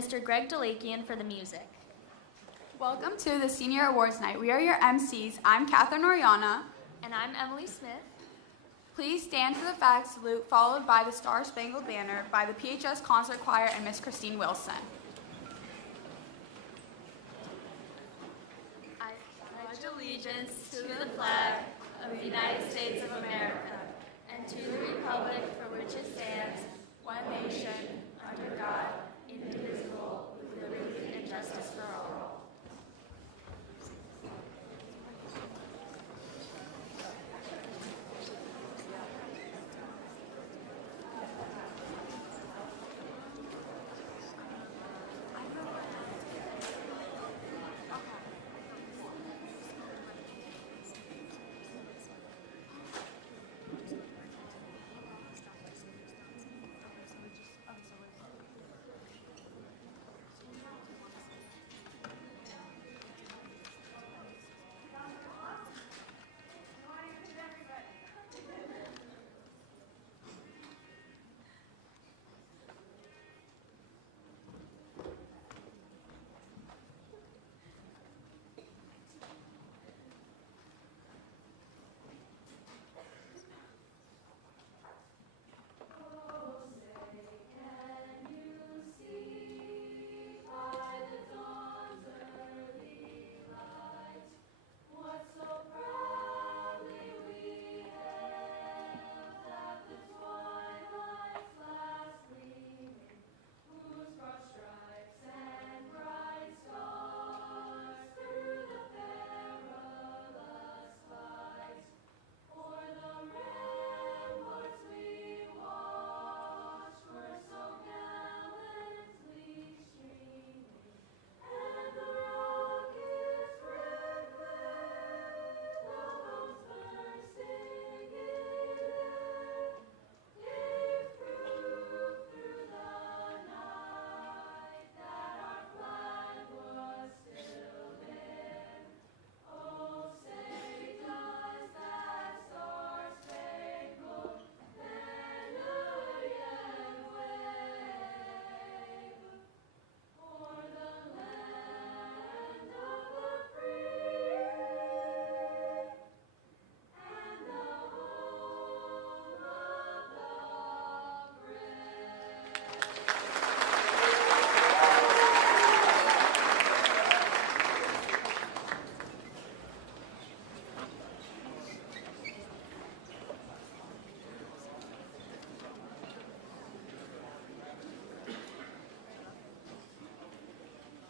Mr. Greg Delakian for the music. Welcome to the Senior Awards Night. We are your MCs. I'm Catherine Oriana. And I'm Emily Smith. Please stand for the flag salute, followed by the Star Spangled Banner by the PHS Concert Choir and Miss Christine Wilson. I pledge allegiance to the flag of the United States of America and to the republic for which it stands, one nation, under God, indivisible, with liberty and justice for all.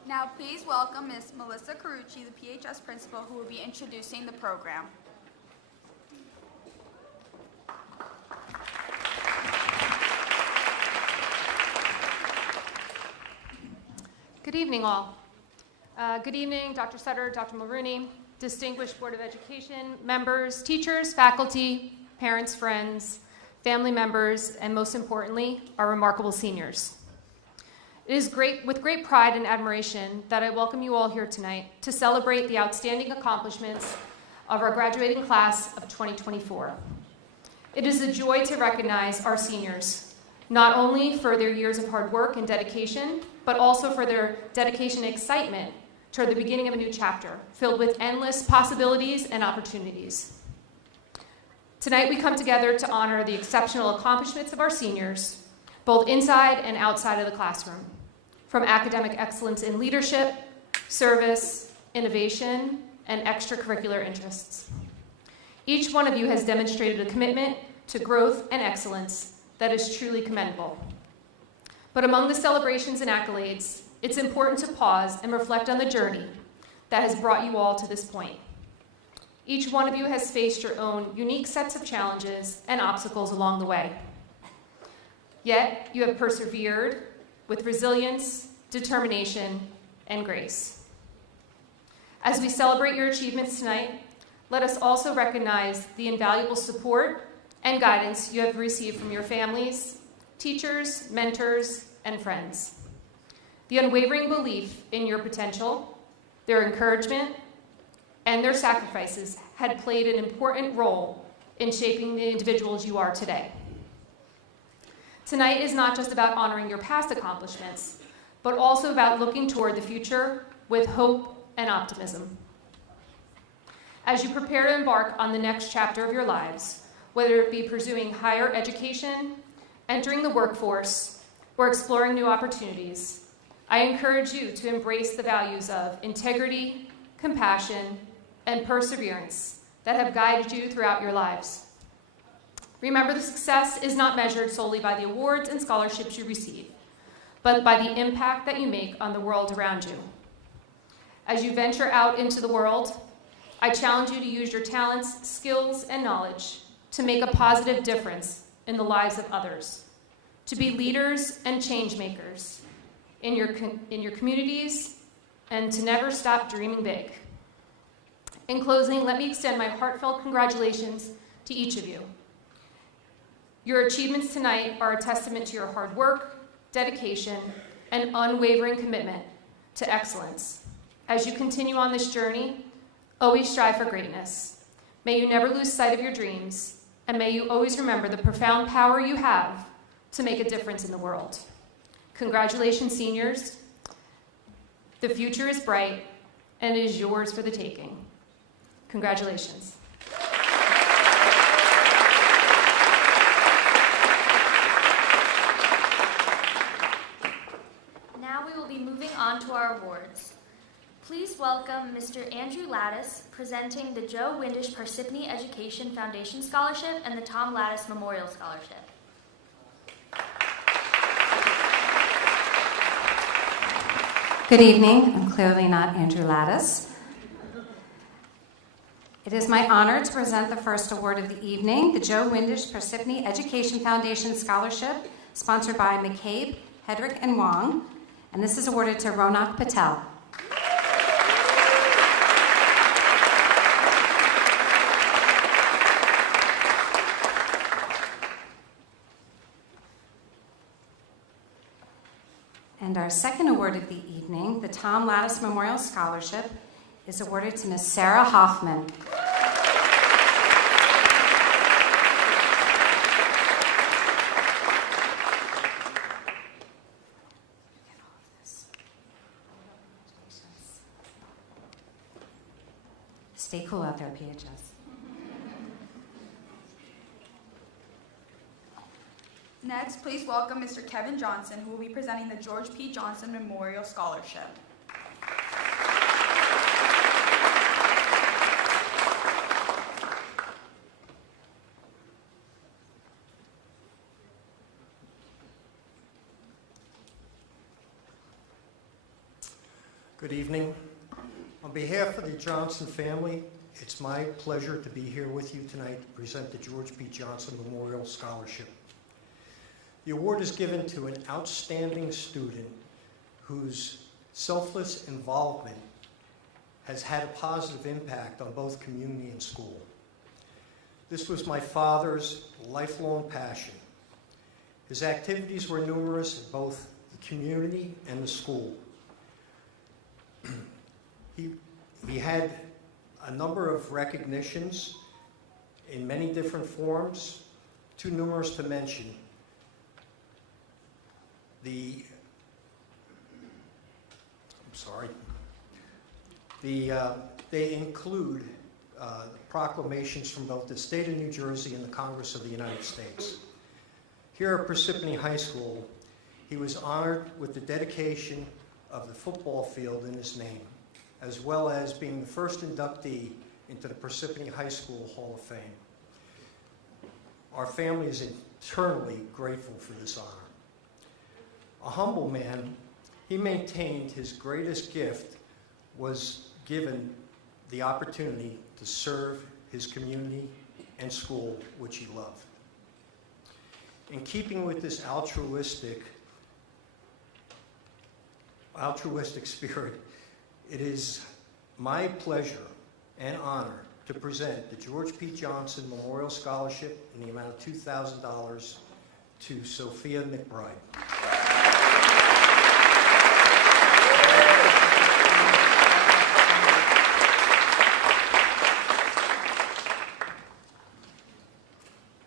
Now please welcome Ms. Melissa Carucci, the PHS principal, who will be introducing the program. Good evening, all. Good evening, Dr. Sutter, Dr. Mulrooney, distinguished Board of Education members, teachers, faculty, parents, friends, family members, and most importantly, our remarkable seniors. It is with great pride and admiration that I welcome you all here tonight to celebrate the outstanding accomplishments of our graduating class of 2024. It is a joy to recognize our seniors, not only for their years of hard work and dedication, but also for their dedication and excitement toward the beginning of a new chapter, filled with endless possibilities and opportunities. Tonight we come together to honor the exceptional accomplishments of our seniors, both inside and outside of the classroom, from academic excellence in leadership, service, innovation, and extracurricular interests. Each one of you has demonstrated a commitment to growth and excellence that is truly commendable. But among the celebrations and accolades, it's important to pause and reflect on the journey that has brought you all to this point. Each one of you has faced your own unique sets of challenges and obstacles along the way. Yet, you have persevered with resilience, determination, and grace. As we celebrate your achievements tonight, let us also recognize the invaluable support and guidance you have received from your families, teachers, mentors, and friends. The unwavering belief in your potential, their encouragement, and their sacrifices had played an important role in shaping the individuals you are today. Tonight is not just about honoring your past accomplishments, but also about looking toward the future with hope and optimism. As you prepare to embark on the next chapter of your lives, whether it be pursuing higher education, entering the workforce, or exploring new opportunities, I encourage you to embrace the values of integrity, compassion, and perseverance that have guided you throughout your lives. Remember, the success is not measured solely by the awards and scholarships you receive, but by the impact that you make on the world around you. As you venture out into the world, I challenge you to use your talents, skills, and knowledge to make a positive difference in the lives of others, to be leaders and change makers in your communities, and to never stop dreaming big. In closing, let me extend my heartfelt congratulations to each of you. Your achievements tonight are a testament to your hard work, dedication, and unwavering commitment to excellence. As you continue on this journey, always strive for greatness. May you never lose sight of your dreams, and may you always remember the profound power you have to make a difference in the world. Congratulations, seniors. The future is bright, and it is yours for the taking. Congratulations. Now we will be moving on to our awards. Please welcome Mr. Andrew Lattis, presenting the Joe Windisch Parsippany Education Foundation Scholarship and the Tom Lattis Memorial Scholarship. Good evening. I'm clearly not Andrew Lattis. It is my honor to present the first award of the evening, the Joe Windisch Parsippany Education Foundation Scholarship, sponsored by McCabe, Hedrick, and Wong, and this is awarded to Ronak Patel. And our second award of the evening, the Tom Lattis Memorial Scholarship, is awarded to Ms. Sarah Hoffman. Stay cool out there, PHS. Next, please welcome Mr. Kevin Johnson, who will be presenting the George P. Johnson Memorial Scholarship. Good evening. On behalf of the Johnson family, it's my pleasure to be here with you tonight to present the George P. Johnson Memorial Scholarship. The award is given to an outstanding student whose selfless involvement has had a positive impact on both community and school. This was my father's lifelong passion. His activities were numerous in both the community and the school. He had a number of recognitions in many different forms, too numerous to mention. They include proclamations from both the state of New Jersey and the Congress of the United States. Here at Parsippany High School, he was honored with the dedication of the football field in his name, as well as being the first inductee into the Parsippany High School Hall of Fame. Our family is eternally grateful for this honor. A humble man, he maintained his greatest gift was given the opportunity to serve his community and school, which he loved. In keeping with this altruistic spirit, it is my pleasure and honor to present the George P. Johnson Memorial Scholarship in the amount of $2,000 to Sophia McBride.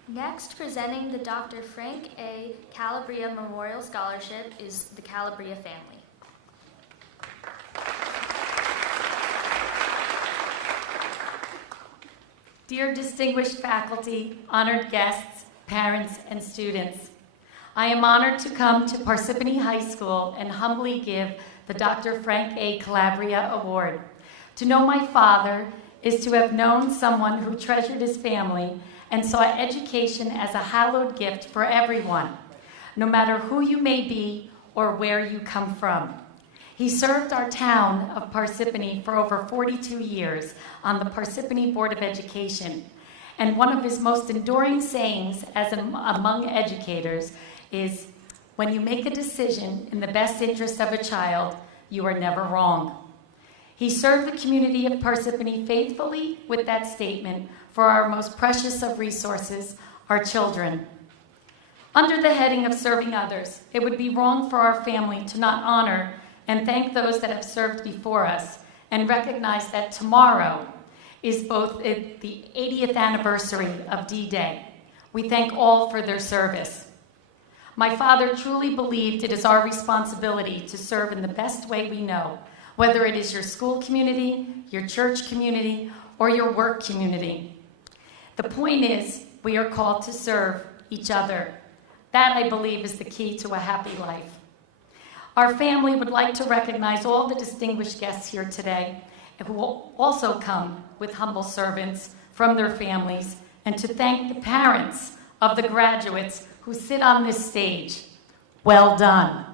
Next, presenting the Dr. Frank A. Calabria Memorial Scholarship is the Calabria family. Dear distinguished faculty, honored guests, parents, and students, I am honored to come to Parsippany High School and humbly give the Dr. Frank A. Calabria Award. To know my father is to have known someone who treasured his family and saw education as a hallowed gift for everyone, no matter who you may be or where you come from. He served our town of Parsippany for over 42 years on the Parsippany Board of Education, and one of his most enduring sayings among educators is, when you make a decision in the best interest of a child, you are never wrong. He served the community of Parsippany faithfully with that statement for our most precious of resources, our children. Under the heading of serving others, it would be wrong for our family to not honor and thank those that have served before us and recognize that tomorrow is both the 80th anniversary of D-Day. We thank all for their service. My father truly believed it is our responsibility to serve in the best way we know, whether it is your school community, your church community, or your work community. The point is, we are called to serve each other. That, I believe, is the key to a happy life. Our family would like to recognize all the distinguished guests here today who will also come with humble servants from their families, and to thank the parents of the graduates who sit on this stage. Well done.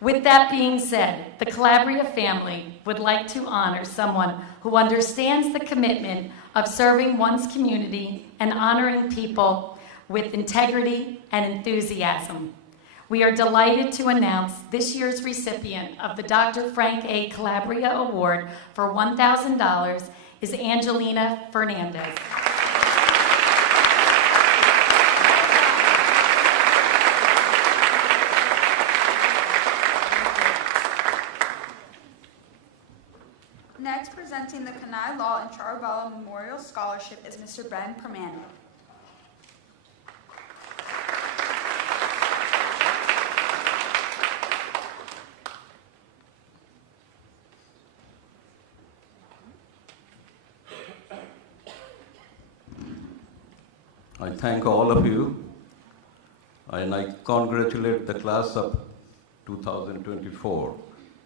With that being said, the Calabria family would like to honor someone who understands the commitment of serving one's community and honoring people with integrity and enthusiasm. We are delighted to announce this year's recipient of the Dr. Frank A. Calabria Award for $1,000 is Angelina Fernandez. Next, presenting the Kenai Law and Charabella Memorial Scholarship is Mr. Ben Permano. I thank all of you, and I congratulate the class of 2024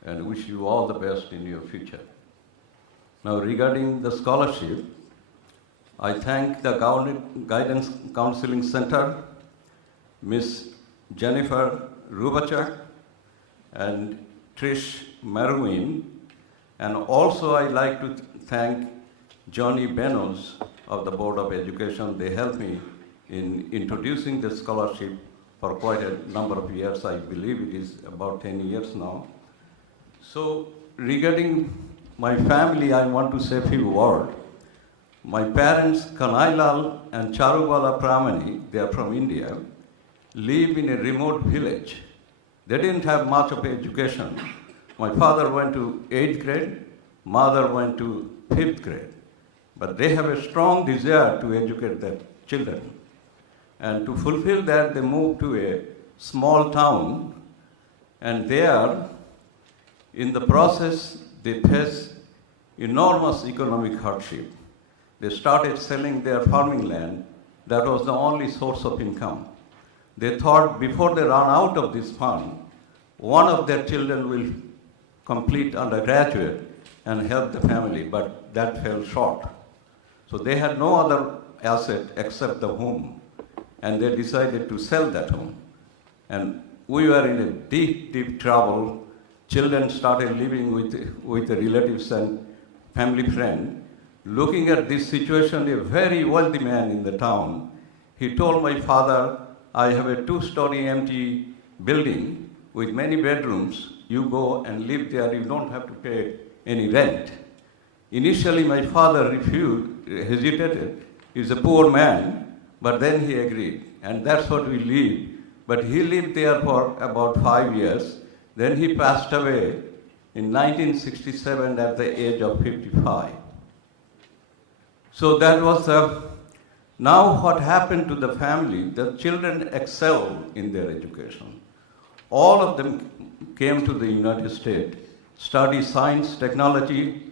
and wish you all the best in your future. Now, regarding the scholarship, I thank the Guidance Counseling Center, Ms. Jennifer Rubachak and Trish Marwin, and also I'd like to thank Johnny Benos of the Board of Education. They helped me in introducing the scholarship for quite a number of years. I believe it is about 10 years now. So regarding my family, I want to say a few words. My parents, Kanailal and Charubala Pramani, they are from India, live in a remote village. They didn't have much of education. My father went to 8th grade, mother went to 5th grade. But they have a strong desire to educate their children. And to fulfill that, they moved to a small town, and there, in the process, they faced enormous economic hardship. They started selling their farming land. That was the only source of income. They thought before they run out of this fund, one of their children will complete undergraduate and help the family, but that fell short. So they had no other asset except the home, and they decided to sell that home. And we were in a deep, deep trouble. Children started living with the relatives and family friend. Looking at this situation, a very wealthy man in the town, he told my father, I have a 2-story empty building with many bedrooms. You go and live there, you don't have to pay any rent. Initially, my father hesitated. He's a poor man, but then he agreed. And that's what we live. But he lived there for about 5 years. Then he passed away in 1967 at the age of 55. So that was now what happened to the family, the children excelled in their education. All of them came to the United States, study science, technology,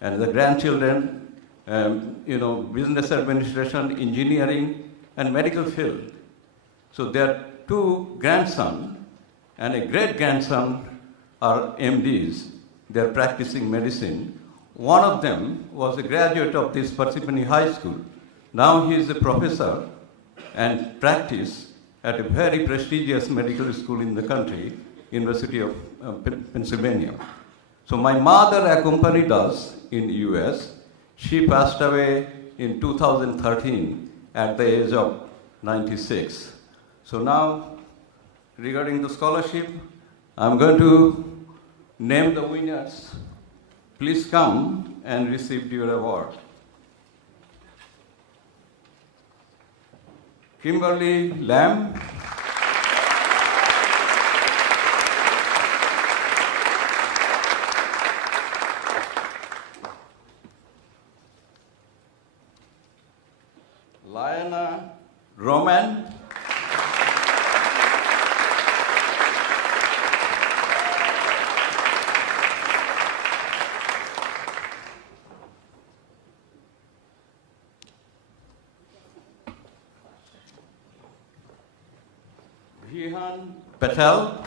and the grandchildren business administration, engineering, and medical field. So their two grandsons and a great-grandson are MDs. They're practicing medicine. One of them was a graduate of this Parsippany High School. Now he is a professor and practice at a very prestigious medical school in the country, University of Pennsylvania. So my mother accompanied us in US. She passed away in 2013 at the age of 96. So now, regarding the scholarship, I'm going to name the winners. Please come and receive your award. Kimberly Lamb. Liana Roman. Vihan Patel.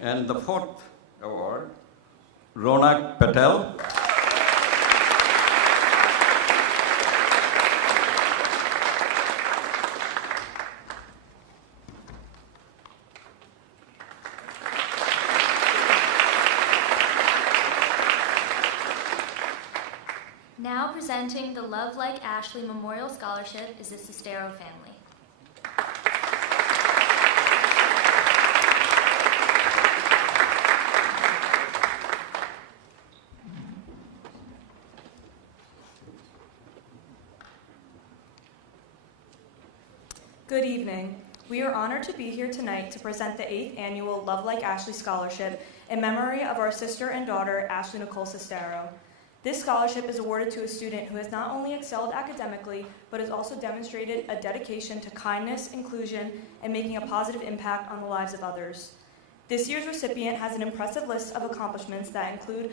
And the fourth award, Ronak Patel. Now presenting the Love Like Ashley Memorial Scholarship is the Sestero family. Good evening. We are honored to be here tonight to present the 8th annual Love Like Ashley Scholarship in memory of our sister and daughter, Ashley Nicole Sestero. This scholarship is awarded to a student who has not only excelled academically, but has also demonstrated a dedication to kindness, inclusion, and making a positive impact on the lives of others. This year's recipient has an impressive list of accomplishments that include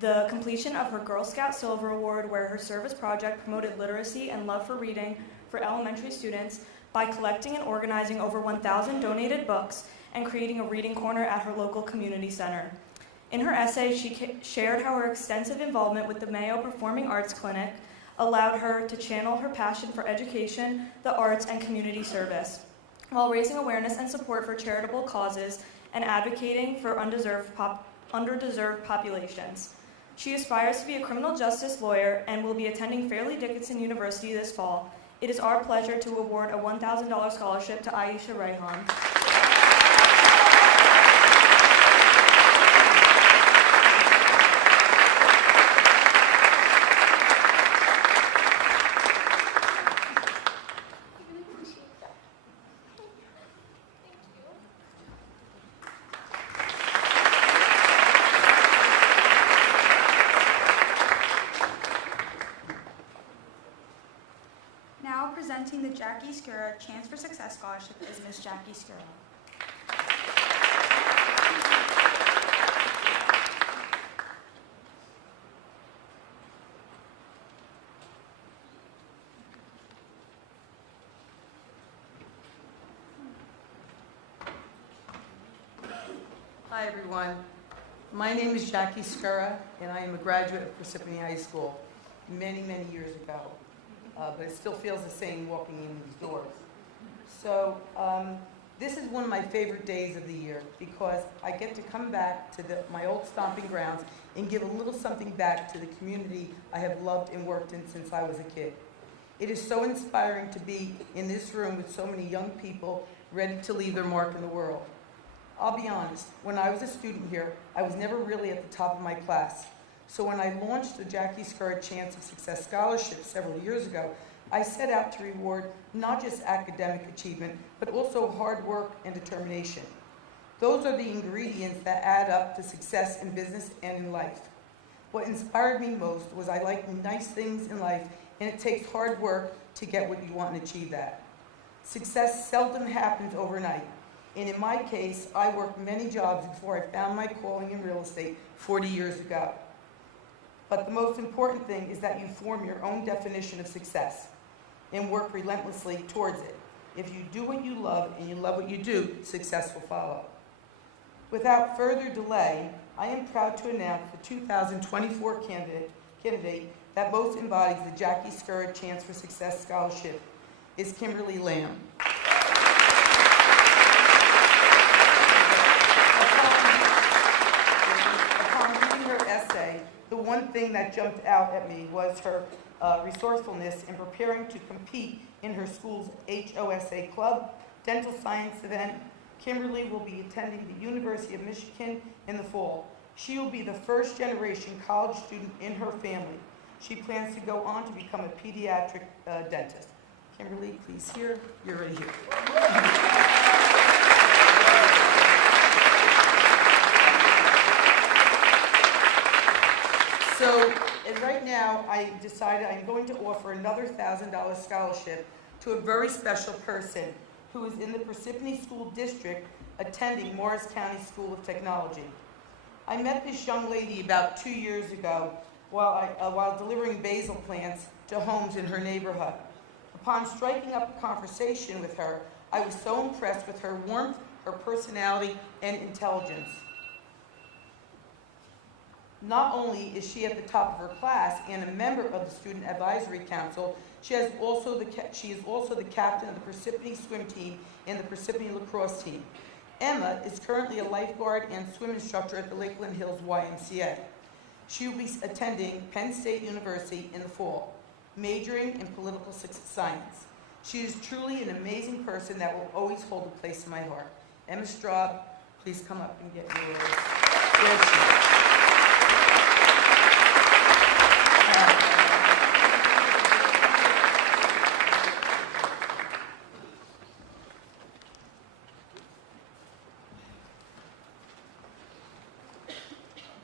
the completion of her Girl Scout Silver Award, where her service project promoted literacy and love for reading for elementary students by collecting and organizing over 1,000 donated books and creating a reading corner at her local community center. In her essay, she shared how her extensive involvement with the Mayo Performing Arts Clinic allowed her to channel her passion for education, the arts, and community service, while raising awareness and support for charitable causes and advocating for underdeserved populations. She aspires to be a criminal justice lawyer and will be attending Fairleigh Dickinson University this fall. It is our pleasure to award a $1,000 scholarship to Aisha Rayhan. Now presenting the Jackie Skura Chance for Success Scholarship is Miss Jackie Skura. Hi, everyone. My name is Jackie Skura, and I am a graduate of Parsippany High School many, many years ago. But it still feels the same walking in these doors. So this is one of my favorite days of the year because I get to come back to my old stomping grounds and give a little something back to the community I have loved and worked in since I was a kid. It is so inspiring to be in this room with so many young people ready to leave their mark in the world. I'll be honest, when I was a student here, I was never really at the top of my class. So when I launched the Jackie Skura Chance of Success Scholarship several years ago, I set out to reward not just academic achievement, but also hard work and determination. Those are the ingredients that add up to success in business and in life. What inspired me most was I like nice things in life and it takes hard work to get what you want and achieve that. Success seldom happens overnight, and in my case, I worked many jobs before I found my calling in real estate 40 years ago. But the most important thing is that you form your own definition of success and work relentlessly towards it. If you do what you love and you love what you do, success will follow. Without further delay, I am proud to announce the 2024 candidate that most embodies the Jackie Scurra Chance for Success Scholarship is Kimberly Lamb. Upon reading her essay, the one thing that jumped out at me was her resourcefulness in preparing to compete in her school's HOSA club, dental science event. Kimberly will be attending the University of Michigan in the fall. She will be the first generation college student in her family. She plans to go on to become a pediatric dentist. Kimberly, please here. You're right here. So, and right now, I decided I'm going to offer another $1,000 scholarship to a very special person who is in the Parsippany School District attending Morris County School of Technology. I met this young lady about 2 years ago while delivering basil plants to homes in her neighborhood. Upon striking up a conversation with her, I was so impressed with her warmth, her personality, and intelligence. Not only is she at the top of her class and a member of the Student Advisory Council, she is also the captain of the Parsippany swim team and the Parsippany lacrosse team. Emma is currently a lifeguard and swim instructor at the Lakeland Hills YMCA. She will be attending Penn State University in the fall, majoring in political science. She is truly an amazing person that will always hold a place in my heart. Emma Straub, please come up and get yours. There she is.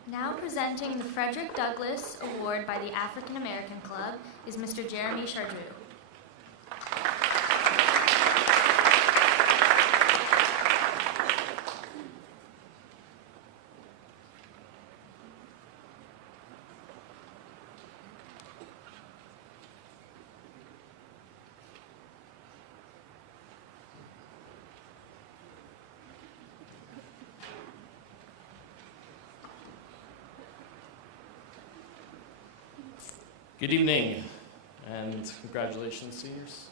Now presenting the Frederick Douglass Award by the African American Club is Mr. Jeremy Chardreau. Good evening, and congratulations, seniors.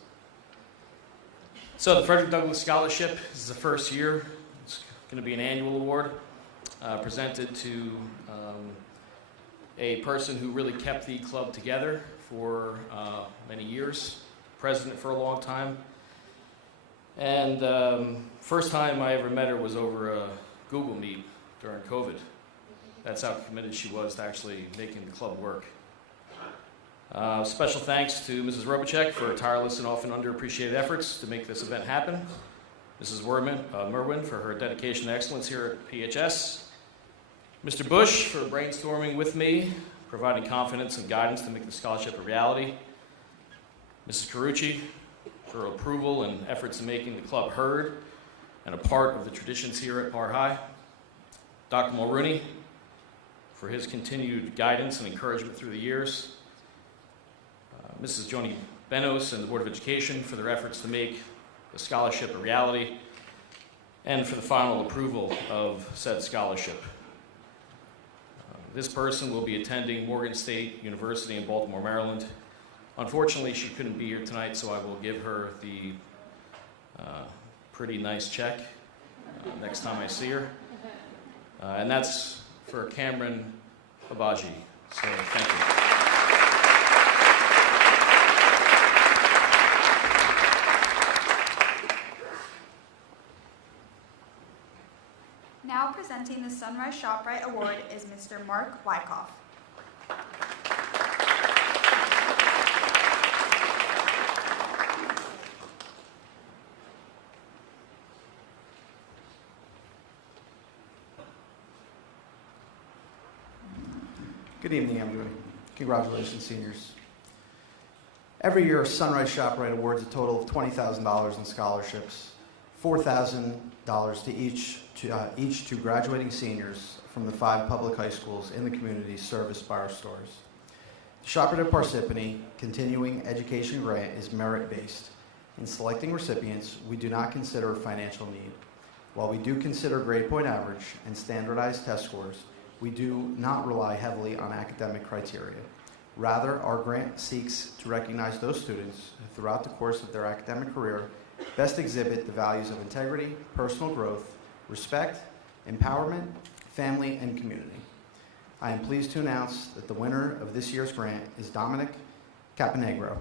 So the Frederick Douglass Scholarship is the first year. It's going to be an annual award presented to a person who really kept the club together for many years, president for a long time. And first time I ever met her was over a Google Meet during COVID. That's how committed she was to actually making the club work. Special thanks to Mrs. Robachek for her tireless and often underappreciated efforts to make this event happen. Mrs. Merwin for her dedication to excellence here at PHS. Mr. Bush for brainstorming with me, providing confidence and guidance to make the scholarship a reality. Mrs. Carucci for her approval and efforts in making the club heard and a part of the traditions here at Par High. Dr. Mulrooney for his continued guidance and encouragement through the years. Mrs. Joni Benos and the Board of Education for their efforts to make the scholarship a reality and for the final approval of said scholarship. This person will be attending Morgan State University in Baltimore, Maryland. Unfortunately, she couldn't be here tonight, so I will give her the pretty nice check next time I see her. And that's for Cameron Abaji. So thank you. Now presenting the Sunrise ShopRite Award is Mr. Mark Wyckoff. Good evening, everybody. Congratulations, seniors. Every year, Sunrise ShopRite awards a total of $20,000 in scholarships, $4,000 each to graduating seniors from the 5 public high schools in the community serviced by our stores. The ShopRite of Parsippany Continuing Education Grant is merit-based. In selecting recipients, we do not consider financial need. While we do consider grade point average and standardized test scores, we do not rely heavily on academic criteria. Rather, our grant seeks to recognize those students who, throughout the course of their academic career, best exhibit the values of integrity, personal growth, respect, empowerment, family, and community. I am pleased to announce that the winner of this year's grant is Dominic Caponegro.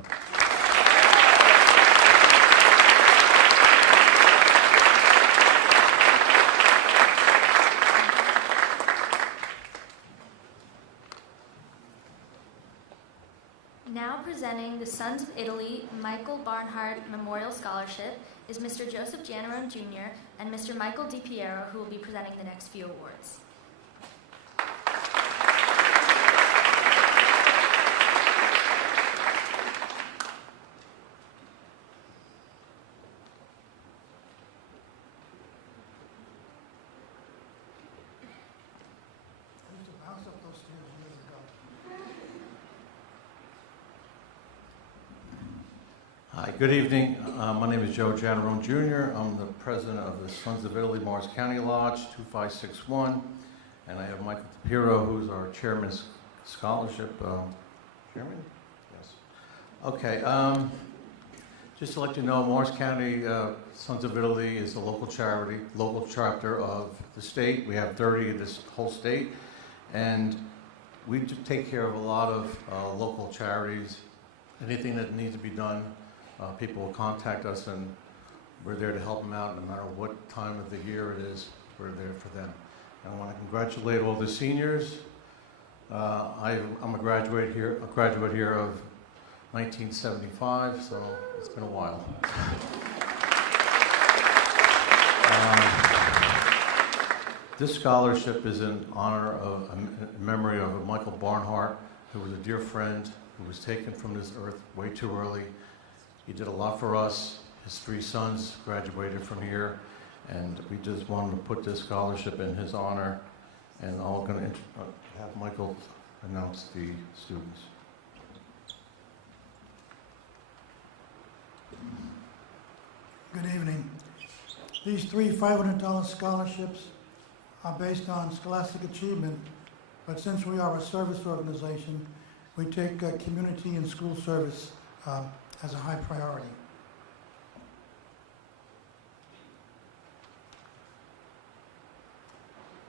Now presenting the Sons of Italy Michael Barnhart Memorial Scholarship is Mr. Joseph Janarone Jr. and Mr. Michael DiPiero, who will be presenting the next few awards. Hi, good evening. My name is Joe Janarone Jr. I'm the president of the Sons of Italy Morris County Lodge 2561, and I have Michael DiPiero, who's our chairman's scholarship. Chairman? Yes. Okay. Just to let you know, Morris County Sons of Italy is a local charity, local chapter of the state. We have 30 in this whole state, and we do take care of a lot of local charities. Anything that needs to be done, people will contact us, and we're there to help them out no matter what time of the year it is. We're there for them. And I want to congratulate all the seniors. I'm a graduate here of 1975, so it's been a while. This scholarship is in honor of, in memory of Michael Barnhart, who was a dear friend, who was taken from this earth way too early. He did a lot for us. His 3 sons graduated from here, and we just wanted to put this scholarship in his honor. And I'm going to have Michael announce the students. Good evening. These 3 $500 scholarships are based on scholastic achievement, but since we are a service organization, we take community and school service as a high priority.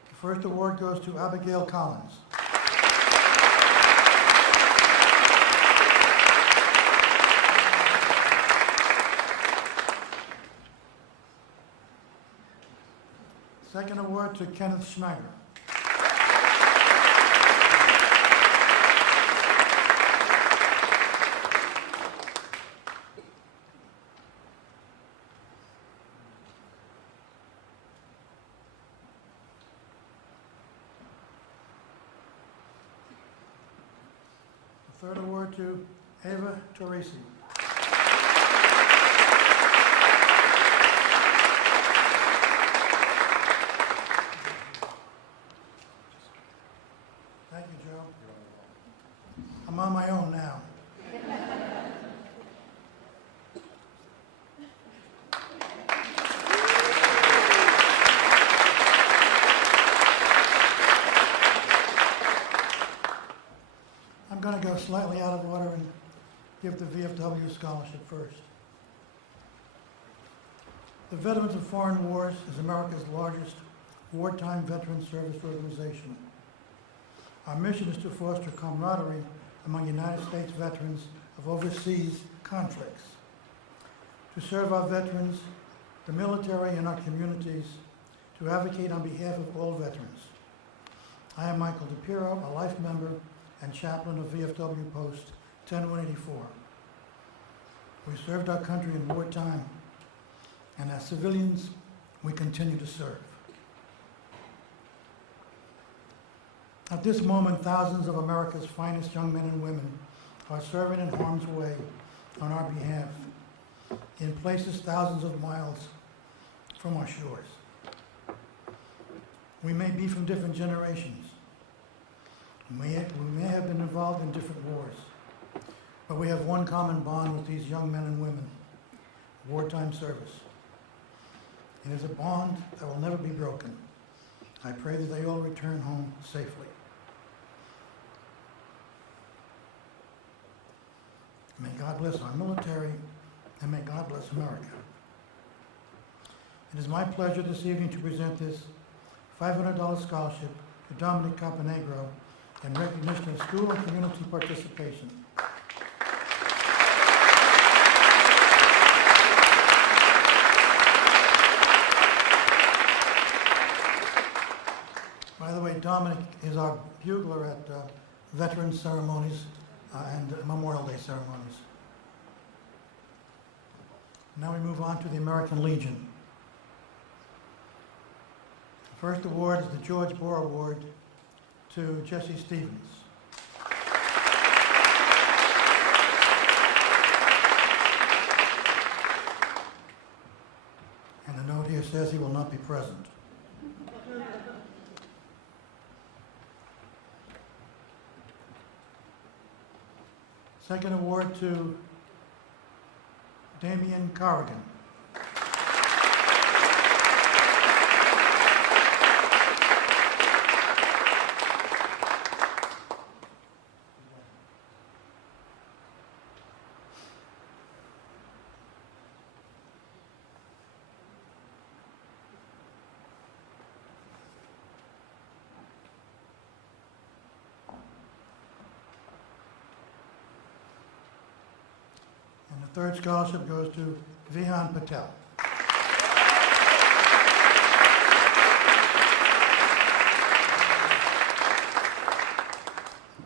The first award goes to Abigail Collins. Second award to Kenneth Schneider. Third award to Ava Torresi. Thank you, Joe. I'm on my own now. I'm going to go slightly out of order and give the VFW scholarship first. The Veterans of Foreign Wars is America's largest wartime veteran service organization. Our mission is to foster camaraderie among United States veterans of overseas conflicts, to serve our veterans, the military, and our communities, to advocate on behalf of all veterans. I am Michael DiPiero, a life member and chaplain of VFW Post 10184. We served our country in wartime, and as civilians, we continue to serve. At this moment, thousands of America's finest young men and women are serving in harm's way on our behalf in places thousands of miles from our shores. We may be from different generations. We may have been involved in different wars, but we have one common bond with these young men and women, wartime service. It is a bond that will never be broken. I pray that they all return home safely. May God bless our military, and may God bless America. It is my pleasure this evening to present this $500 scholarship to Dominic Camponegro in recognition of school and community participation. By the way, Dominic is our bugler at veteran ceremonies and Memorial Day ceremonies. Now we move on to the American Legion. The first award is the George Bohr Award to Jesse Stevens. And the note here says he will not be present. Second award to Damian Corrigan. And the third scholarship goes to Vihan Patel.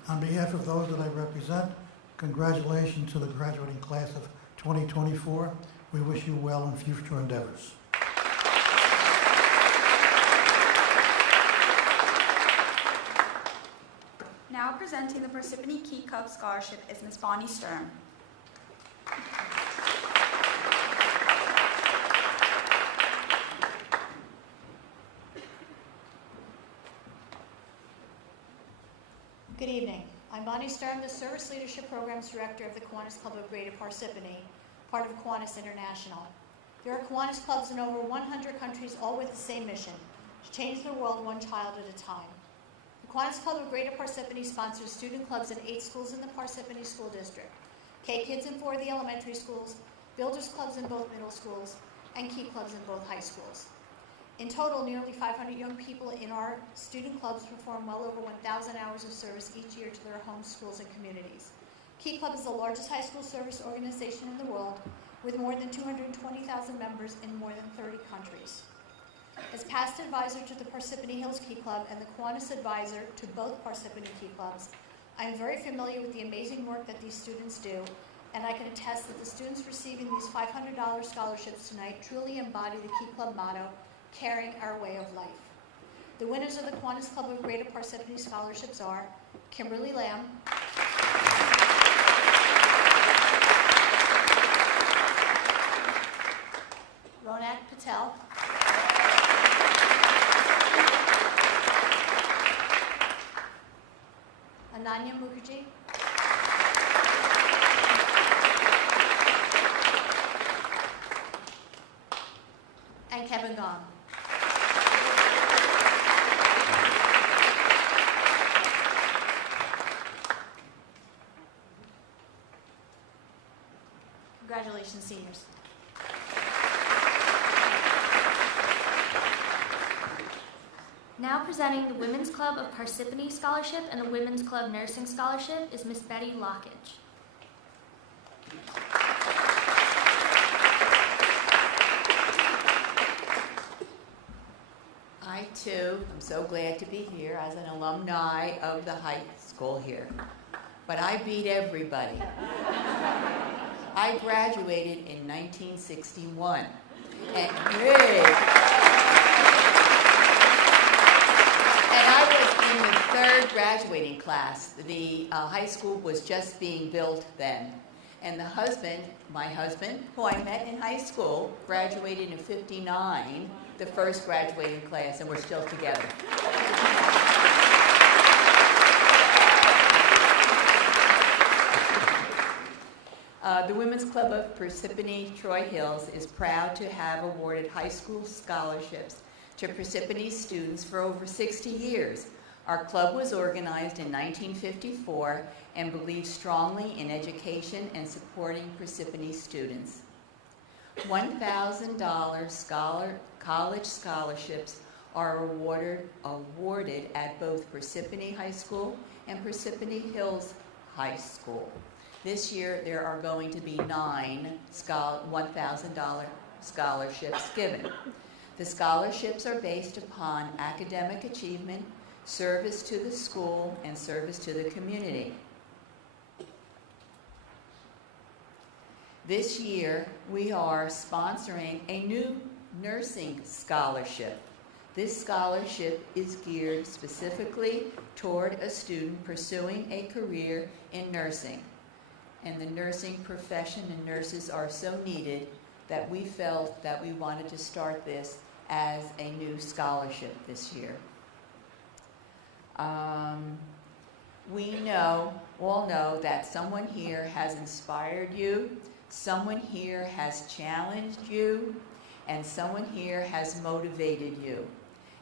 On behalf of those that I represent, congratulations to the graduating class of 2024. We wish you well in future endeavors. Now presenting the Parsippany Key Cup Scholarship is Ms. Bonnie Sturm. Good evening. I'm Bonnie Sturm, the Service Leadership Programs Director of the Kiwanis Club of Greater Parsippany, part of Kiwanis International. There are Kiwanis clubs in over 100 countries, all with the same mission, to change the world one child at a time. The Kiwanis Club of Greater Parsippany sponsors student clubs in 8 schools in the Parsippany School District, K-Kids in 4 of the elementary schools, Builders Clubs in both middle schools, and Key Clubs in both high schools. In total, nearly 500 young people in our student clubs perform well over 1,000 hours of service each year to their home schools and communities. Key Club is the largest high school service organization in the world, with more than 220,000 members in more than 30 countries. As past advisor to the Parsippany Hills Key Club and the Kiwanis advisor to both Parsippany Key Clubs, I am very familiar with the amazing work that these students do, and I can attest that the students receiving these $500 scholarships tonight truly embody the Key Club motto, caring our way of life. The winners of the Kiwanis Club of Greater Parsippany scholarships are Kimberly Lamb, Ronak Patel, Ananya Mukherjee, and Kevin Gong. Congratulations, seniors. Now presenting the Women's Club of Parsippany Scholarship and the Women's Club Nursing Scholarship is Miss Betty Lockage. I, too, am so glad to be here as an alumni of the high school here. But I beat everybody. I graduated in 1961. And I was in the 3rd graduating class. The high school was just being built then. And my husband, who I met in high school, graduated in '59, the first graduating class, and we're still together. The Women's Club of Parsippany Troy Hills is proud to have awarded high school scholarships to Parsippany students for over 60 years. Our club was organized in 1954 and believes strongly in education and supporting Parsippany students. $1,000 college scholarships are awarded at both Parsippany High School and Parsippany Hills High School. This year, there are going to be 9 $1,000 scholarships given. The scholarships are based upon academic achievement, service to the school, and service to the community. This year, we are sponsoring a new nursing scholarship. This scholarship is geared specifically toward a student pursuing a career in nursing. And the nursing profession and nurses are so needed that we felt that we wanted to start this as a new scholarship this year. We all know that someone here has inspired you, someone here has challenged you, and someone here has motivated you.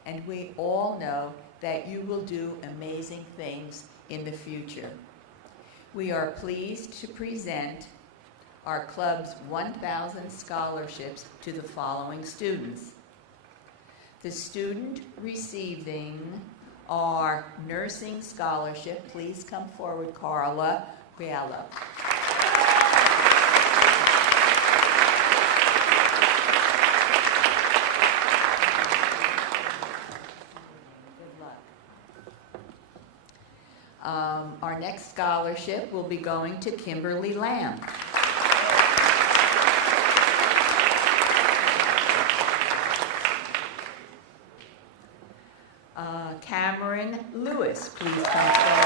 And we all know that you will do amazing things in the future. We are pleased to present our club's 1,000 scholarships to the following students. The student receiving our nursing scholarship, please come forward, Carla Riallo. Our next scholarship will be going to Kimberly Lamb. Cameron Lewis, please come forward.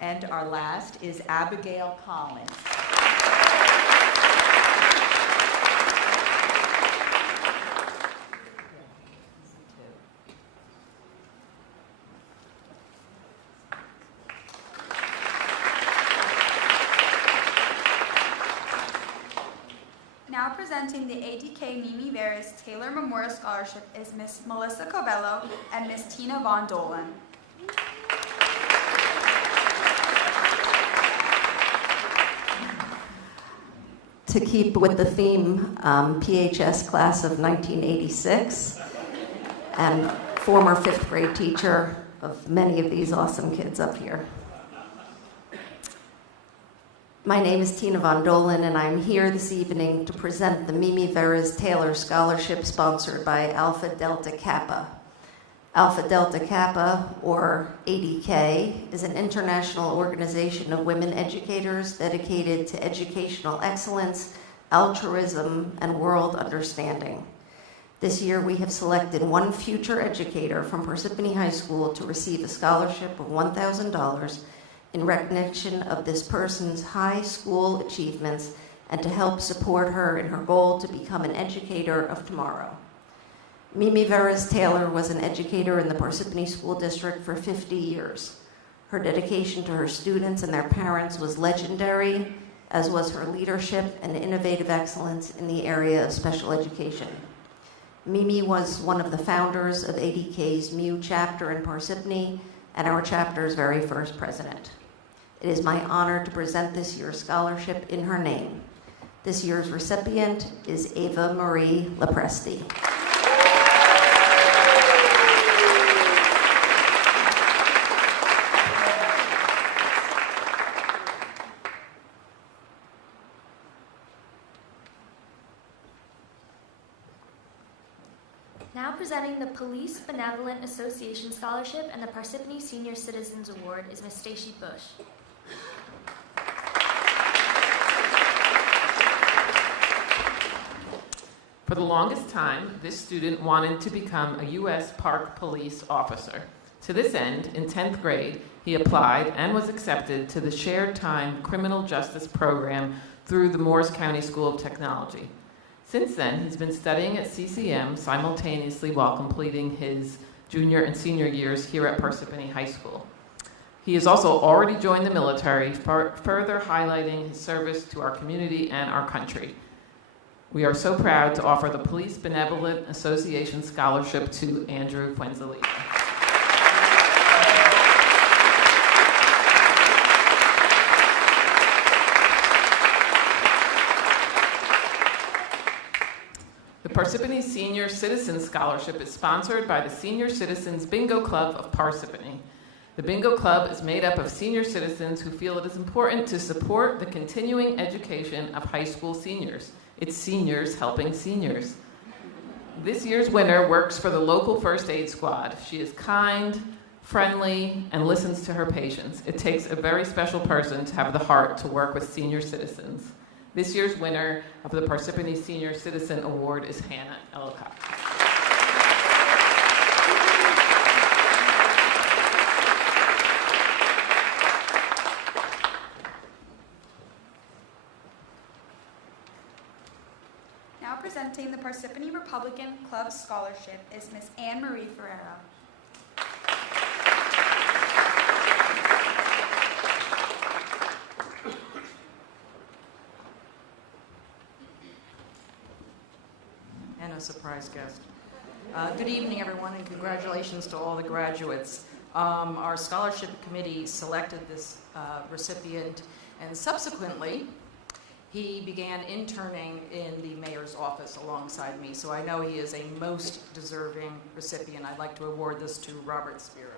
And our last is Abigail Collins. Now presenting the ADK Mimi Veras Taylor Memorial Scholarship is Miss Melissa Covello and Miss Tina Von Dolan. To keep with the theme, PHS class of 1986, and former 5th grade teacher of many of these awesome kids up here. My name is Tina Von Dolan, and I'm here this evening to present the Mimi Veras Taylor Scholarship sponsored by Alpha Delta Kappa. Alpha Delta Kappa, or ADK, is an international organization of women educators dedicated to educational excellence, altruism, and world understanding. This year, we have selected one future educator from Parsippany High School to receive a scholarship of $1,000 in recognition of this person's high school achievements and to help support her in her goal to become an educator of tomorrow. Mimi Veras Taylor was an educator in the Parsippany School District for 50 years. Her dedication to her students and their parents was legendary, as was her leadership and innovative excellence in the area of special education. Mimi was one of the founders of ADK's MU chapter in Parsippany and our chapter's very first president. It is my honor to present this year's scholarship in her name. This year's recipient is Ava Marie Lepresti. Now presenting the Police Benevolent Association Scholarship and the Parsippany Senior Citizens Award is Ms. Stacy Bush. For the longest time, this student wanted to become a U.S. Park Police officer. To this end, in 10th grade, he applied and was accepted to the Shared Time Criminal Justice Program through the Morris County School of Technology. Since then, he's been studying at CCM simultaneously while completing his junior and senior years here at Parsippany High School. He has also already joined the military, further highlighting his service to our community and our country. We are so proud to offer the Police Benevolent Association Scholarship to Andrew Fuenzalida. The Parsippany Senior Citizen Scholarship is sponsored by the Senior Citizens Bingo Club of Parsippany. The Bingo Club is made up of senior citizens who feel it is important to support the continuing education of high school seniors. It's seniors helping seniors. This year's winner works for the local first aid squad. She is kind, friendly, and listens to her patients. It takes a very special person to have the heart to work with senior citizens. This year's winner of the Parsippany Senior Citizen Award is Hannah Ellicott. Now presenting the Parsippany Republican Club Scholarship is Miss Anne Marie Ferrero. And a surprise guest. Good evening, everyone, and congratulations to all the graduates. Our scholarship committee selected this recipient, and subsequently, he began interning in the mayor's office alongside me, so I know he is a most deserving recipient. I'd like to award this to Robert Spiro.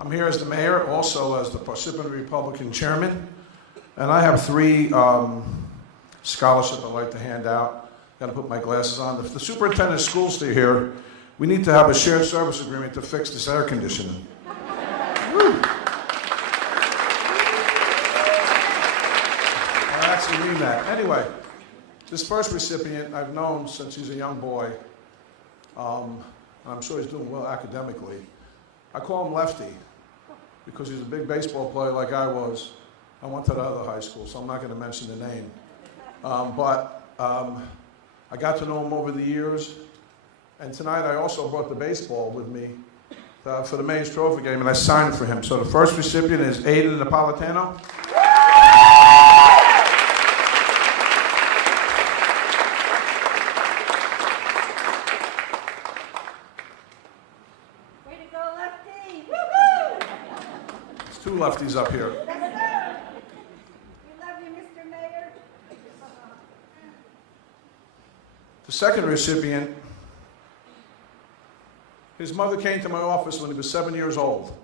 I'm here as the mayor, also as the Parsippany Republican chairman, and I have three scholarships I'd like to hand out. Got to put my glasses on. If the superintendent of schools stay here, we need to have a shared service agreement to fix this air conditioning. I actually mean that. Anyway, this first recipient I've known since he's a young boy. I'm sure he's doing well academically. I call him Lefty because he's a big baseball player like I was. I went to the other high school, so I'm not going to mention the name. But I got to know him over the years. And tonight I also brought the baseball with me for the Mayor's Trophy game, and I signed for him. So the first recipient is Aiden Napolitano. Way to go, Lefty! Woo-hoo! There's two lefties up here. Yes, sir. We love you, Mr. Mayor. The second recipient, his mother came to my office when he was 7 years old.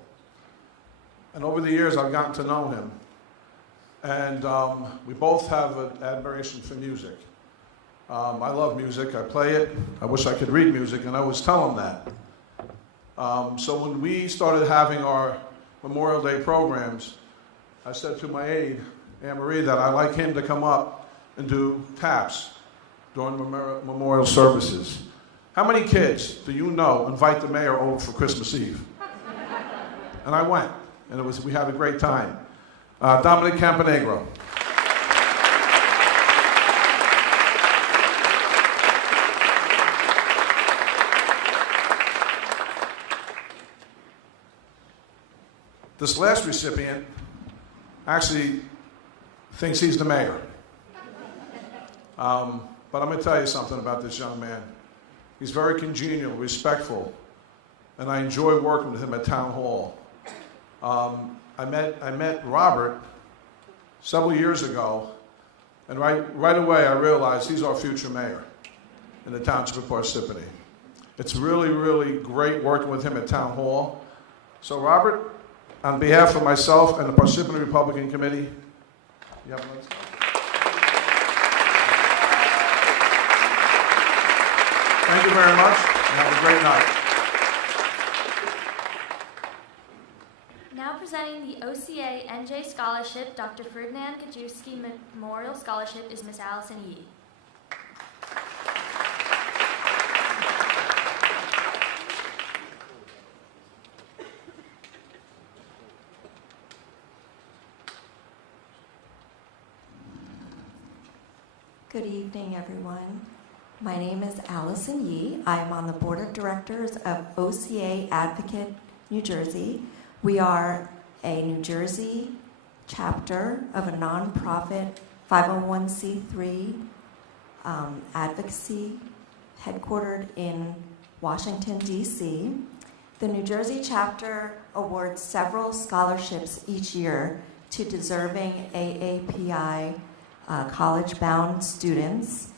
And over the years, I've gotten to know him. And we both have an admiration for music. I love music. I play it. I wish I could read music, and I always tell him that. So when we started having our Memorial Day programs, I said to my aide, Anne Marie, that I'd like him to come up and do taps during memorial services. How many kids do you know invite the mayor over for Christmas Eve? And I went, and we had a great time. Dominic Camponegro. This last recipient actually thinks he's the mayor. But I'm going to tell you something about this young man. He's very congenial, respectful, and I enjoy working with him at Town Hall. I met Robert several years ago, and right away I realized he's our future mayor in the Township of Parsippany. It's really, really great working with him at Town Hall. So Robert, on behalf of myself and the Parsippany Republican Committee, you have one? Thank you very much, and have a great night. Now Scholarship, Dr. Ferdinand Gajewski Memorial Scholarship, is Miss Allison Yee. Good evening, everyone. My name is Allison Yee. I am on the Board of Directors of OCA Advocate New Jersey. We are a New Jersey chapter of a nonprofit 501c3 advocacy headquartered in Washington, D.C. The New Jersey chapter awards several scholarships each year to deserving AAPI college-bound students.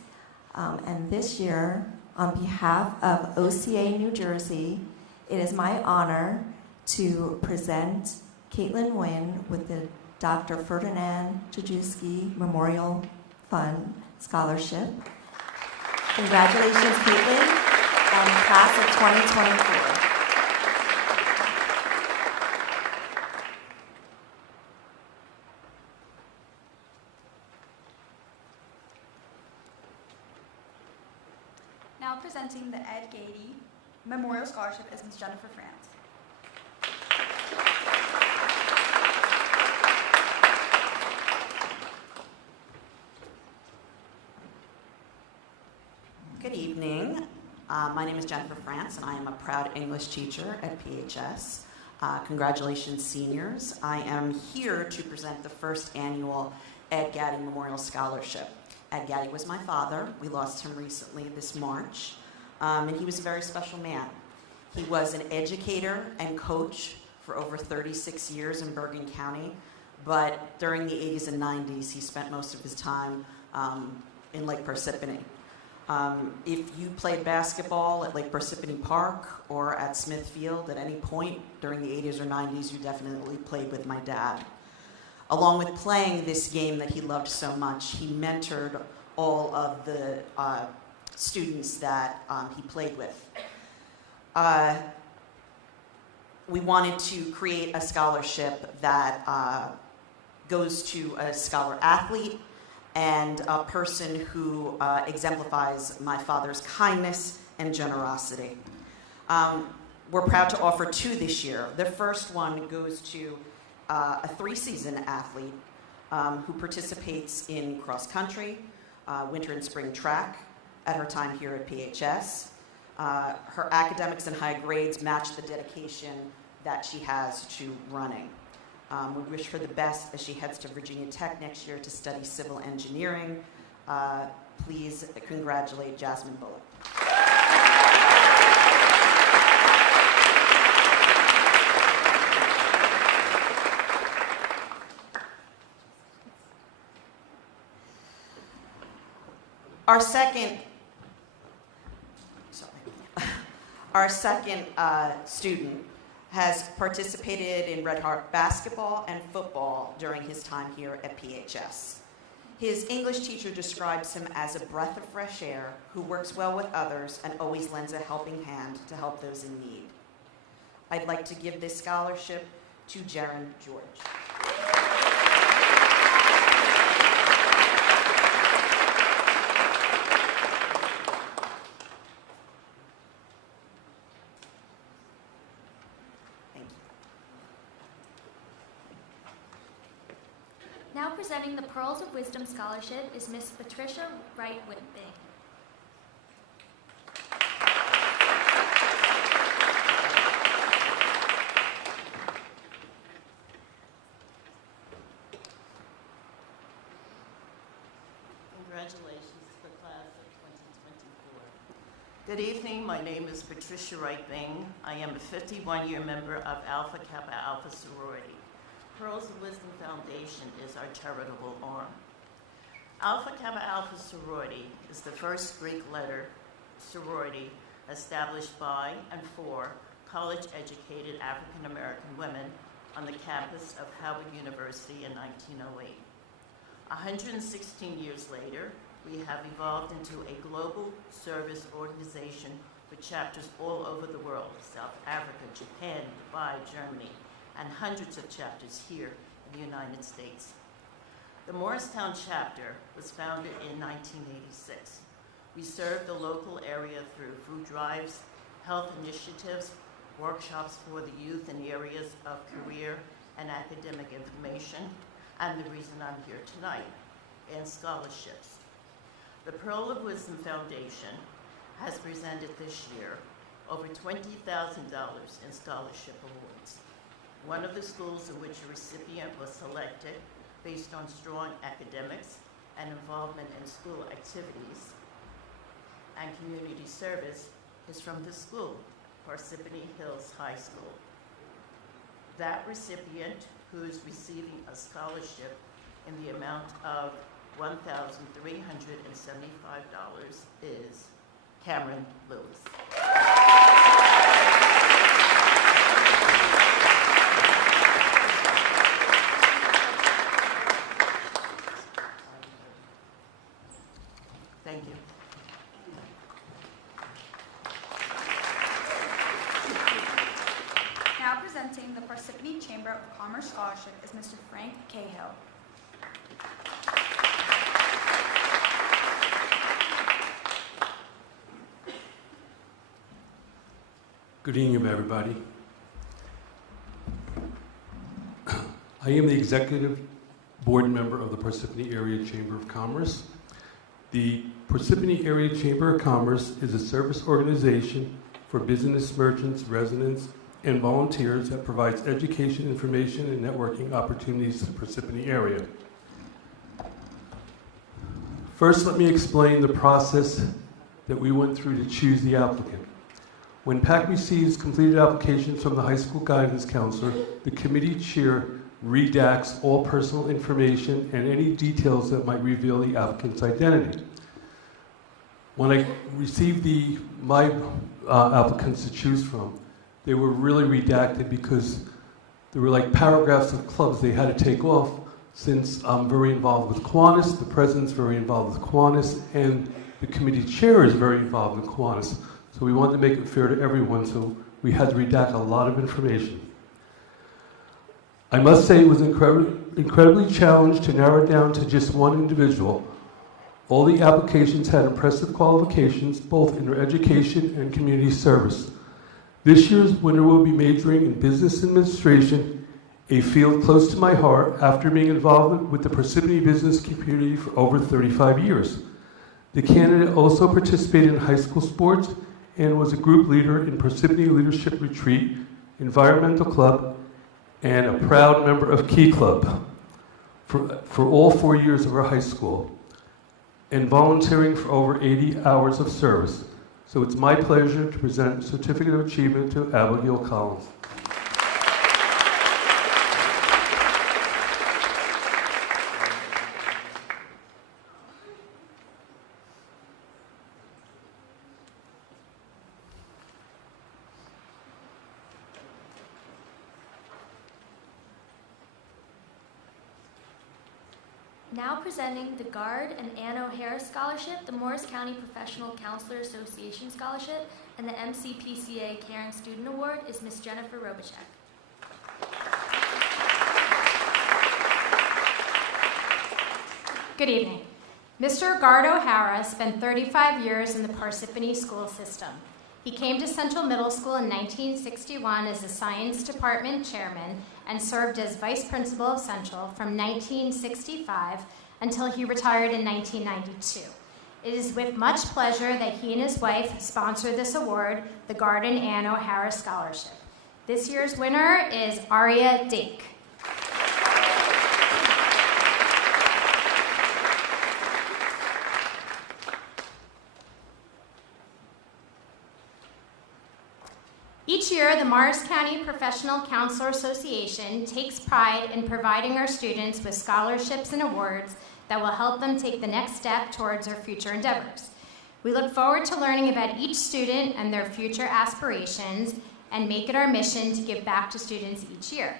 And this year, on behalf of OCA New Jersey, it is my honor to present Caitlin Nguyen with the Dr. Ferdinand Gajewski Memorial Fund Scholarship. Congratulations, Caitlin, and class of 2024. Now presenting the Ed Gady Memorial Scholarship is Ms. Jennifer France. Good evening. My name is Jennifer France, and I am a proud English teacher at PHS. Congratulations, seniors. I am here to present the first annual Ed Gady Memorial Scholarship. Ed Gady was my father. We lost him recently this March, and he was a very special man. He was an educator and coach for over 36 years in Bergen County, but during the 80s and 90s, he spent most of his time in Lake Parsippany. If you played basketball at Lake Parsippany Park or at Smith Field at any point during the 80s or 90s, you definitely played with my dad. Along with playing this game that he loved so much, he mentored all of the students that he played with. We wanted to create a scholarship that goes to a scholar athlete and a person who exemplifies my father's kindness and generosity. We're proud to offer two this year. The first one goes to a 3-season athlete who participates in cross country, winter and spring track at her time here at PHS. Her academics and high grades match the dedication that she has to running. We wish her the best as she heads to Virginia Tech next year to study civil engineering. Please congratulate Jasmine Bullock. Our second student has participated in Red Heart basketball and football during his time here at PHS. His English teacher describes him as a breath of fresh air who works well with others and always lends a helping hand to help those in need. I'd like to give this scholarship to Jaron George. Now presenting the Pearls of Wisdom Scholarship is Miss Patricia Wright-Whitbing. Congratulations to the class of 2024. Good evening, my name is Patricia Wright-Bing. I am a 51-year member of Alpha Kappa Alpha sorority. Pearls of Wisdom Foundation is our charitable arm. Alpha Kappa Alpha sorority is the first Greek letter sorority established by and for college-educated African American women on the campus of Howard University in 1908. 116 years later, we have evolved into a global service organization with chapters all over the world: South Africa, Japan, Dubai, Germany, and hundreds of chapters here of the United States. The Morristown chapter was founded in 1986. We serve the local area through food drives, health initiatives, workshops for the youth in areas of career and academic information, and the reason I'm here tonight, and scholarships. The Pearl of Wisdom Foundation has presented this year over $20,000 in scholarship awards. One of the schools in which a recipient was selected based on strong academics and involvement in school activities and community service is from this school, Parsippany Hills High School. That recipient, who is receiving a scholarship in the amount of $1,375, is Cameron Lewis. Thank you. Now presenting the Parsippany Chamber of Commerce Scholarship is Mr. Frank Cahill. Good evening, everybody. I am the executive board member of the Parsippany Area Chamber of Commerce. The Parsippany Area Chamber of Commerce is a service organization for business merchants, residents, and volunteers that provides education, information, and networking opportunities to the Parsippany area. First, let me explain the process that we went through to choose the applicant. When PAC receives completed applications from the high school guidance counselor, the committee chair redacts all personal information and any details that might reveal the applicant's identity. When I received my applicants to choose from, they were really redacted because there were like paragraphs of clubs they had to take off, since I'm very involved with Kiwanis, the president's very involved with Kiwanis, and the committee chair is very involved with Kiwanis. So we wanted to make it fair to everyone, so we had to redact a lot of information. I must say it was incredibly challenged to narrow it down to just one individual. All the applications had impressive qualifications, both in their education and community service. This year's winner will be majoring in business administration, a field close to my heart after being involved with the Parsippany business community for over 35 years. The candidate also participated in high school sports and was a group leader in Parsippany Leadership Retreat, Environmental Club, and a proud member of Key Club for all 4 years of our high school, and volunteering for over 80 hours of service. So it's my pleasure to present Certificate of Achievement to Abigail Collins. Now presenting the Gard and Ann O'Hara Scholarship, the Morris County Professional Counselor Association Scholarship, and the MCPCA Caring Student Award is Ms. Jennifer Robichek. Good evening. Mr. Gard O'Hara spent 35 years in the Parsippany school system. He came to Central Middle School in 1961 as the Science Department Chairman and served as Vice Principal of Central from 1965 until he retired in 1992. It is with much pleasure that he and his wife sponsor this award, the Gard and Ann O'Hara Scholarship. This year's winner is Aria Dake. Each year, the Morris County Professional Counselor Association takes pride in providing our students with scholarships and awards that will help them take the next step towards their future endeavors. We look forward to learning about each student and their future aspirations and make it our mission to give back to students each year.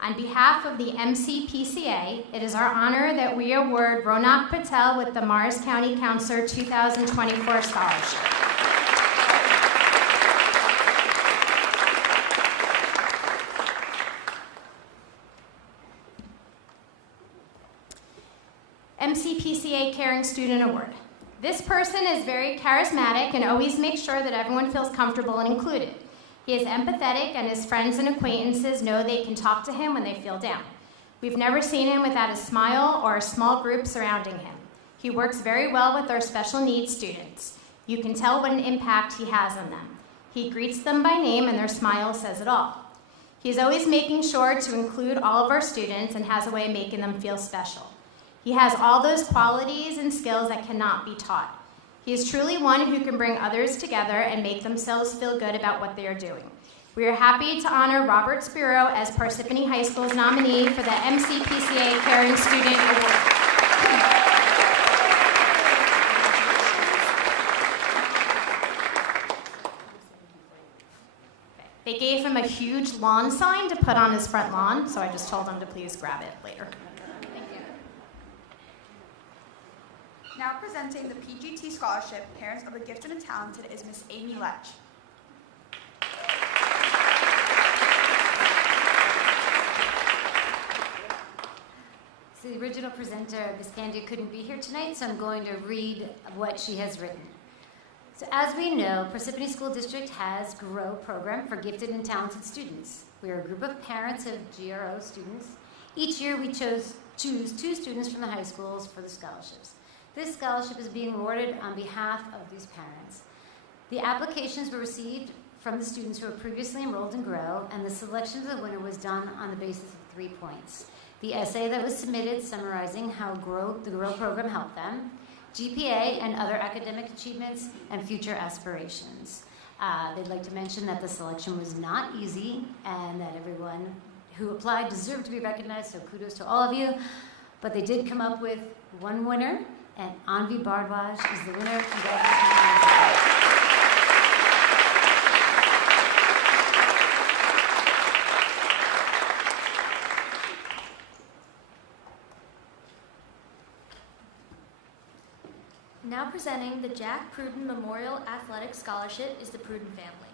On behalf of the MCPCA, it is our honor that we award Ronak Patel with the Morris County Counselor 2024 Scholarship. MCPCA Caring Student Award. This person is very charismatic and always makes sure that everyone feels comfortable and included. He is empathetic, and his friends and acquaintances know they can talk to him when they feel down. We've never seen him without a smile or a small group surrounding him. He works very well with our special needs students. You can tell what an impact he has on them. He greets them by name, and their smile says it all. He's always making sure to include all of our students and has a way of making them feel special. He has all those qualities and skills that cannot be taught. He is truly one who can bring others together and make themselves feel good about what they are doing. We are happy to honor Robert Spiro as Parsippany High School's nominee for the MCPCA Caring Student Award. They gave him a huge lawn sign to put on his front lawn, so I just told him to please grab it later. Thank you. Now presenting the PGT Scholarship, Parents of the Gifted and Talented, is Miss Amy Lech. So the original presenter, Miss Candia, couldn't be here tonight, so I'm going to read what she has written. So as we know, Parsippany School District has GROW program for gifted and talented students. We are a group of parents of GRO students. Each year we choose 2 students from the high schools for the scholarships. This scholarship is being awarded on behalf of these parents. The applications were received from the students who were previously enrolled in GROW, and the selection of the winner was done on the basis of 3 points. The essay that was submitted summarizing how the GROW program helped them, GPA and other academic achievements, and future aspirations. They'd like to mention that the selection was not easy and that everyone who applied deserved to be recognized, so kudos to all of you. But they did come up with one winner, and Anvi Bardwaj is the winner. Congratulations. Now presenting the Jack Pruden Memorial Athletic Scholarship is the Pruden family.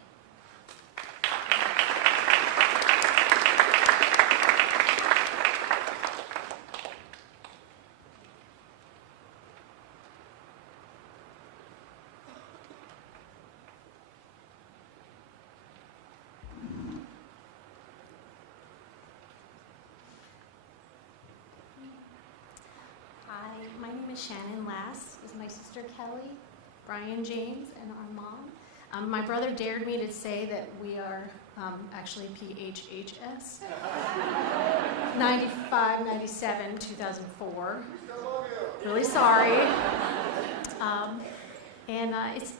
Hi, my name is Shannon Lass. This is my sister Kelly, Brian James, and our mom. My brother dared me to say that we are actually PHHS. 95, 97, 2004. Really sorry.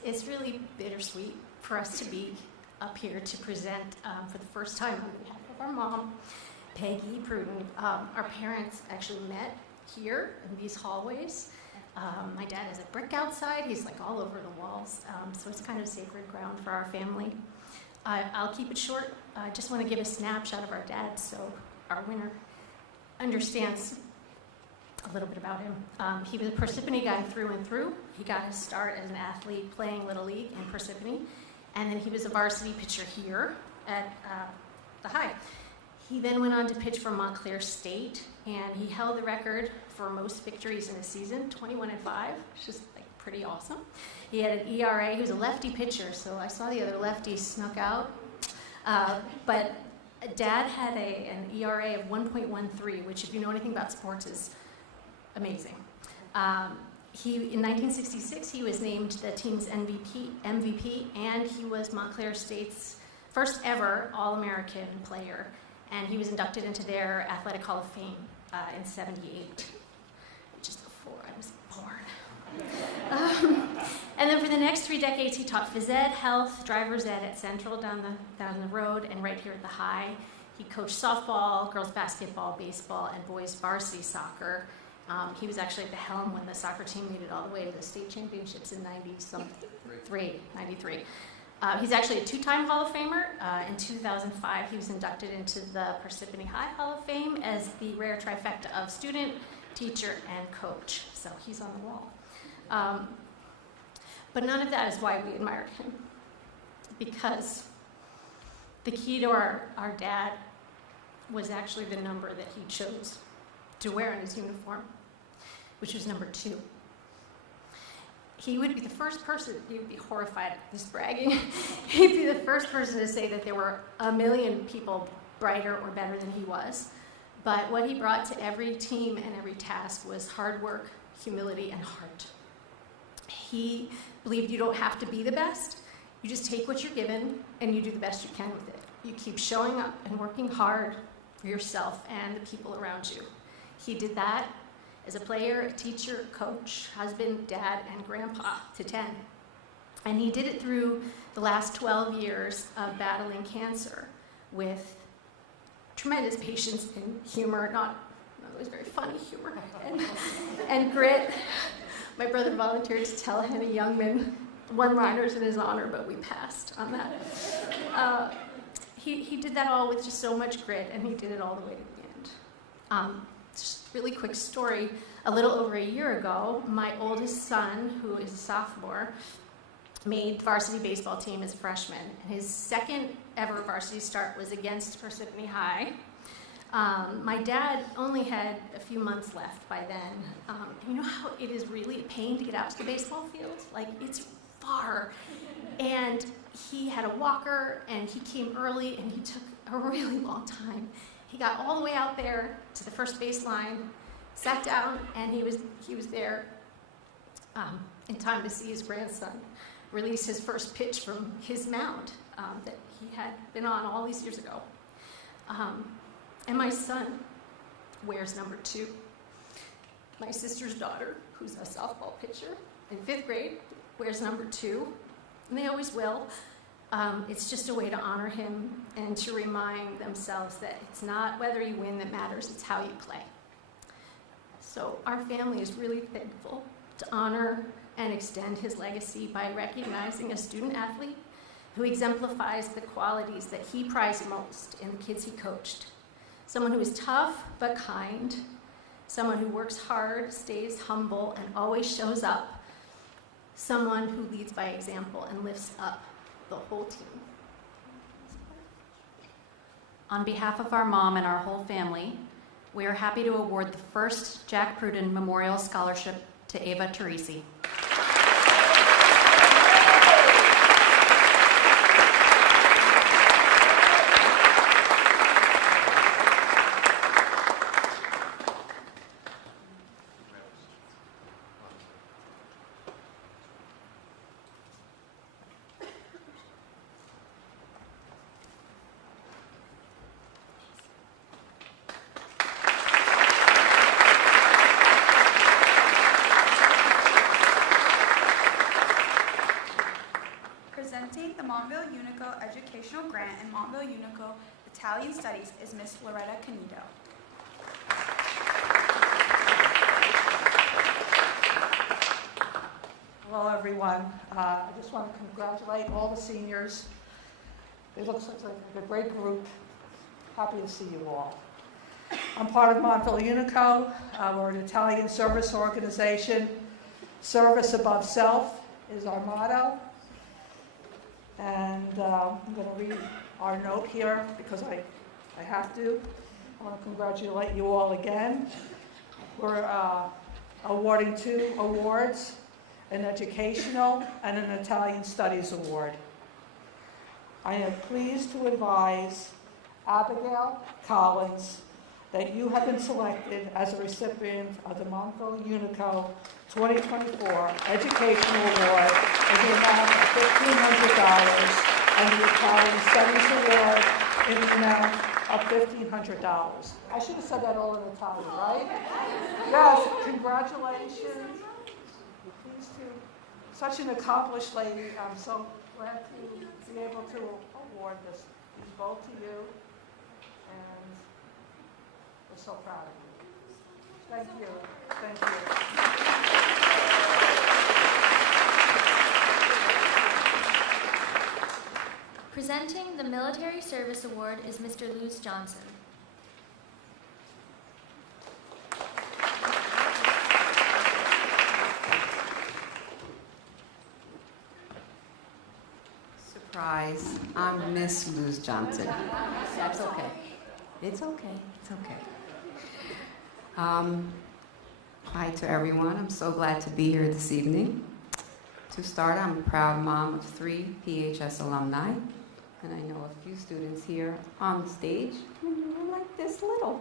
It's really bittersweet for us to be up here to present for the first time on behalf of our mom, Peggy Pruden. Our parents actually met here in these hallways. My dad has a brick outside. He's like all over the walls. So it's kind of sacred ground for our family. I'll keep it short. I just want to give a snapshot of our dad so our winner understands a little bit about him. He was a Parsippany guy through and through. He got his start as an athlete playing Little League in Parsippany. And then he was a varsity pitcher here at the high. He then went on to pitch for Montclair State, and he held the record for most victories in a season, 21-5, which is like pretty awesome. He had an ERA. He was a lefty pitcher, so I saw the other lefties snuck out. But Dad had an ERA of 1.13, which, if you know anything about sports, is amazing. In 1966, he was named the team's MVP, and he was Montclair State's first ever All-American player. And he was inducted into their Athletic Hall of Fame in '78, which is before I was born. And then for the next 3 decades, he taught phys ed, health, driver's ed at Central down the road, and right here at the high. He coached softball, girls basketball, baseball, and boys varsity soccer. He was actually at the helm when the soccer team made it all the way to the state championships in 93. He's actually a 2-time Hall of Famer. In 2005, he was inducted into the Parsippany High Hall of Fame as the rare trifecta of student, teacher, and coach. So he's on the wall. But none of that is why we admired him, because the key to our dad was actually the number that he chose to wear in his uniform. which was number 2. He would be the first person, you would be horrified at this bragging, he'd be the first person to say that there were a million people brighter or better than he was. But what he brought to every team and every task was hard work, humility, and heart. He believed you don't have to be the best, you just take what you're given and you do the best you can with it. You keep showing up and working hard for yourself and the people around you. He did that as a player, a teacher, coach, husband, dad, and grandpa to 10. And he did it through the last 12 years of battling cancer with tremendous patience and humor, not always very funny humor, and grit. My brother volunteered to tell Henny Youngman one-liners in his honor, but we passed on that. He did that all with just so much grit, and he did it all the way to the end. Just a really quick story. A little over a year ago, my oldest son, who is a sophomore, made varsity baseball team as a freshman. And his second ever varsity start was against Parsippany High. My dad only had a few months left by then. You know how it is really a pain to get out to the baseball field? Like, it's far. And he had a walker, and he came early, and he took a really long time. He got all the way out there to the first base line, sat down, and he was there in time to see his grandson release his first pitch from his mound that he had been on all these years ago. And my son wears number 2. My sister's daughter, who's a softball pitcher in 5th grade, wears number 2, and they always will. It's just a way to honor him and to remind themselves that it's not whether you win that matters, it's how you play. So our family is really thankful to honor and extend his legacy by recognizing a student athlete who exemplifies the qualities that he prized most in the kids he coached. Someone who is tough but kind, someone who works hard, stays humble, and always shows up, someone who leads by example and lifts up the whole team. On behalf of our mom and our whole family, we are happy to award the first Jack Pruden Memorial Scholarship to Ava Teresi. Presenting the Montville Unico Educational Grant in Montville Unico Italian Studies is Miss Loretta Canido. Hello, everyone. I just want to congratulate all the seniors. They look like a great group. Happy to see you all. I'm part of Montville Unico. We're an Italian service organization. Service above self is our motto. And I'm going to read our note here because I have to. I want to congratulate you all again. We're awarding 2 awards, an educational and an Italian Studies Award. I am pleased to advise Abigail Collins that you have been selected as a recipient of the Montville Unico 2024 Educational Award in the amount of $1,500 and the Italian Studies Award in the amount of $1,500. I should have said that all in Italian, right? Yes, congratulations. You're pleased to. Such an accomplished lady. I'm so glad to be able to award these both to you. And we're so proud of you. Thank you. Thank you. Presenting the Military Service Award is Mr. Luz Johnson. Surprise, I'm Miss Luz Johnson. That's okay. It's okay. It's okay. Hi to everyone. I'm so glad to be here this evening. To start, I'm a proud mom of 3 PHS alumni, and I know a few students here on the stage. You're like this little.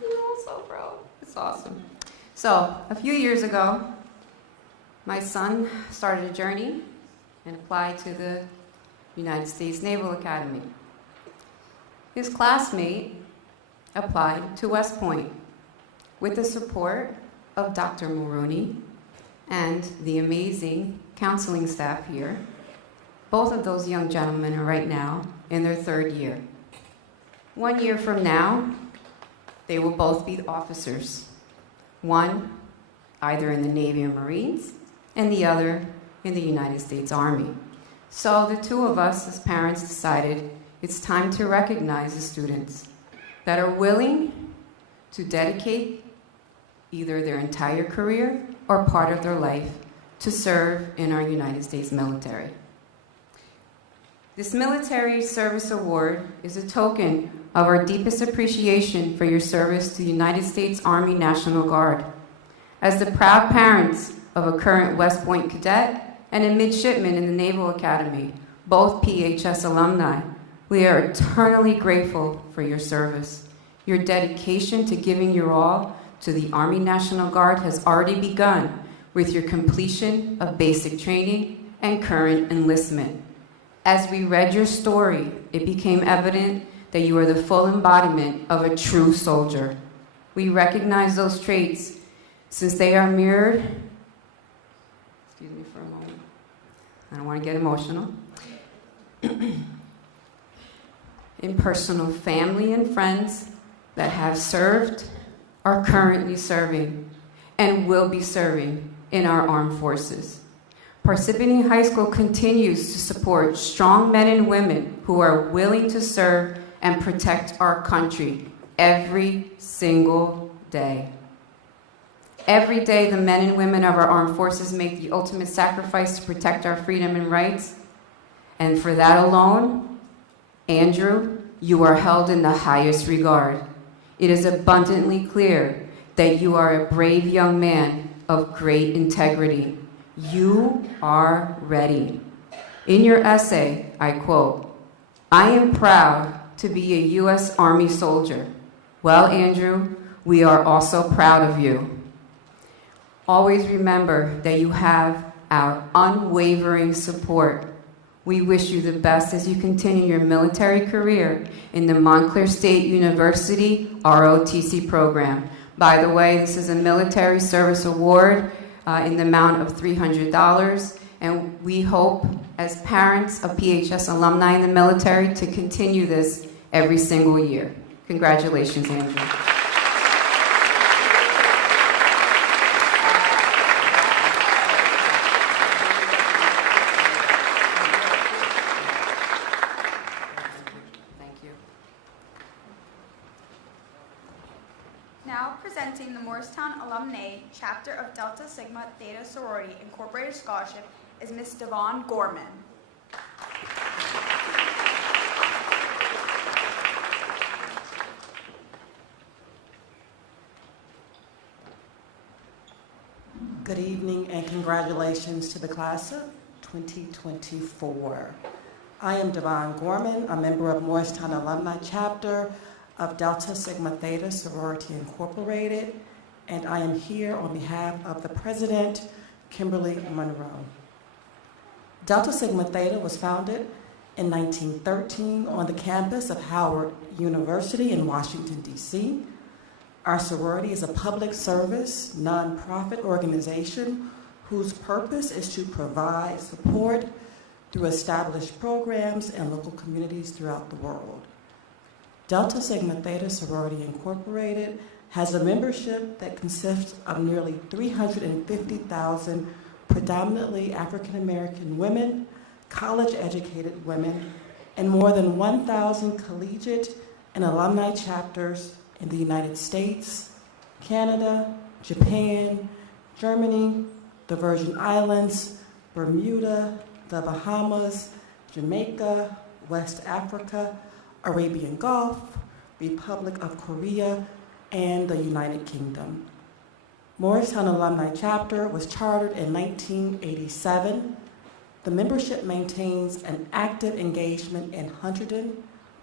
You're all so proud. It's awesome. So, a few years ago, my son started a journey and applied to the United States Naval Academy. His classmate applied to West Point with the support of Dr. Mulroney and the amazing counseling staff here. Both of those young gentlemen are right now in their 3rd year. 1 year from now, they will both be officers. One either in the Navy or Marines, and the other in the United States Army. So the 2 of us as parents decided it's time to recognize the students that are willing to dedicate either their entire career or part of their life to serve in our United States military. This Military Service Award is a token of our deepest appreciation for your service to the United States Army National Guard. As the proud parents of a current West Point cadet and a midshipman in the Naval Academy, both PHS alumni, we are eternally grateful for your service. Your dedication to giving your all to the Army National Guard has already begun with your completion of basic training and current enlistment. As we read your story, it became evident that you are the full embodiment of a true soldier. We recognize those traits since they are mirrored, excuse me for a moment, I don't want to get emotional, in personal family and friends that have served, are currently serving, and will be serving in our armed forces. Parsippany High School continues to support strong men and women who are willing to serve and protect our country every single day. Every day, the men and women of our armed forces make the ultimate sacrifice to protect our freedom and rights. And for that alone, Andrew, you are held in the highest regard. It is abundantly clear that you are a brave young man of great integrity. You are ready. In your essay, I quote, "I am proud to be a U.S. Army soldier." Well, Andrew, we are also proud of you. Always remember that you have our unwavering support. We wish you the best as you continue your military career in the Montclair State University ROTC program. By the way, this is a military service award in the amount of $300, and we hope, as parents of PHS alumni in the military, to continue this every single year. Congratulations, Andrew. Now presenting the Morristown Alumni Chapter of Delta Sigma Theta Sorority Incorporated Scholarship is Ms. Devon Gorman. Good evening and congratulations to the class of 2024. I am Devon Gorman, a member of Morristown Alumni Chapter of Delta Sigma Theta Sorority Incorporated, and I am here on behalf of the President, Kimberly Monroe. Delta Sigma Theta was founded in 1913 on the campus of Howard University in Washington, D.C. Our sorority is a public service, nonprofit organization whose purpose is to provide support through established programs and local communities throughout the world. Delta Sigma Theta Sorority Incorporated has a membership that consists of nearly 350,000 predominantly African American women, college-educated women, and more than 1,000 collegiate and alumni chapters in the United States, Canada, Japan, Germany, the Virgin Islands, Bermuda, the Bahamas, Jamaica, West Africa, Arabian Gulf, Republic of Korea, and the United Kingdom. Morristown Alumni Chapter was chartered in 1987. The membership maintains an active engagement in Hunterdon,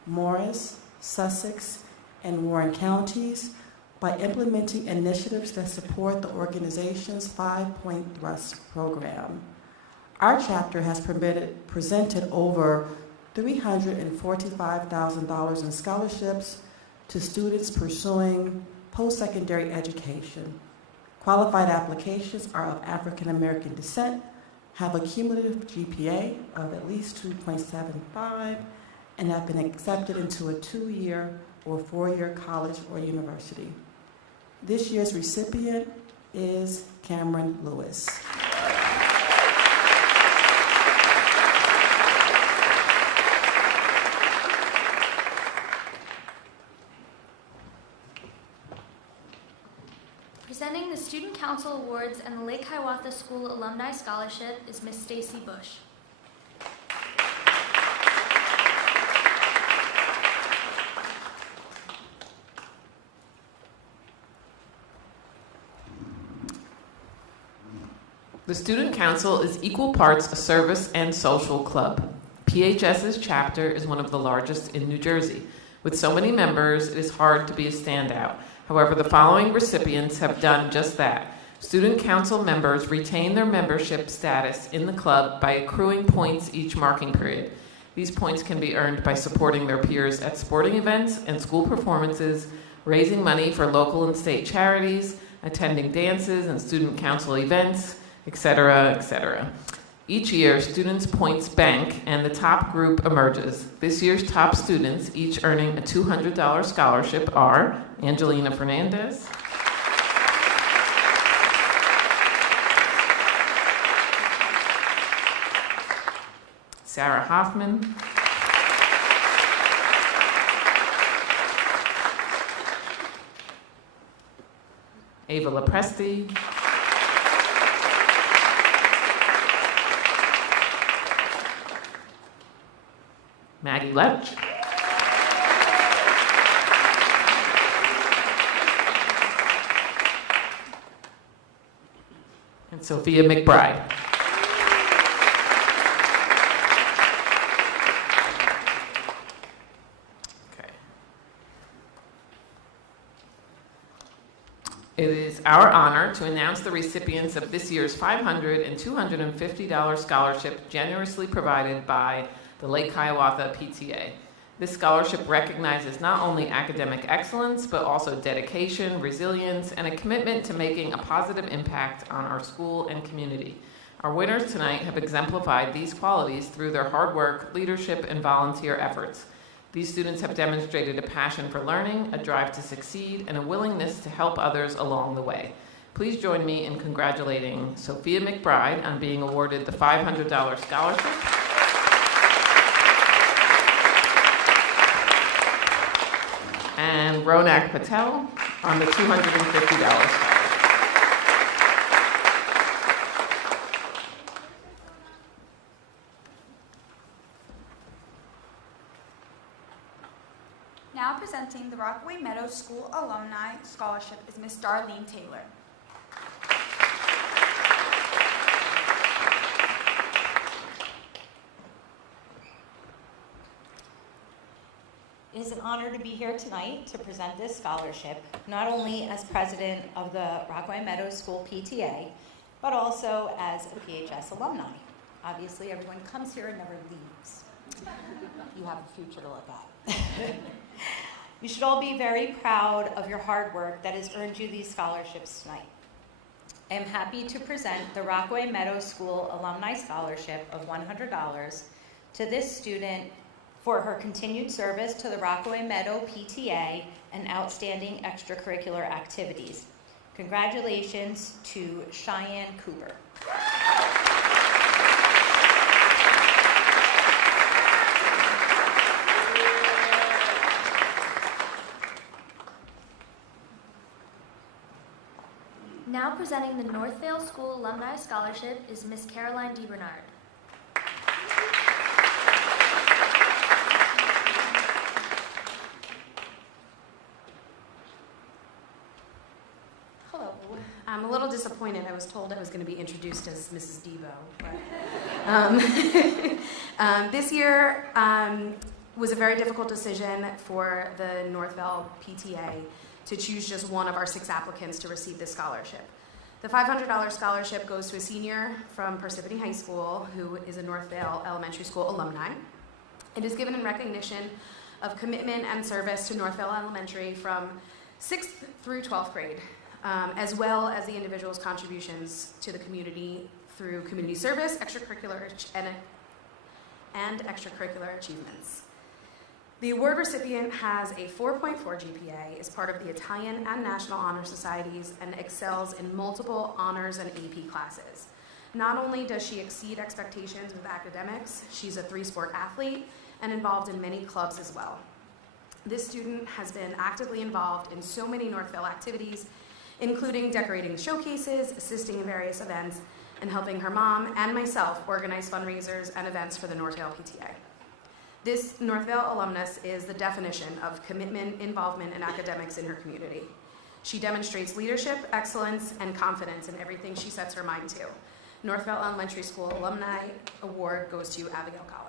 Morris, Sussex, and Warren counties by implementing initiatives that support the organization's 5-point thrust program. Our chapter has presented over $345,000 in scholarships to students pursuing post-secondary education. Qualified applications are of African American descent, have a cumulative GPA of at least 2.75, and have been accepted into a 2-year or 4-year college or university. This year's recipient is Cameron Lewis. Presenting the Student Council Awards and the Lake Hiawatha School Alumni Scholarship is Miss Stacy Bush. The Student Council is equal parts a service and social club. PHS's chapter is one of the largest in New Jersey. With so many members, it is hard to be a standout. However, the following recipients have done just that. Student Council members retain their membership status in the club by accruing points each marking period. These points can be earned by supporting their peers at sporting events and school performances, raising money for local and state charities, attending dances and student council events, etc., etc. Each year, students' points bank and the top group emerges. This year's top students, each earning a $200 scholarship, are Angelina Fernandez, Sarah Hoffman, Ava Lepresti, Maggie Lech, and Sophia McBride. Okay. It is our honor to announce the recipients of this year's $500 and $250 scholarship generously provided by the Lake Hiawatha PTA. This scholarship recognizes not only academic excellence, but also dedication, resilience, and a commitment to making a positive impact on our school and community. Our winners tonight have exemplified these qualities through their hard work, leadership, and volunteer efforts. These students have demonstrated a passion for learning, a drive to succeed, and a willingness to help others along the way. Please join me in congratulating Sophia McBride on being awarded the $500 scholarship, and Ronak Patel on the $250 scholarship. Now presenting the Rockaway Meadows School Alumni Scholarship is Miss Darlene Taylor. It is an honor to be here tonight to present this scholarship, not only as president of the Rockaway Meadows School PTA, but also as a PHS alumni. Obviously, everyone comes here and never leaves. You have a future to look at. You should all be very proud of your hard work that has earned you these scholarships tonight. I am happy to present the Rockaway Meadows School Alumni Scholarship of $100 to this student for her continued service to the Rockaway Meadow PTA and outstanding extracurricular activities. Congratulations to Cheyenne Cooper. Now presenting the Northvale School Alumni Scholarship is Miss Caroline DeBernard. I'm a little disappointed. I was told I was going to be introduced as Mrs. Debo. But, this year was a very difficult decision for the Northville PTA to choose just one of our 6 applicants to receive this scholarship. The $500 scholarship goes to a senior from Parsippany High School who is a Northville Elementary School alumni. It is given in recognition of commitment and service to Northville Elementary from 6th through 12th grade, as well as the individual's contributions to the community through community service, extracurricular, and extracurricular achievements. The award recipient has a 4.4 GPA, is part of the Italian and National Honor Societies, and excels in multiple honors and AP classes. Not only does she exceed expectations with academics, she's a 3-sport athlete and involved in many clubs as well. This student has been actively involved in so many Northville activities, including decorating the showcases, assisting in various events, and helping her mom and myself organize fundraisers and events for the Northville PTA. This Northville alumnus is the definition of commitment, involvement, and academics in her community. She demonstrates leadership, excellence, and confidence in everything she sets her mind to. Northville Elementary School Alumni Award goes to Abigail Collins.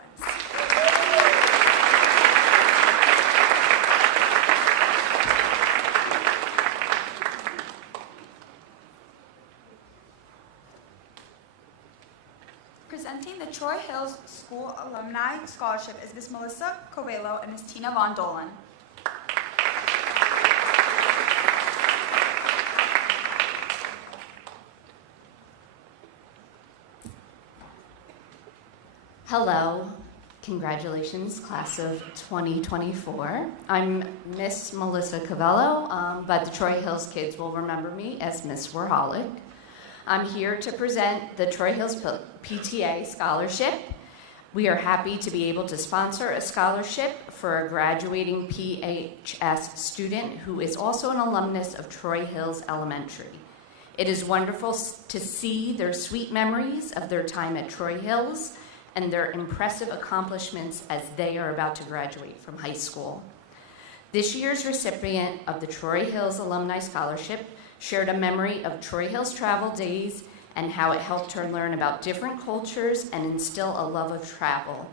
Presenting the Troy Hills School Alumni Scholarship is Ms. Melissa Covello and Ms. Tina Von Dolan. Hello, congratulations, class of 2024. I'm Miss Melissa Covello, but the Troy Hills kids will remember me as Miss Warholic. I'm here to present the Troy Hills PTA Scholarship. We are happy to be able to sponsor a scholarship for a graduating PHS student who is also an alumnus of Troy Hills Elementary. It is wonderful to see their sweet memories of their time at Troy Hills and their impressive accomplishments as they are about to graduate from high school. This year's recipient of the Troy Hills Alumni Scholarship shared a memory of Troy Hills travel days and how it helped her learn about different cultures and instill a love of travel.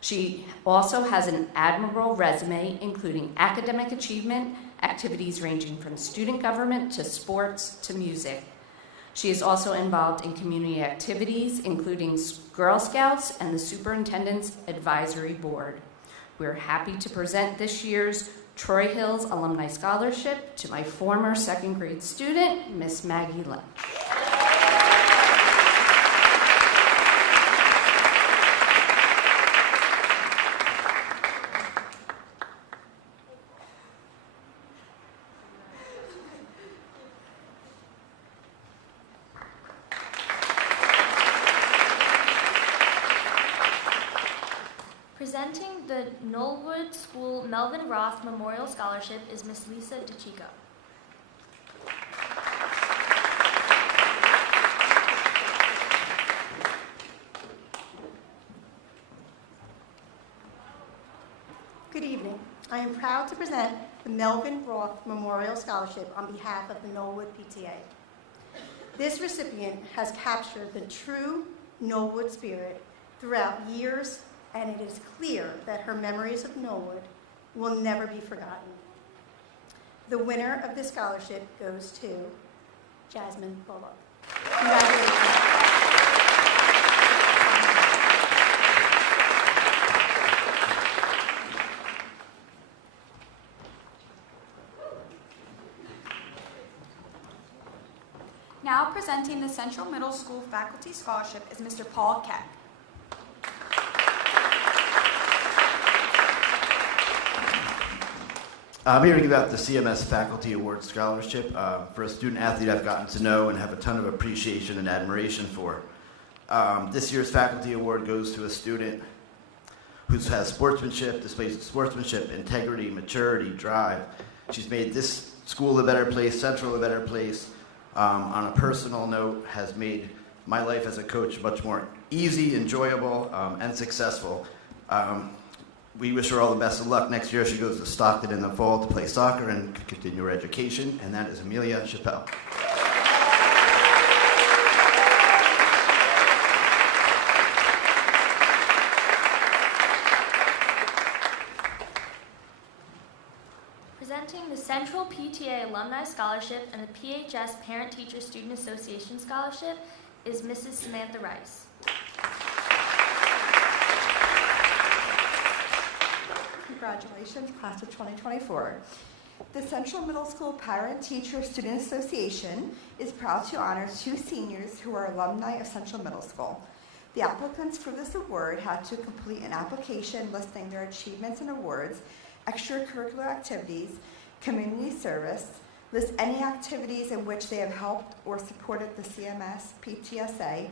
She also has an admirable resume, including academic achievement, activities ranging from student government to sports to music. She is also involved in community activities, including Girl Scouts and the Superintendent's Advisory Board. We're happy to present this year's Troy Hills Alumni Scholarship to my former 2nd grade student, Miss Maggie Lynch. Presenting the Knollwood School Melvin Roth Memorial Scholarship is Miss Lisa DeChico. Good evening. I am proud to present the Melvin Roth Memorial Scholarship on behalf of the Knollwood PTA. This recipient has captured the true Knollwood spirit throughout years, and it is clear that her memories of Knollwood will never be forgotten. The winner of this scholarship goes to Jasmine Bullock. Congratulations. Now presenting the Central Middle School Faculty Scholarship is Mr. Paul Keck. I'm here to give out the CMS Faculty Award Scholarship for a student athlete I've gotten to know and have a ton of appreciation and admiration for. This year's faculty award goes to a student who has sportsmanship, displays sportsmanship, integrity, maturity, drive. She's made this school a better place, Central a better place. On a personal note, has made my life as a coach much more easy, enjoyable, and successful. We wish her all the best of luck. Next year she goes to Stockton in the fall to play soccer and continue her education, and that is Amelia Chappelle. PTA Alumni Scholarship and the PHS Parent-Teacher Student Association Scholarship is Mrs. Samantha Rice. Congratulations, class of 2024. The Central Middle School Parent-Teacher Student Association is proud to honor 2 seniors who are alumni of Central Middle School. The applicants for this award had to complete an application listing their achievements and awards, extracurricular activities, community service, list any activities in which they have helped or supported the CMS PTSA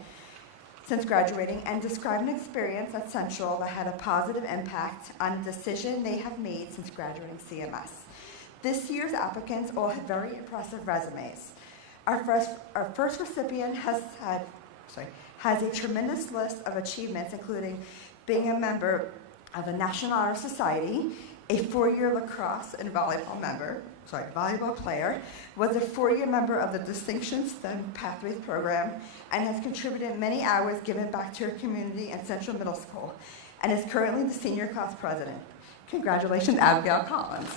since graduating, and describe an experience at Central that had a positive impact on a decision they have made since graduating CMS. This year's applicants all had very impressive resumes. Our first recipient has a tremendous list of achievements, including being a member of the National Honor Society, a 4-year lacrosse and volleyball player, was a 4-year member of the Distinction STEM Pathways program, and has contributed many hours given back to her community and Central Middle School, and is currently the senior class president. Congratulations, Abigail Collins.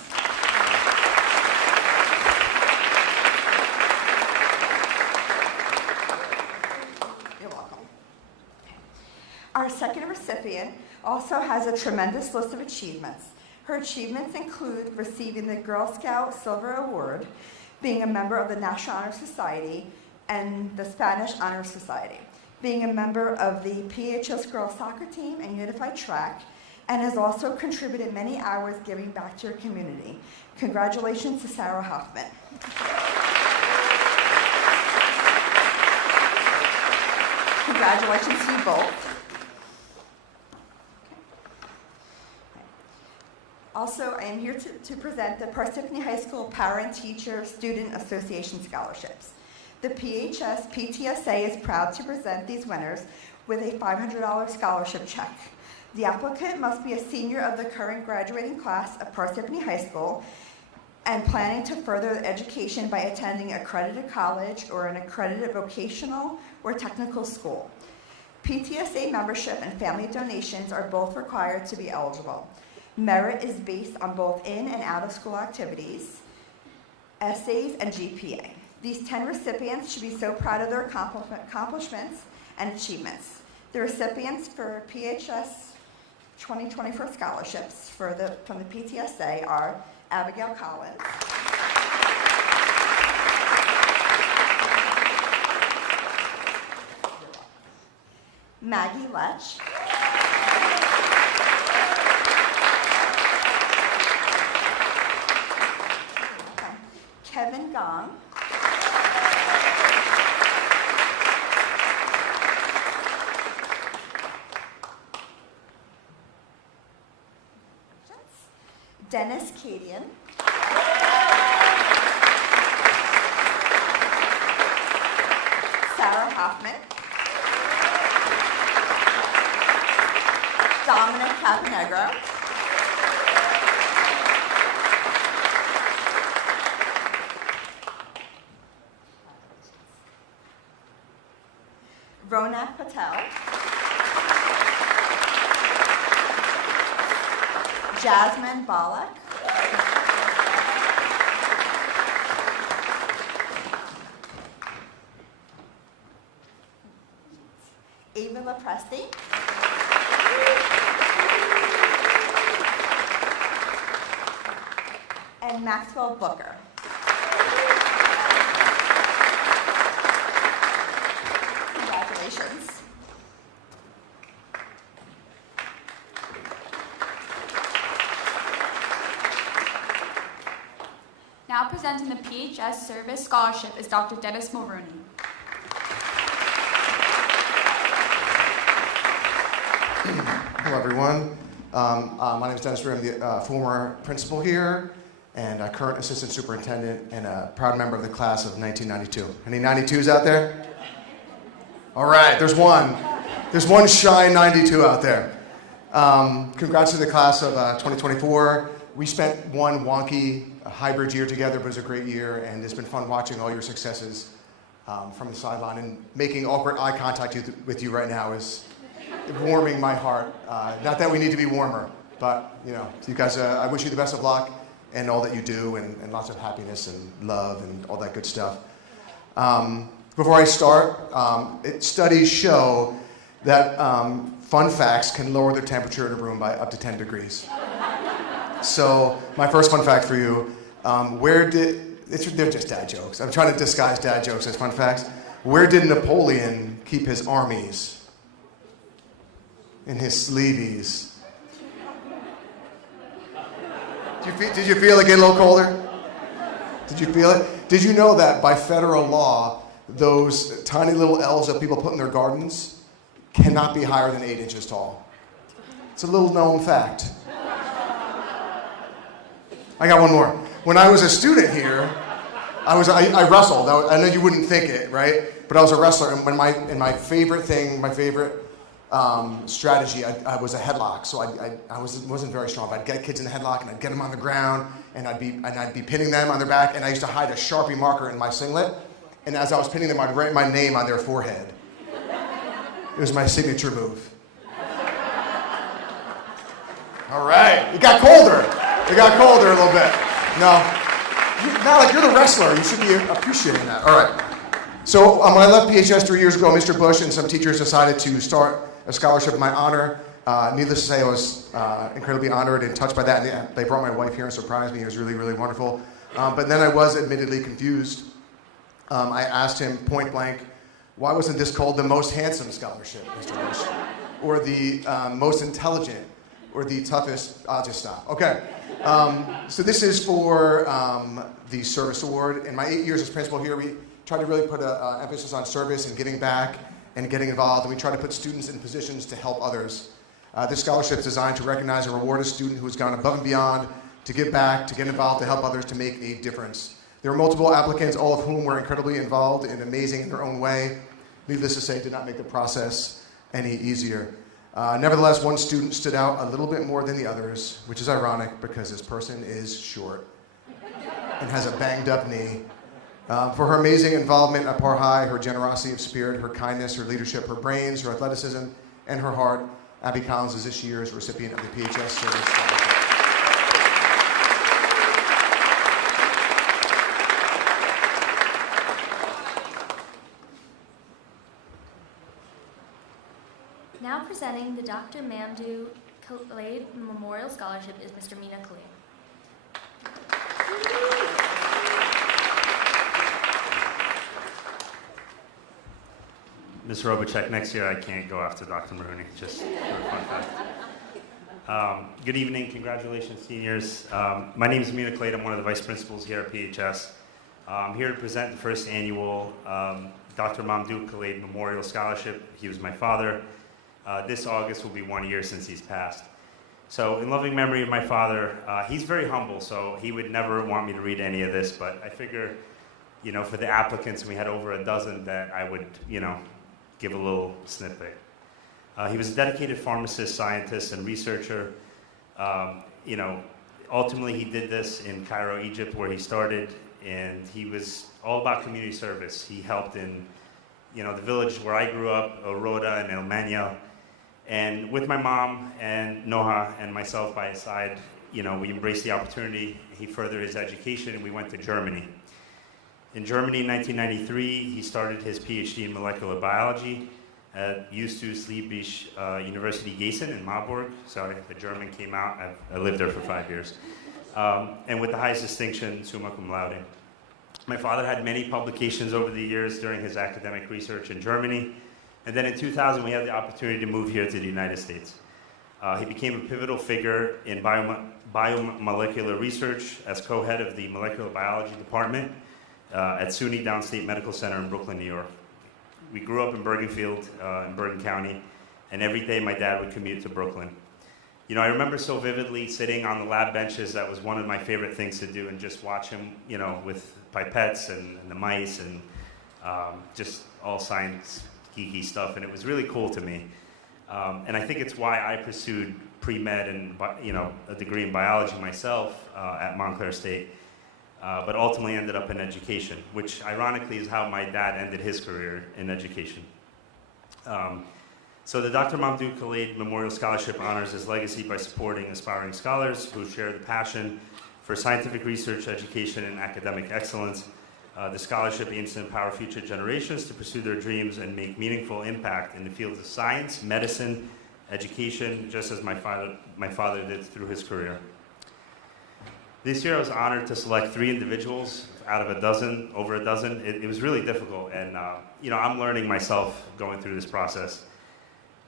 You're welcome. Our second recipient also has a tremendous list of achievements. Her achievements include receiving the Girl Scout Silver Award, being a member of the National Honor Society and the Spanish Honor Society, being a member of the PHS Girls Soccer Team and Unified Track, and has also contributed many hours giving back to her community. Congratulations to Sarah Hoffman. Congratulations to you both. Also, I am here to present the Parsippany High School Parent-Teacher Student Association Scholarships. The PHS PTSA is proud to present these winners with a $500 scholarship check. The applicant must be a senior of the current graduating class of Parsippany High School and planning to further education by attending accredited college or an accredited vocational or technical school. PTSA membership and family donations are both required to be eligible. Merit is based on both in and out of school activities, essays, and GPA. These 10 recipients should be so proud of their accomplishments and achievements. The recipients for PHS 2024 scholarships from the PTSA are Abigail Collins, Maggie Lech, Kevin Gong, Dennis Cadian, Sarah Hoffman, Dominic Caponegro, Ronak Patel, Jasmine Balak, Ava LaPresti, and Maxwell Booker. Congratulations. Now presenting the PHS Service Scholarship is Dr. Dennis Mulrooney. Hello, everyone. My name is Dennis Mulrooney. I'm the former principal here and a current assistant superintendent and a proud member of the class of 1992. Any 92s out there? All right, there's one. There's one shy 92 out there. Congrats to the class of 2024. We spent one wonky hybrid year together, but it was a great year, and it's been fun watching all your successes from the sideline, and making awkward eye contact with you right now is warming my heart. Not that we need to be warmer, but you know, you guys, I wish you the best of luck, and all that you do, and lots of happiness and love and all that good stuff. Before I start, studies show that fun facts can lower the temperature in a room by up to 10 degrees. So my first fun fact for you, they're just dad jokes. I'm trying to disguise dad jokes as fun facts. Where did Napoleon keep his armies? In his sleeveys. Did you feel it get a little colder? Did you feel it? Did you know that by federal law, those tiny little elves that people put in their gardens cannot be higher than 8 inches tall? It's a little known fact. I got one more. When I was a student here, I wrestled. I know you wouldn't think it, right? But I was a wrestler, and my favorite strategy, I was a headlock. So I wasn't very strong. But I'd get kids in the headlock, and I'd get them on the ground, and I'd be pinning them on their back. And I used to hide a Sharpie marker in my singlet, and as I was pinning them, I'd write my name on their forehead. It was my signature move. All right, it got colder. It got colder a little bit. No, now like you're the wrestler, you should be appreciating that. All right. So when I left PHS 3 years ago, Mr. Bush and some teachers decided to start a scholarship in my honor. Needless to say, I was incredibly honored and touched by that. And they brought my wife here and surprised me. It was really, really wonderful. But then I was admittedly confused. I asked him point blank, why wasn't this called the most handsome scholarship, Mr. Bush? Or the most intelligent? Or the toughest? I'll just stop. Okay. So this is for the service award. In my 8 years as principal here, we try to really put an emphasis on service and giving back and getting involved, and we try to put students in positions to help others. This scholarship is designed to recognize and reward a student who has gone above and beyond to give back, to get involved, to help others, to make a difference. There were multiple applicants, all of whom were incredibly involved and amazing in their own way. Needless to say, did not make the process any easier. Nevertheless, one student stood out a little bit more than the others, which is ironic because this person is short and has a banged up knee. For her amazing involvement at Par High, her generosity of spirit, her kindness, her leadership, her brains, her athleticism, and her heart, Abby Collins is this year's recipient of the PHS Service Scholarship. Now presenting the Dr. Mamdouh Khaled Memorial Scholarship is Mr. Mina Khalid. Ms. Robichek, next year I can't go after Dr. Maroney, just for a fun fact. Good evening, congratulations seniors. My name is Mina Khaled, I'm one of the vice principals here at PHS. I'm here to present the first annual Dr. Mamdouh Khaled Memorial Scholarship. He was my father. This August will be 1 year since he's passed. So in loving memory of my father, he's very humble, so he would never want me to read any of this, but I figure, for the applicants, we had over a dozen, that I would, give a little snippet. He was a dedicated pharmacist, scientist, and researcher. Ultimately he did this in Cairo, Egypt, where he started, and he was all about community service. He helped in, the village where I grew up, Oroda and El Mania. And with my mom and Noha and myself by his side, we embraced the opportunity. He furthered his education, and we went to Germany. In Germany in 1993, he started his PhD in molecular biology at Justus Liebig University Gießen in Marburg. Sorry, the German came out. I lived there for 5 years. And with the highest distinction, summa cum laude. My father had many publications over the years during his academic research in Germany. And then in 2000, we had the opportunity to move here to the United States. He became a pivotal figure in biomolecular research as co-head of the molecular biology department at SUNY Downstate Medical Center in Brooklyn, New York. We grew up in Bergenfield, in Bergen County, and every day my dad would commute to Brooklyn. I remember so vividly sitting on the lab benches. That was one of my favorite things to do, and just watch him, with pipettes and the mice and just all science geeky stuff, and it was really cool to me. And I think it's why I pursued pre-med and a degree in biology myself at Montclair State, but ultimately ended up in education, which ironically is how my dad ended his career in education. So the Dr. Mamdouh Khaled Memorial Scholarship honors his legacy by supporting aspiring scholars who share the passion for scientific research, education, and academic excellence. The scholarship aims to empower future generations to pursue their dreams and make meaningful impact in the fields of science, medicine, education, just as my father did through his career. This year I was honored to select 3 individuals out of over a dozen. It was really difficult, and I'm learning myself going through this process.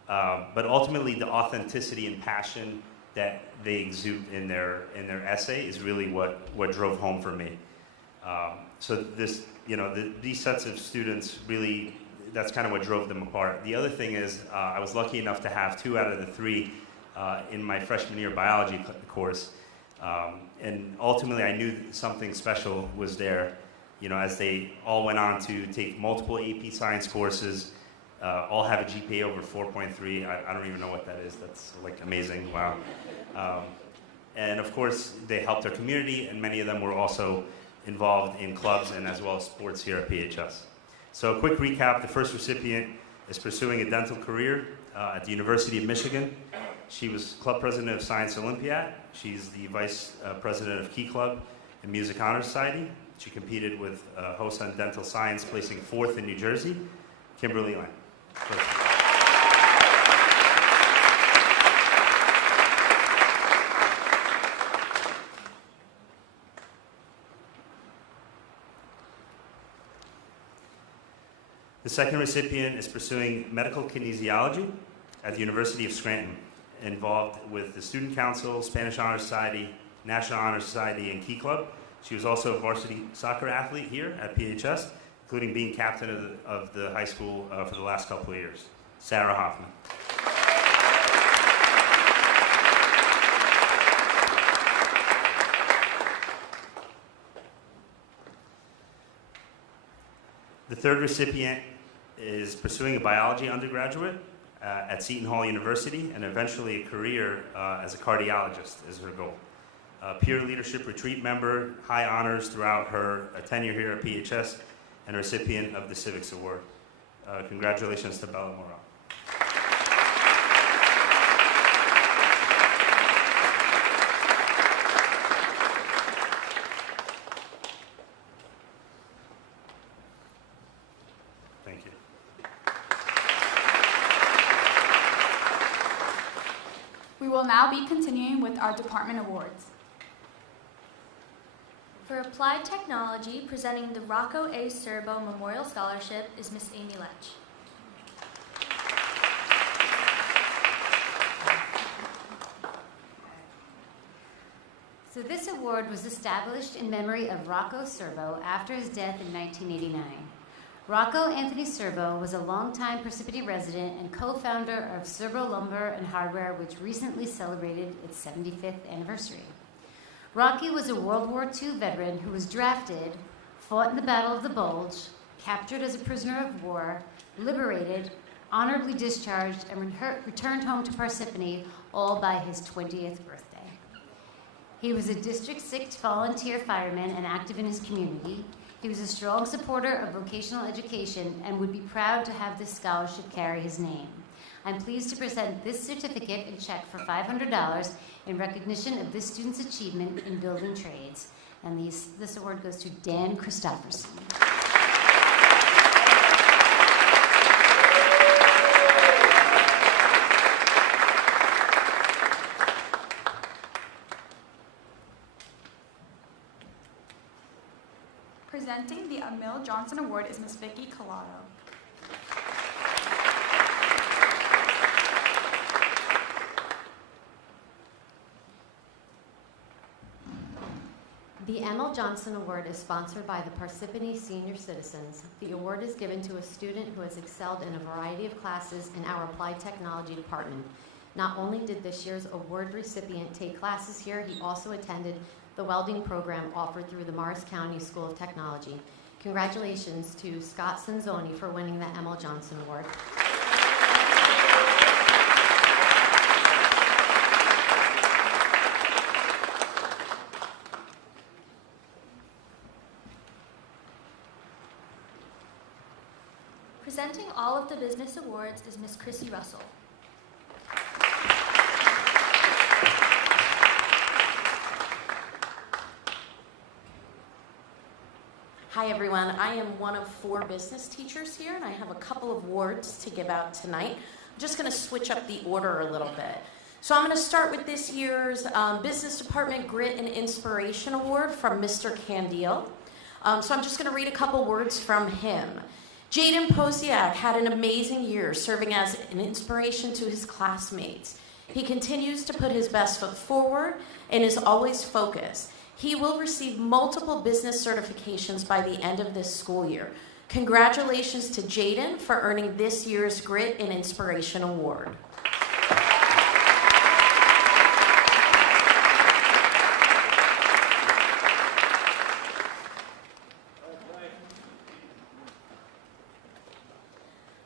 But ultimately, the authenticity and passion that they exude in their essay is really what drove home for me. So this, these sets of students really, that's kind of what drove them apart. The other thing is, I was lucky enough to have 2 out of the 3 in my freshman year biology course. And ultimately, I knew something special was there, as they all went on to take multiple AP science courses, all have a GPA over 4.3. I don't even know what that is. That's like amazing. Wow. And of course, they helped their community, and many of them were also involved in clubs and as well as sports here at PHS. So a quick recap, the first recipient is pursuing a dental career at the University of Michigan. She was club president of Science Olympiad. She's the vice president of Key Club and Music Honor Society. She competed with hosts on dental science, placing 4th in New Jersey. Kimberly Lang. The second recipient is pursuing medical kinesiology at the University of Scranton, involved with the Student Council, Spanish Honor Society, National Honor Society, and Key Club. She was also a varsity soccer athlete here at PHS, including being captain of the high school for the last couple of years. Sarah Hoffman. The third recipient is pursuing a biology undergraduate at Seton Hall University, and eventually a career as a cardiologist is her goal. Peer leadership retreat member, high honors throughout her tenure here at PHS, and recipient of the Civics Award. Congratulations to Bella Morel. Thank you. We will now be continuing with our department awards. For Applied Technology, presenting the Rocco A. Serbo Memorial Scholarship is Miss Amy Lech. So this award was established in memory of Rocco Serbo after his death in 1989. Rocco Anthony Serbo was a longtime Parsippany resident and co-founder of Serbo Lumber and Hardware, which recently celebrated its 75th anniversary. Rocky was a World War II veteran who was drafted, fought in the Battle of the Bulge, captured as a prisoner of war, liberated, honorably discharged, and returned home to Parsippany, all by his 20th birthday. He was a District 6 volunteer fireman and active in his community. He was a strong supporter of vocational education and would be proud to have this scholarship carry his name. I'm pleased to present this certificate and check for $500 in recognition of this student's achievement in building trades. And this award goes to Dan Christofferson. Presenting the Emil Johnson Award is Ms. Vicki Collado. The Emil Johnson Award is sponsored by the Parsippany Senior Citizens. The award is given to a student who has excelled in a variety of classes in our Applied Technology department. Not only did this year's award recipient take classes here, he also attended the welding program offered through the Morris County School of Technology. Congratulations to Scott Sanzoni for winning the Emil Johnson Award. Presenting all of the business awards is Miss Chrissy Russell. Hi everyone, I am one of 4 business teachers here and I have a couple of awards to give out tonight. I'm just going to switch up the order a little bit. So I'm going to start with this year's Business Department Grit and Inspiration Award from Mr. Candiel. So I'm just going to read a couple words from him. Jaden Posiak had an amazing year serving as an inspiration to his classmates. He continues to put his best foot forward and is always focused. He will receive multiple business certifications by the end of this school year. Congratulations to Jaden for earning this year's Grit and Inspiration Award.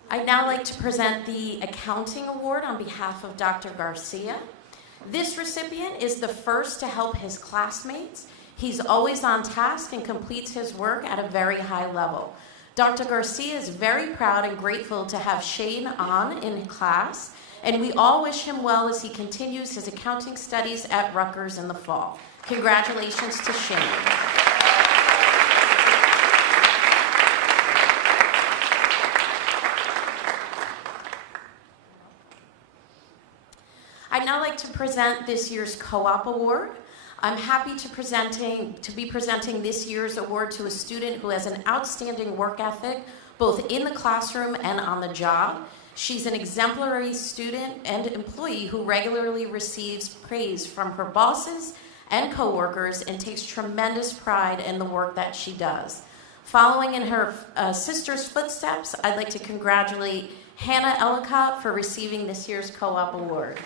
I'd now like to present the Accounting Award on behalf of Dr. Garcia. This recipient is the first to help his classmates. He's always on task and completes his work at a very high level. Dr. Garcia is very proud and grateful to have Shane on in class, and we all wish him well as he continues his accounting studies at Rutgers in the fall. Congratulations to Shane. I'd now like to present this year's Co-op Award. I'm happy to be presenting this year's award to a student who has an outstanding work ethic, both in the classroom and on the job. She's an exemplary student and employee who regularly receives praise from her bosses and coworkers and takes tremendous pride in the work that she does. Following in her sister's footsteps, I'd like to congratulate Hannah Ellicott for receiving this year's Co-op Award.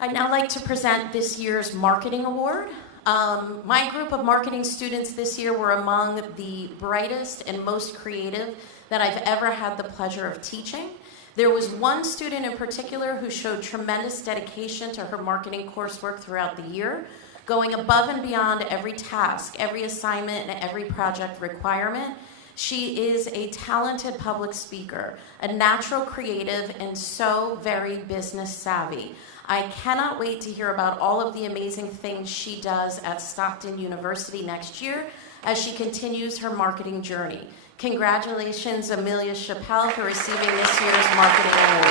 I'd now like to present this year's Marketing Award. My group of marketing students this year were among the brightest and most creative that I've ever had the pleasure of teaching. There was one student in particular who showed tremendous dedication to her marketing coursework throughout the year, going above and beyond every task, every assignment, and every project requirement. She is a talented public speaker, a natural creative, and so very business savvy. I cannot wait to hear about all of the amazing things she does at Stockton University next year as she continues her marketing journey. Congratulations, Amelia Chappelle, for receiving this year's Marketing Award.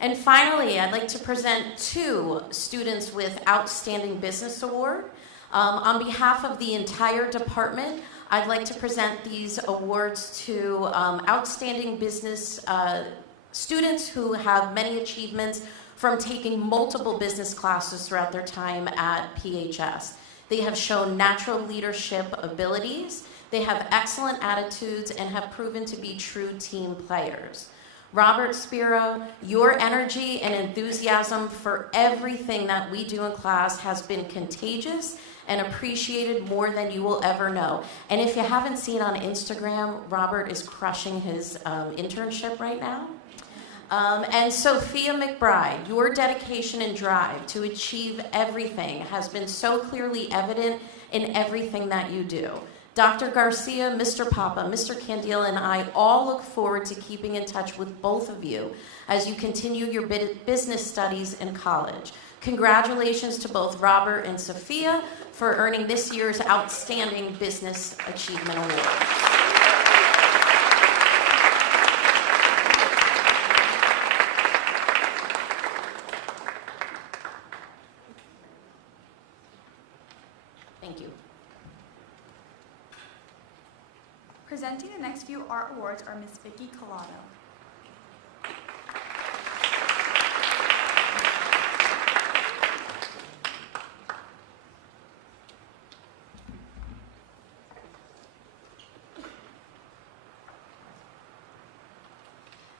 And finally, I'd like to present 2 students with Outstanding Business Award. On behalf of the entire department, I'd like to present these awards to outstanding business students who have many achievements from taking multiple business classes throughout their time at PHS. They have shown natural leadership abilities, they have excellent attitudes, and have proven to be true team players. Robert Spiro, your energy and enthusiasm for everything that we do in class has been contagious and appreciated more than you will ever know. And if you haven't seen on Instagram, Robert is crushing his internship right now. And Sophia McBride, your dedication and drive to achieve everything has been so clearly evident in everything that you do. Dr. Garcia, Mr. Papa, Mr. Candiel, and I all look forward to keeping in touch with both of you as you continue your business studies in college. Congratulations to both Robert and Sophia for earning this year's Outstanding Business Achievement Award. Thank you. Presenting the next few art awards are Ms. Vicki Collado.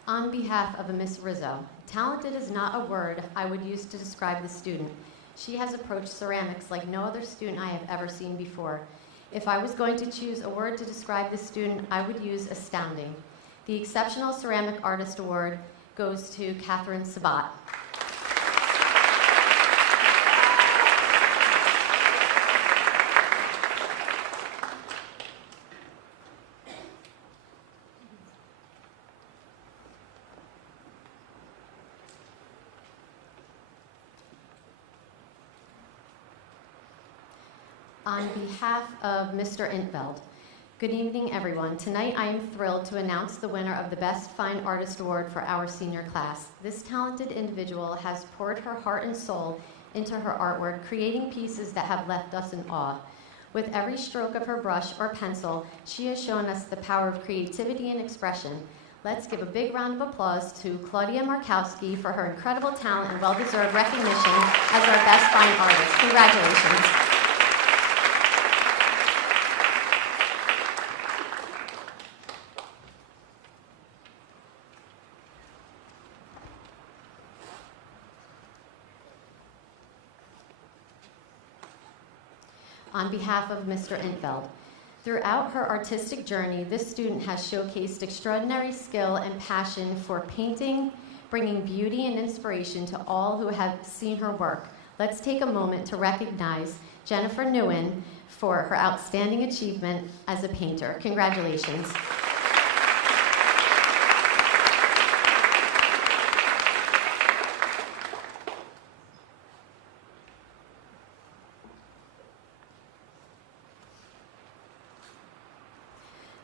On behalf of Miss Rizzo, talented is not a word I would use to describe the student. She has approached ceramics like no other student I have ever seen before. If I was going to choose a word to describe this student, I would use astounding. The Exceptional Ceramic Artist Award goes to Catherine Sabat. On behalf of Mr. Intveld, good evening, everyone. Tonight, I am thrilled to announce the winner of the Best Fine Artist Award for our senior class. This talented individual has poured her heart and soul into her artwork, creating pieces that have left us in awe. With every stroke of her brush or pencil, she has shown us the power of creativity and expression. Let's give a big round of applause to Claudia Markowski for her incredible talent and well-deserved recognition as our Best Fine Artist. Congratulations. On behalf of Mr. Intveld, throughout her artistic journey, this student has showcased extraordinary skill and passion for painting, bringing beauty and inspiration to all who have seen her work. Let's take a moment to recognize Jennifer Nguyen for her outstanding achievement as a painter. Congratulations.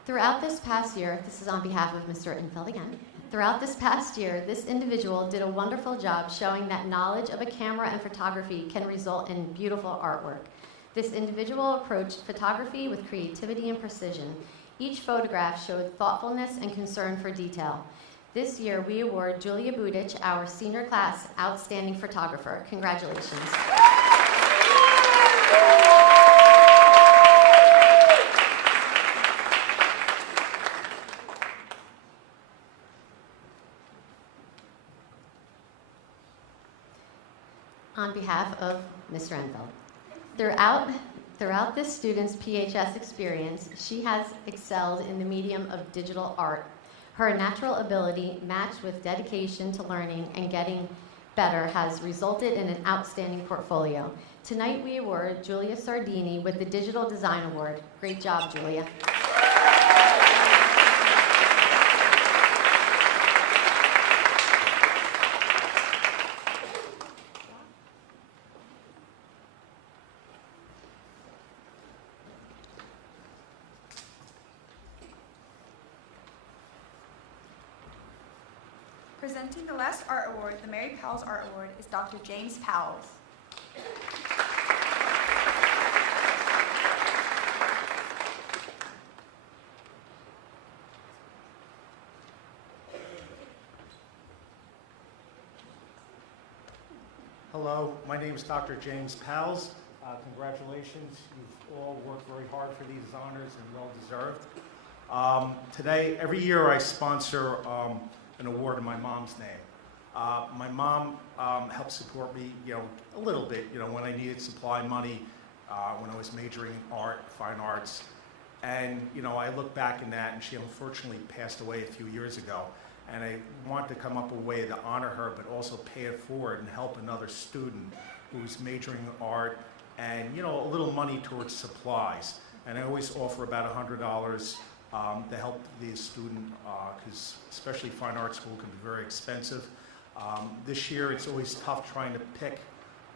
Throughout this past year, this is on behalf of Mr. Intveld again. Throughout this past year, this individual did a wonderful job showing that knowledge of a camera and photography can result in beautiful artwork. This individual approached photography with creativity and precision. Each photograph showed thoughtfulness and concern for detail. This year, we award Julia Budich, our senior class outstanding photographer. Congratulations. On behalf of Mr. Intveld. Throughout this student's PHS experience, she has excelled in the medium of digital art. Her natural ability, matched with dedication to learning and getting better, has resulted in an outstanding portfolio. Tonight, we award Julia Sardini with the Digital Design Award. Great job, Julia. Presenting the last art award, the Mary Powell's Art Award, is Dr. James Powell. Hello, my name is Dr. James Powles. Congratulations. You've all worked very hard for these honors and well deserved. Today, every year I sponsor an award in my mom's name. My mom helped support me, a little bit, when I needed supply money, when I was majoring in art, fine arts. And, I look back in that, and she unfortunately passed away a few years ago. And I wanted to come up with a way to honor her, but also pay it forward and help another student who's majoring in art and, a little money towards supplies. And I always offer about $100 to help the student, because especially fine art school can be very expensive. This year, it's always tough trying to pick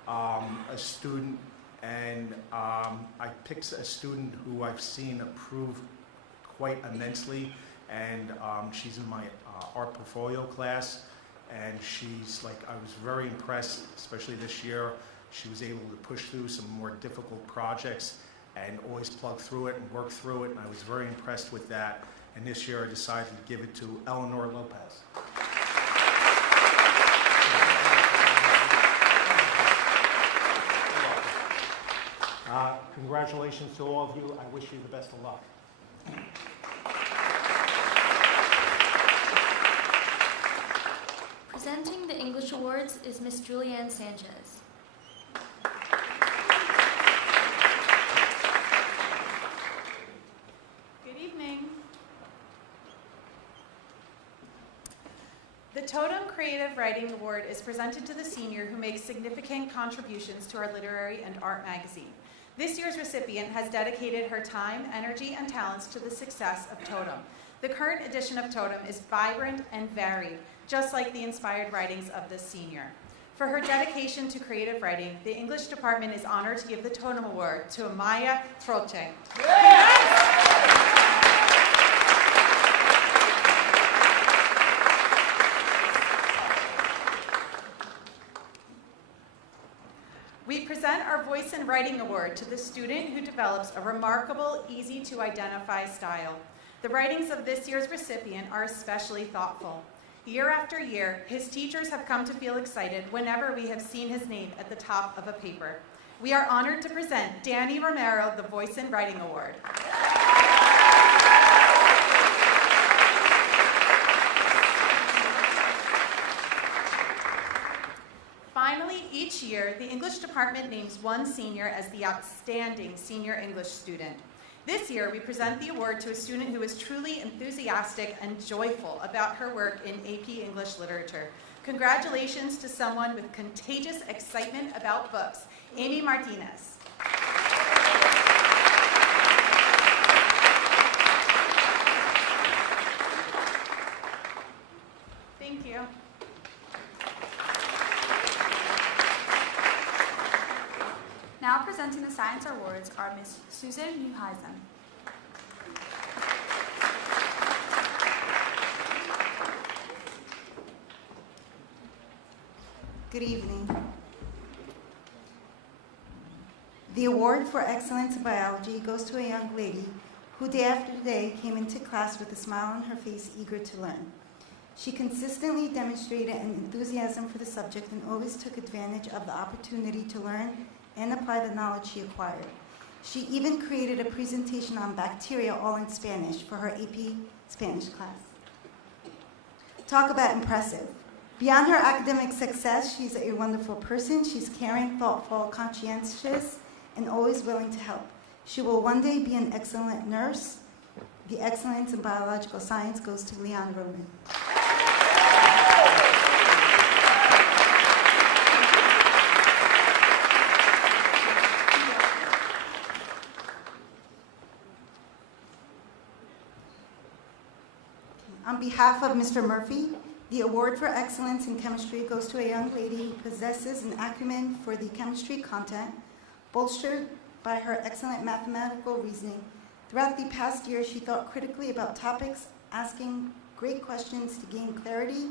a student, and I picked a student who I've seen improve quite immensely, and she's in my art portfolio class, and she's I was very impressed, especially this year. She was able to push through some more difficult projects and always plug through it and work through it, and I was very impressed with that. And this year I decided to give it to Eleanor Lopez. Congratulations to all of you. I wish you the best of luck. Presenting the English Awards is Miss Julianne Sanchez. Good evening. The Totem Creative Writing Award is presented to the senior who makes significant contributions to our literary and art magazine. This year's recipient has dedicated her time, energy, and talents to the success of Totem. The current edition of Totem is vibrant and varied, just like the inspired writings of this senior. For her dedication to creative writing, the English department is honored to give the Totem Award to Amaya Troche. We present our Voice in Writing Award to the student who develops a remarkable, easy-to-identify style. The writings of this year's recipient are especially thoughtful. Year after year, his teachers have come to feel excited whenever we have seen his name at the top of a paper. We are honored to present Danny Romero the Voice in Writing Award. Finally, each year, the English department names one senior as the outstanding senior English student. This year, we present the award to a student who is truly enthusiastic and joyful about her work in AP English literature. Congratulations to someone with contagious excitement about books, Amy Martinez. Thank you. Now presenting the Science Awards are Ms. Susan Neuheisen. Good evening. The award for excellence in biology goes to a young lady who day after day came into class with a smile on her face, eager to learn. She consistently demonstrated an enthusiasm for the subject and always took advantage of the opportunity to learn and apply the knowledge she acquired. She even created a presentation on bacteria, all in Spanish, for her AP Spanish class. Talk about impressive. Beyond her academic success, she's a wonderful person. She's caring, thoughtful, conscientious, and always willing to help. She will one day be an excellent nurse. The excellence in biological science goes to Leon Roman. On behalf of Mr. Murphy, the award for excellence in chemistry goes to a young lady who possesses an acumen for the chemistry content, bolstered by her excellent mathematical reasoning. Throughout the past year, she thought critically about topics, asking great questions to gain clarity.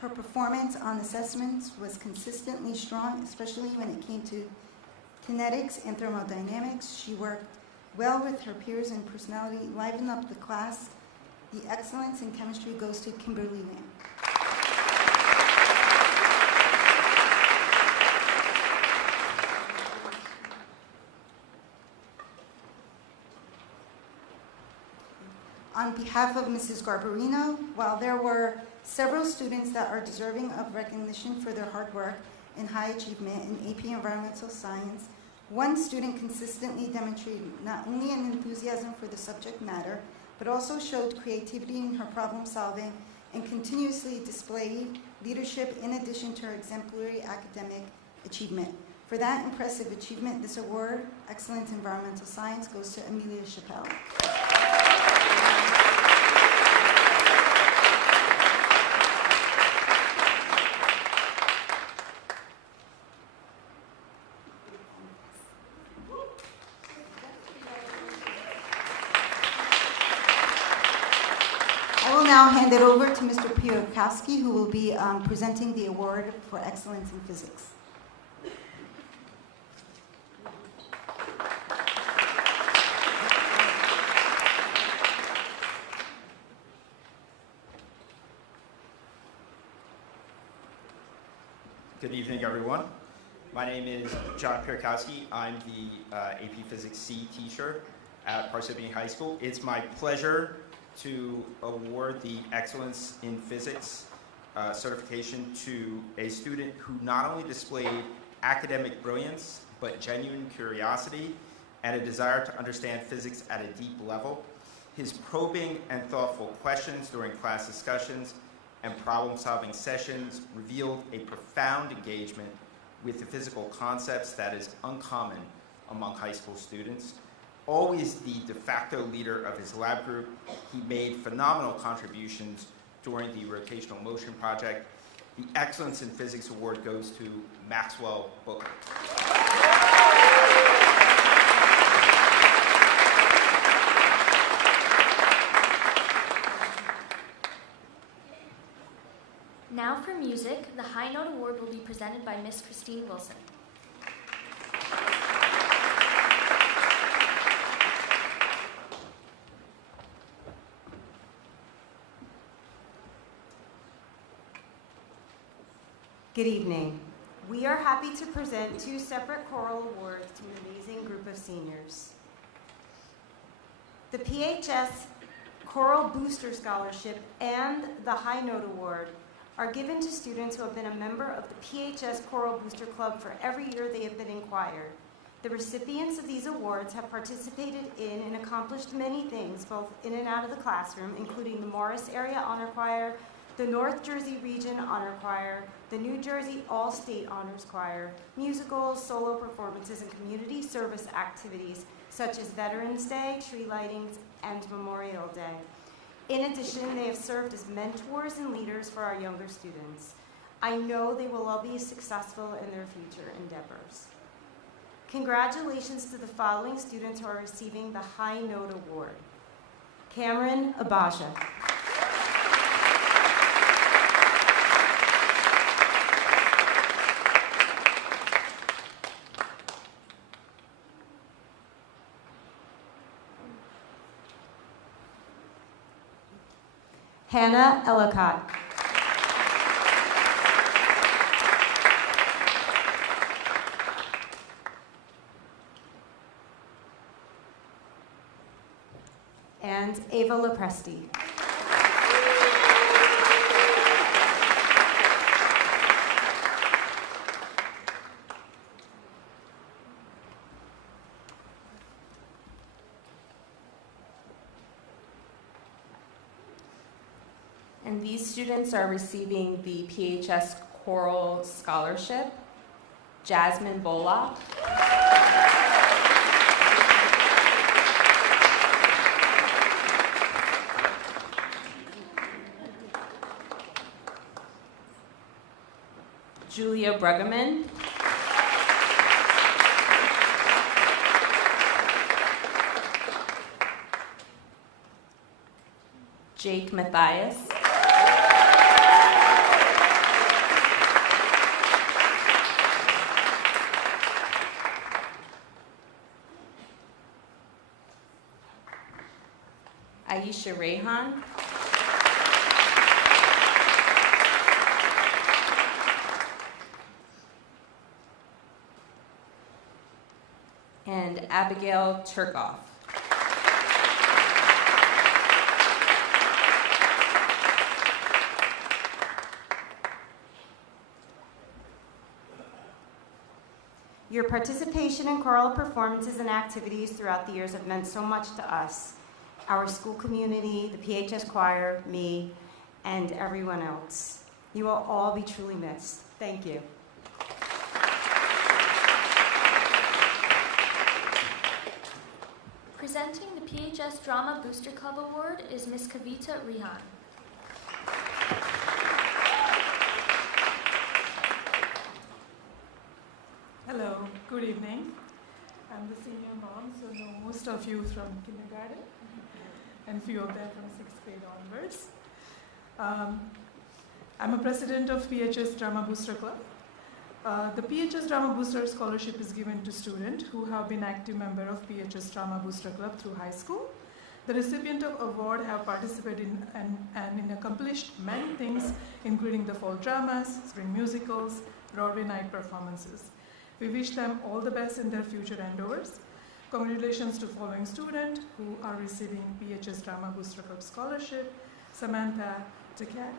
Her performance on assessments was consistently strong, especially when it came to kinetics and thermodynamics. She worked well with her peers and personality, livened up the class. The excellence in chemistry goes to Kimberly Lamb. On behalf of Mrs. Garbarino, while there were several students that are deserving of recognition for their hard work and high achievement in AP Environmental Science, one student consistently demonstrated not only an enthusiasm for the subject matter, but also showed creativity in her problem solving and continuously displayed leadership in addition to her exemplary academic achievement. For that impressive achievement, this award, Excellence in Environmental Science, goes to Amelia Chappelle. I will now hand it over to Mr. Pierkowski, who will be presenting the award for excellence in physics. Good evening, everyone. My name is John Pierkowski. I'm the AP Physics C teacher at Parsippany High School. It's my pleasure to award the Excellence in Physics certification to a student who not only displayed academic brilliance, but genuine curiosity and a desire to understand physics at a deep level. His probing and thoughtful questions during class discussions and problem-solving sessions revealed a profound engagement with the physical concepts that is uncommon among high school students. Always the de facto leader of his lab group, he made phenomenal contributions during the rotational motion project The Excellence in Physics Award goes to Maxwell Booker. Now for music, the High Note Award will be presented by Miss Christine Wilson. Good evening. We are happy to present 2 separate choral awards to an amazing group of seniors. The PHS Choral Booster Scholarship and the High Note Award are given to students who have been a member of the PHS Choral Booster Club for every year they have been in choir. The recipients of these awards have participated in and accomplished many things, both in and out of the classroom, including the Morris Area Honor Choir, the North Jersey Region Honor Choir, the New Jersey All-State Honors Choir, musicals, solo performances, and community service activities such as Veterans Day, tree lightings, and Memorial Day. In addition, they have served as mentors and leaders for our younger students. I know they will all be successful in their future endeavors. Congratulations to the following students who are receiving the High Note Award. Cameron Abaja. Hannah Ellicott. And Ava Lopresti. And these students are receiving the PHS Choral Scholarship. Jasmine Bollock. Julia Bruggeman. Jake Matthias. Aisha Rayhan. And Abigail Turkoff. Your participation in choral performances and activities throughout the years have meant so much to us, our school community, the PHS choir, me, and everyone else. You will all be truly missed. Thank you. Presenting the PHS Drama Booster Club Award is Miss Kavita Rihan. Hello, good evening. I'm the senior mom, so know most of you from kindergarten and few of them from 6th grade onwards. I'm a president of PHS Drama Booster Club. The PHS Drama Booster Scholarship is given to students who have been active member of PHS Drama Booster Club through high school. The recipient of award have participated in and accomplished many things, including the fall dramas, spring musicals, Broadway night performances. We wish them all the best in their future endeavors. Congratulations to following students who are receiving PHS Drama Booster Club Scholarship: Samantha Decat,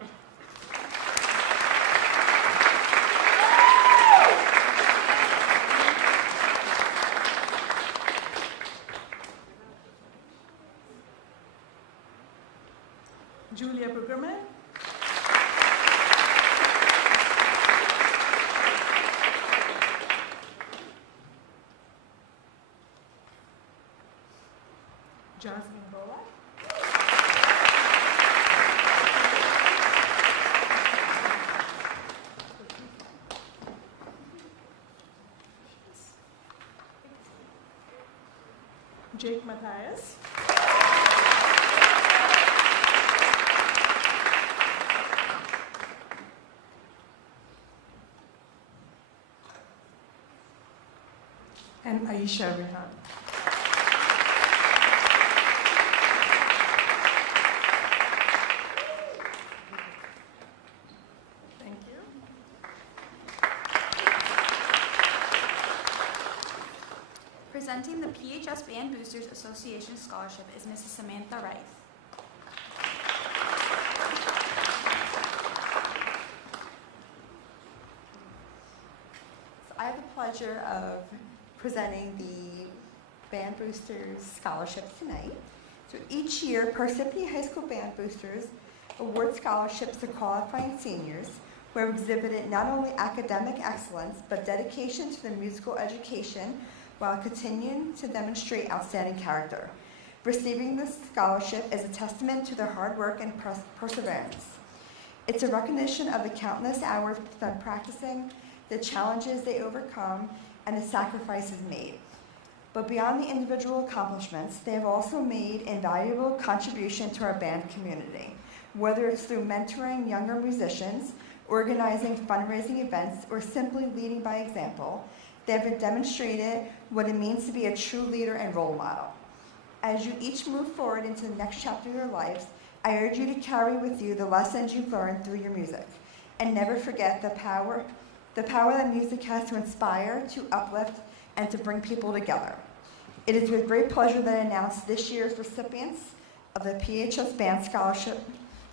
Julia Bruggeman, Jasmine Bola, Jake Matthias. And Aisha Rehan. Thank you. Presenting the PHS Band Boosters Association Scholarship is Mrs. Samantha Rice. So I have the pleasure of presenting the Band Boosters Scholarships tonight. So each year, Parsippany High School Band Boosters award scholarships to qualifying seniors who have exhibited not only academic excellence, but dedication to their musical education while continuing to demonstrate outstanding character. Receiving this scholarship is a testament to their hard work and perseverance. It's a recognition of the countless hours spent practicing, the challenges they overcome, and the sacrifices made. But beyond the individual accomplishments, they have also made invaluable contribution to our band community, whether it's through mentoring younger musicians, organizing fundraising events, or simply leading by example. They have demonstrated what it means to be a true leader and role model. As you each move forward into the next chapter of your lives, I urge you to carry with you the lessons you've learned through your music, and never forget the power that music has to inspire, to uplift, and to bring people together. It is with great pleasure that I announce this year's recipients of the PHS Band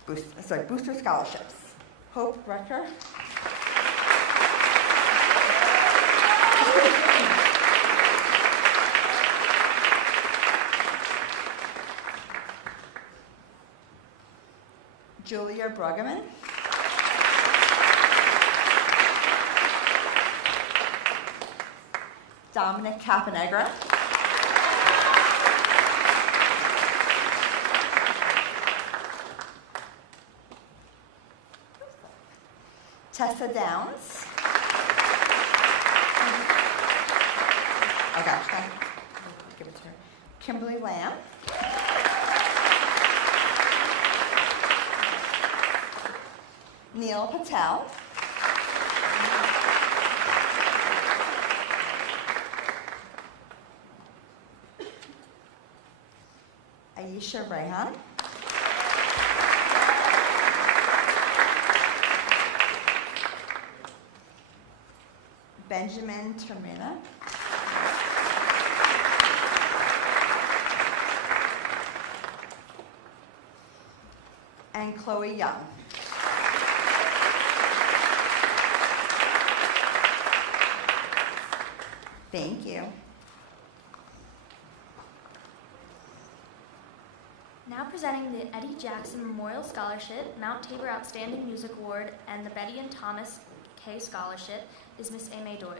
Booster Scholarships. Hope Recker. Julia Bruggeman. Dominic Caponegra. Tessa Downs. Okay, give it to her. Kimberly Lamb. Neil Patel. Aisha Rehan. Benjamin Termina. And Chloe Young. Thank you. Now presenting the Eddie Jackson Memorial Scholarship, Mount Tabor Outstanding Music Award, and the Betty and Thomas K Scholarship is Miss Amy Doyle.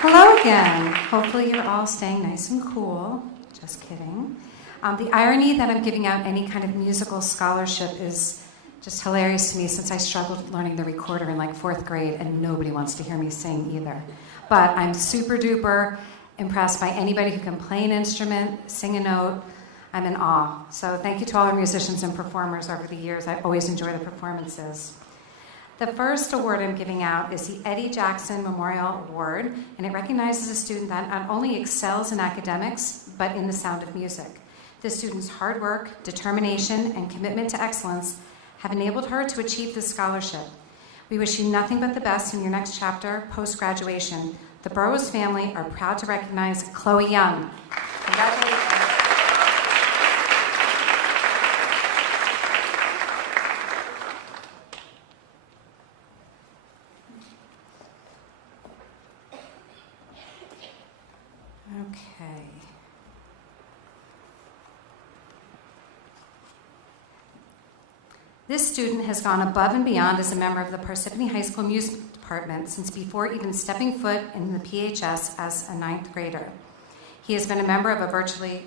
Hello again. Hopefully you're all staying nice and cool. Just kidding. The irony that I'm giving out any kind of musical scholarship is just hilarious to me, since I struggled learning the recorder in like 4th grade and nobody wants to hear me sing either. But I'm super duper impressed by anybody who can play an instrument, sing a note. I'm in awe. So thank you to all our musicians and performers over the years. I always enjoy the performances. The first award I'm giving out is the Eddie Jackson Memorial Award, and it recognizes a student that not only excels in academics, but in the sound of music. This student's hard work, determination, and commitment to excellence have enabled her to achieve this scholarship. We wish you nothing but the best in your next chapter, post-graduation. The Burroughs family are proud to recognize Chloe Young. Congratulations. Okay. This student has gone above and beyond as a member of the Parsippany High School Music Department since before even stepping foot in the PHS as a 9th grader. He has been a member of virtually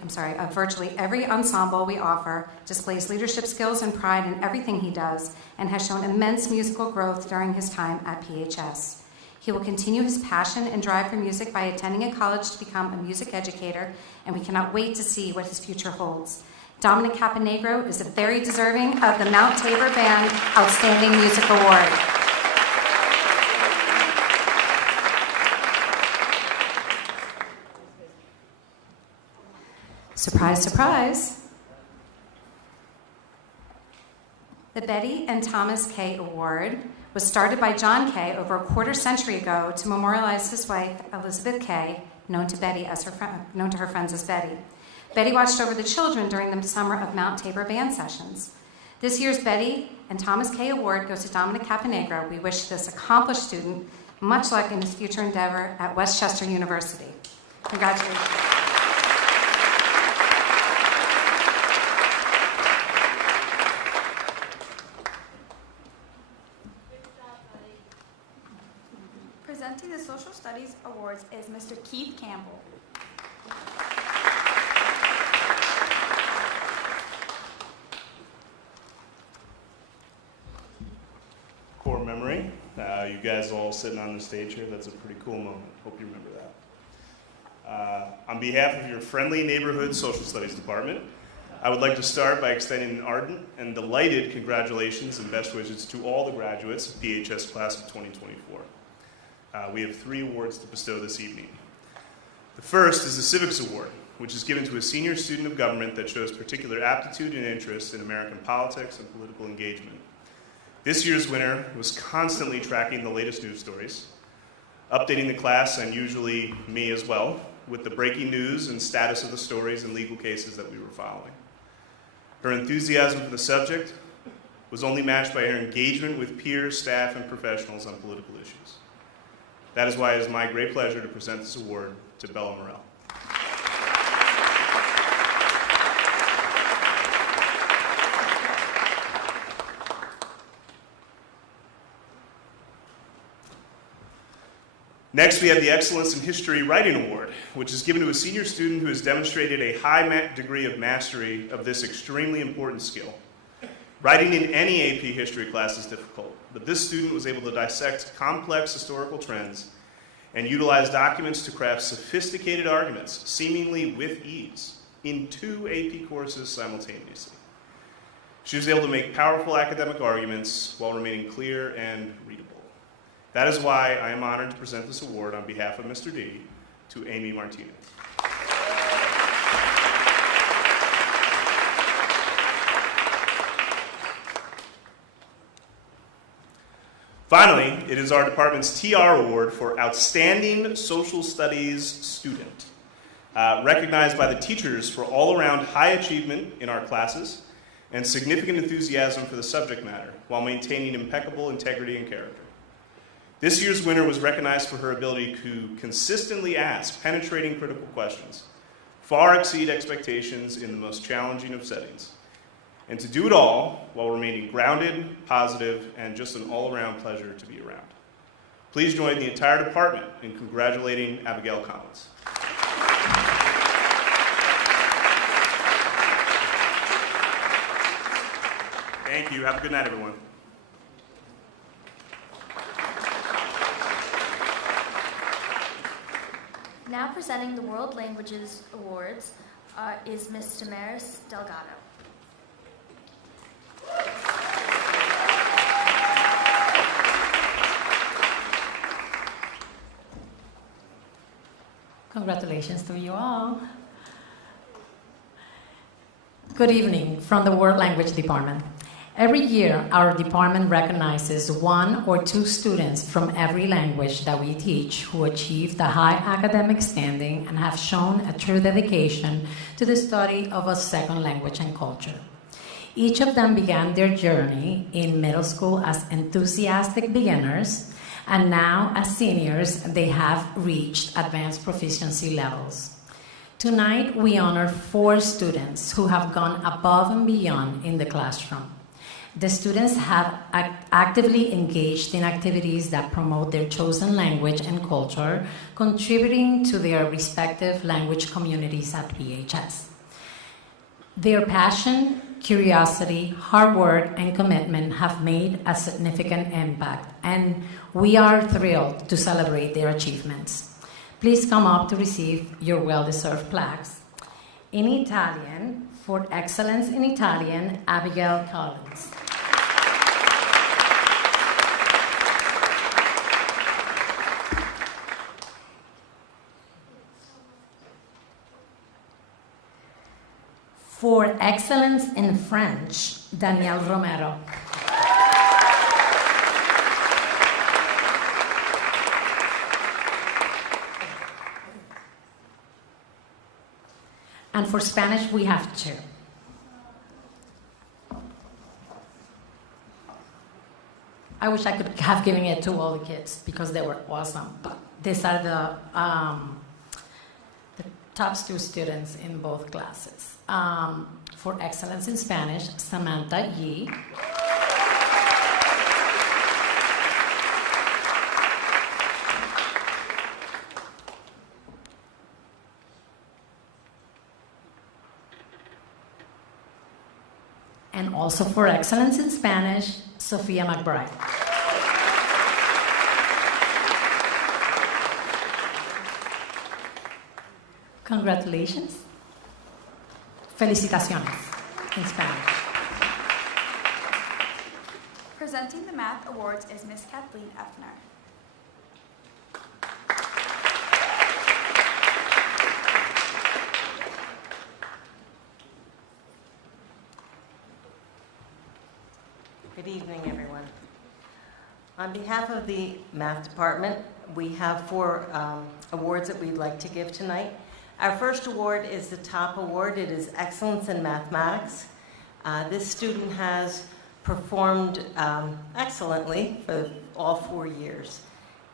every ensemble we offer, displays leadership skills and pride in everything he does, and has shown immense musical growth during his time at PHS. He will continue his passion and drive for music by attending a college to become a music educator, and we cannot wait to see what his future holds. Dominic Caponegro is very deserving of the Mount Tabor Band Outstanding Music Award. Surprise, surprise. The Betty and Thomas Kay Award was started by John Kay over a quarter century ago to memorialize his wife, Elizabeth Kay, known to her friends as Betty. Betty watched over the children during the summer of Mount Tabor band sessions. This year's Betty and Thomas Kay Award goes to Dominic Caponegro. We wish this accomplished student much luck in his future endeavor at Westchester University. Congratulations. Presenting the Social Studies Awards is Mr. Keith Campbell. Core memory. You guys all sitting on the stage here, that's a pretty cool moment. Hope you remember that. On behalf of your friendly neighborhood social studies department, I would like to start by extending an ardent and delighted congratulations and best wishes to all the graduates of PHS class of 2024. We have 3 awards to bestow this evening. The first is the Civics Award, which is given to a senior student of government that shows particular aptitude and interest in American politics and political engagement. This year's winner was constantly tracking the latest news stories, updating the class, and usually me as well, with the breaking news and status of the stories and legal cases that we were following. Her enthusiasm for the subject was only matched by her engagement with peers, staff, and professionals on political issues. That is why it is my great pleasure to present this award to Bella Morell. Next, we have the Excellence in History Writing Award, which is given to a senior student who has demonstrated a high degree of mastery of this extremely important skill. Writing in any AP history class is difficult, but this student was able to dissect complex historical trends and utilize documents to craft sophisticated arguments, seemingly with ease, in 2 AP courses simultaneously. She was able to make powerful academic arguments while remaining clear and readable. That is why I am honored to present this award on behalf of Mr. D to Amy Martinez. Finally, it is our department's TR Award for Outstanding Social Studies Student, recognized by the teachers for all-around high achievement in our classes and significant enthusiasm for the subject matter while maintaining impeccable integrity and character. This year's winner was recognized for her ability to consistently ask penetrating critical questions, far exceed expectations in the most challenging of settings, and to do it all while remaining grounded, positive, and just an all-around pleasure to be around. Please join the entire department in congratulating Abigail Collins. Thank you. Have a good night, everyone. Now presenting the World Languages Awards is Ms. Damaris Delgado. Congratulations to you all. Good evening from the World Language Department. Every year, our department recognizes 1 or 2 students from every language that we teach who achieve the high academic standing and have shown a true dedication to the study of a second language and culture. Each of them began their journey in middle school as enthusiastic beginners, and now as seniors, they have reached advanced proficiency levels. Tonight, we honor 4 students who have gone above and beyond in the classroom. The students have actively engaged in activities that promote their chosen language and culture, contributing to their respective language communities at PHS. Their passion, curiosity, hard work, and commitment have made a significant impact, and we are thrilled to celebrate their achievements. Please come up to receive your well-deserved plaques. In Italian, for excellence in Italian, Abigail Collins. For excellence in French, Danielle Romero. And for Spanish, we have two. I wish I could have given it to all the kids because they were awesome. But these are the top two students in both classes. For excellence in Spanish, Samantha Yee. And also for excellence in Spanish, Sophia McBride. Congratulations. Felicitaciones in Spanish. Presenting the Math Awards is Miss Kathleen Effner. Good evening, everyone. On behalf of the Math Department, we have 4 awards that we'd like to give tonight. Our first award is the top award. It is Excellence in Mathematics. This student has performed excellently for all 4 years,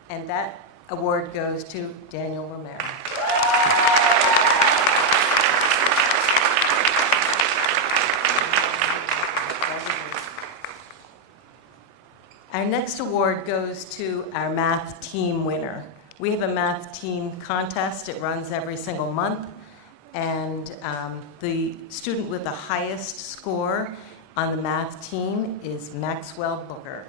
and that award goes to Daniel Romero. Our next award goes to our math team winner. We have a math team contest. It runs every single month. And the student with the highest score on the math team is Maxwell Booker.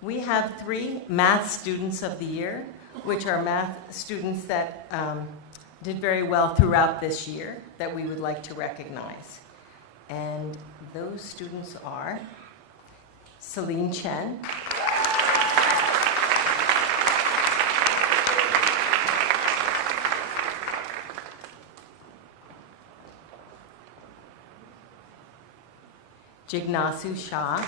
We have 3 Math Students of the Year, which are math students that did very well throughout this year that we would like to recognize. And those students are Celine Chen, Jignasu Shah,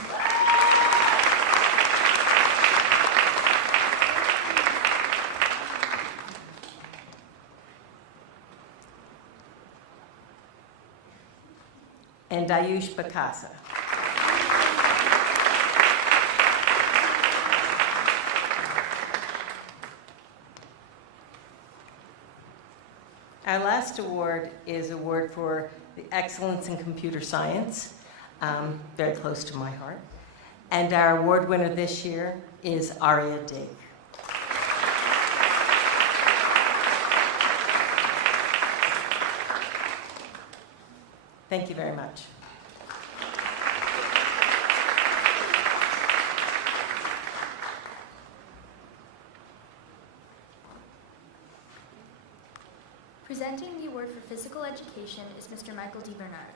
and Dayush Bakasa. Our last award is an award for the excellence in computer science, very close to my heart. And our award winner this year is Aria Dig. Thank you very much. Presenting the award for physical education is Mr. Michael D. Bernard.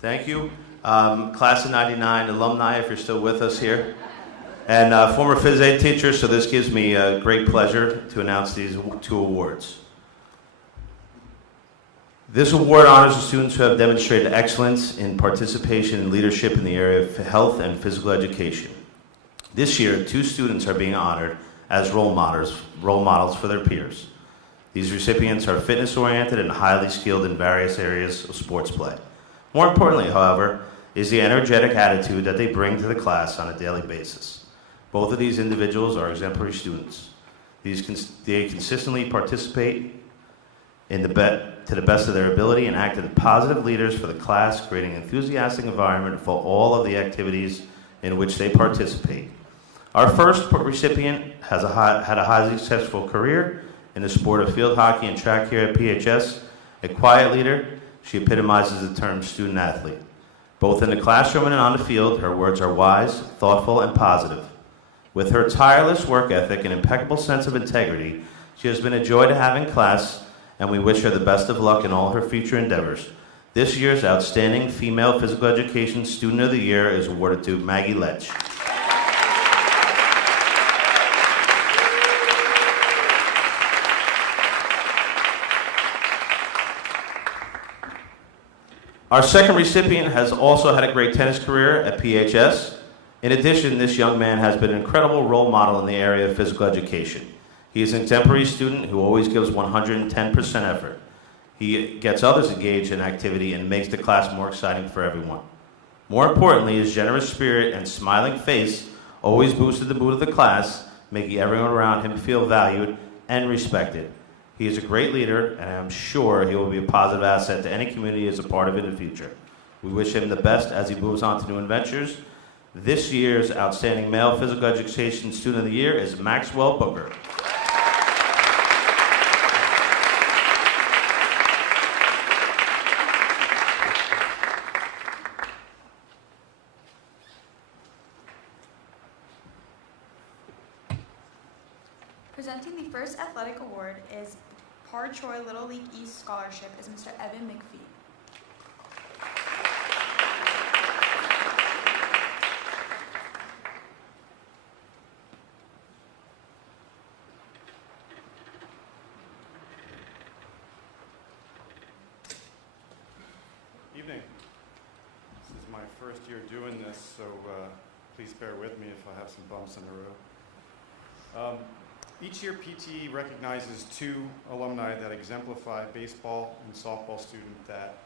Thank you. Class of 99 alumni, if you're still with us here. And former phys ed teacher, so this gives me a great pleasure to announce these 2 awards. This award honors the students who have demonstrated excellence in participation and leadership in the area of health and physical education. This year, 2 students are being honored as role models for their peers. These recipients are fitness-oriented and highly skilled in various areas of sports play. More importantly, however, is the energetic attitude that they bring to the class on a daily basis. Both of these individuals are exemplary students. They consistently participate to the best of their ability and act as positive leaders for the class, creating an enthusiastic environment for all of the activities in which they participate. Our first recipient had a highly successful career in the sport of field hockey and track here at PHS. A quiet leader, she epitomizes the term student athlete. Both in the classroom and on the field, her words are wise, thoughtful, and positive. With her tireless work ethic and impeccable sense of integrity, she has been a joy to have in class, and we wish her the best of luck in all her future endeavors. This year's Outstanding Female Physical Education Student of the Year is awarded to Maggie Lech. Our second recipient has also had a great tennis career at PHS. In addition, this young man has been an incredible role model in the area of physical education. He is an exemplary student who always gives 110% effort. He gets others engaged in activity and makes the class more exciting for everyone. More importantly, his generous spirit and smiling face always boosted the mood of the class, making everyone around him feel valued and respected. He is a great leader, and I'm sure he will be a positive asset to any community he is a part of in the future. We wish him the best as he moves on to new adventures. This year's Outstanding Male Physical Education Student of the Year is Maxwell Booker. Presenting the first athletic award is Par Troy Little League East Scholarship is Mr. Evan McPhee. Evening. This is my first year doing this, so please bear with me if I have some bumps in the road. Each year, PTE recognizes two alumni that exemplify baseball and softball student that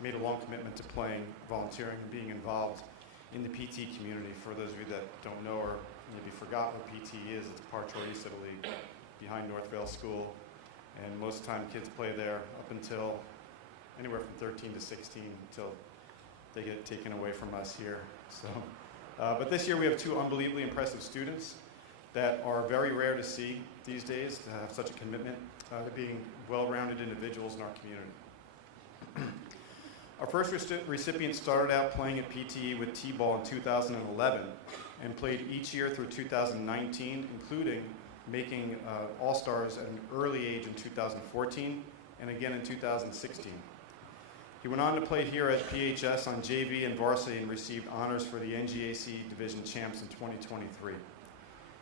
made a long commitment to playing, volunteering, and being involved in the PTE community. For those of you that don't know or maybe forgot what PTE is, it's Par Troy East Italy behind Northvale School, and most of the time kids play there up until anywhere from 13 to 16 until they get taken away from us here. So, but this year we have two unbelievably impressive students that are very rare to see these days, to have such a commitment to being well-rounded individuals in our community. Our first recipient started out playing at PTE with T-ball in 2011 and played each year through 2019, including making All-Stars at an early age in 2014 and again in 2016. He went on to play here at PHS on JV and varsity and received honors for the NGAC Division Champs in 2023.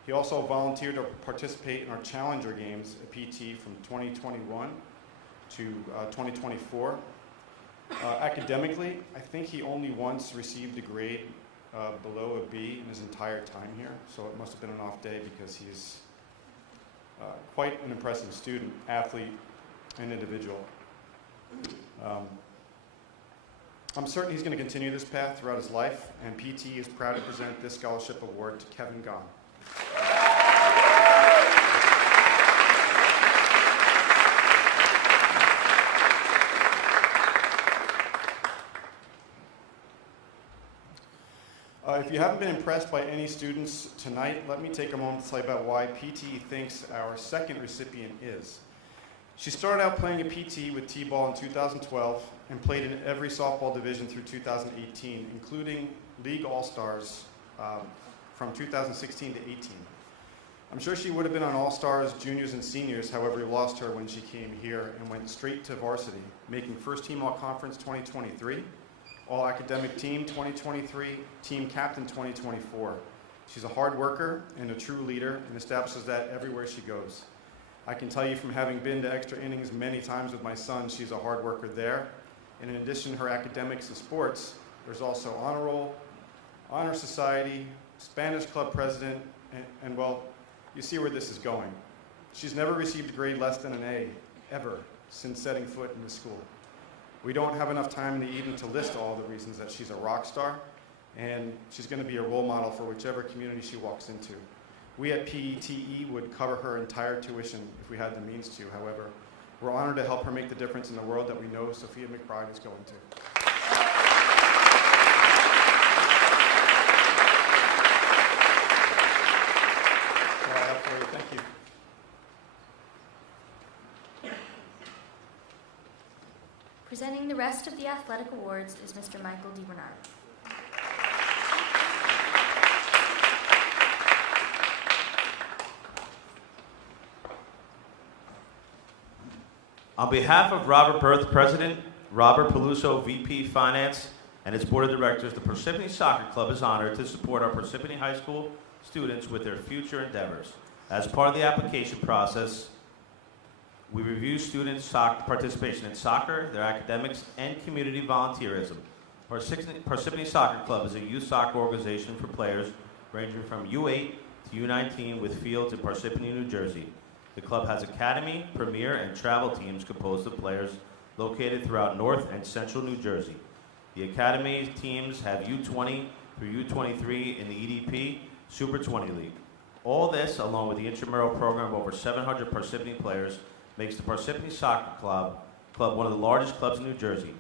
He also volunteered to participate in our Challenger Games at PT from 2021 to 2024. Academically, I think he only once received a grade below a B in his entire time here, so it must have been an off day because he's quite an impressive student, athlete, and individual. I'm certain he's going to continue this path throughout his life, and PT is proud to present this scholarship award to Kevin Gahn. If you haven't been impressed by any students tonight, let me take a moment to tell you about why PTE thinks our second recipient is. She started out playing at PTE with T-ball in 2012 and played in every softball division through 2018, including League All-Stars from 2016 to 18. I'm sure she would have been on All-Stars, juniors, and seniors, however, we lost her when she came here and went straight to varsity, making first team All-Conference 2023, All-Academic Team 2023, Team Captain 2024. She's a hard worker and a true leader and establishes that everywhere she goes. I can tell you from having been to extra innings many times with my son, she's a hard worker there. And in addition to her academics and sports, there's also honor roll, honor society, Spanish club president, and well, you see where this is going. She's never received a grade less than an A, ever, since setting foot in the school. We don't have enough time in the evening to list all the reasons that she's a rock star, and she's going to be a role model for whichever community she walks into. We at PETE would cover her entire tuition if we had the means to. However, we're honored to help her make the difference in the world that we know Sophia McBride is going to. That's all I have for you. Thank you. Presenting the rest of the athletic awards is Mr. Michael DiBernardo. On behalf of Robert Berth, President, Robert Peluso, VP Finance, and its Board of Directors, the Parsippany Soccer Club is honored to support our Parsippany High School students with their future endeavors. As part of the application process, we review students' participation in soccer, their academics, and community volunteerism. Parsippany Soccer Club is a youth soccer organization for players ranging from U8 to U19 with fields in Parsippany, New Jersey. The club has academy, premier, and travel teams composed of players located throughout North and Central New Jersey. The academy teams have U20 through U23 in the EDP Super 20 League. All this, along with the intramural program of over 700 Parsippany players, makes the Parsippany Soccer Club one of the largest clubs in New Jersey.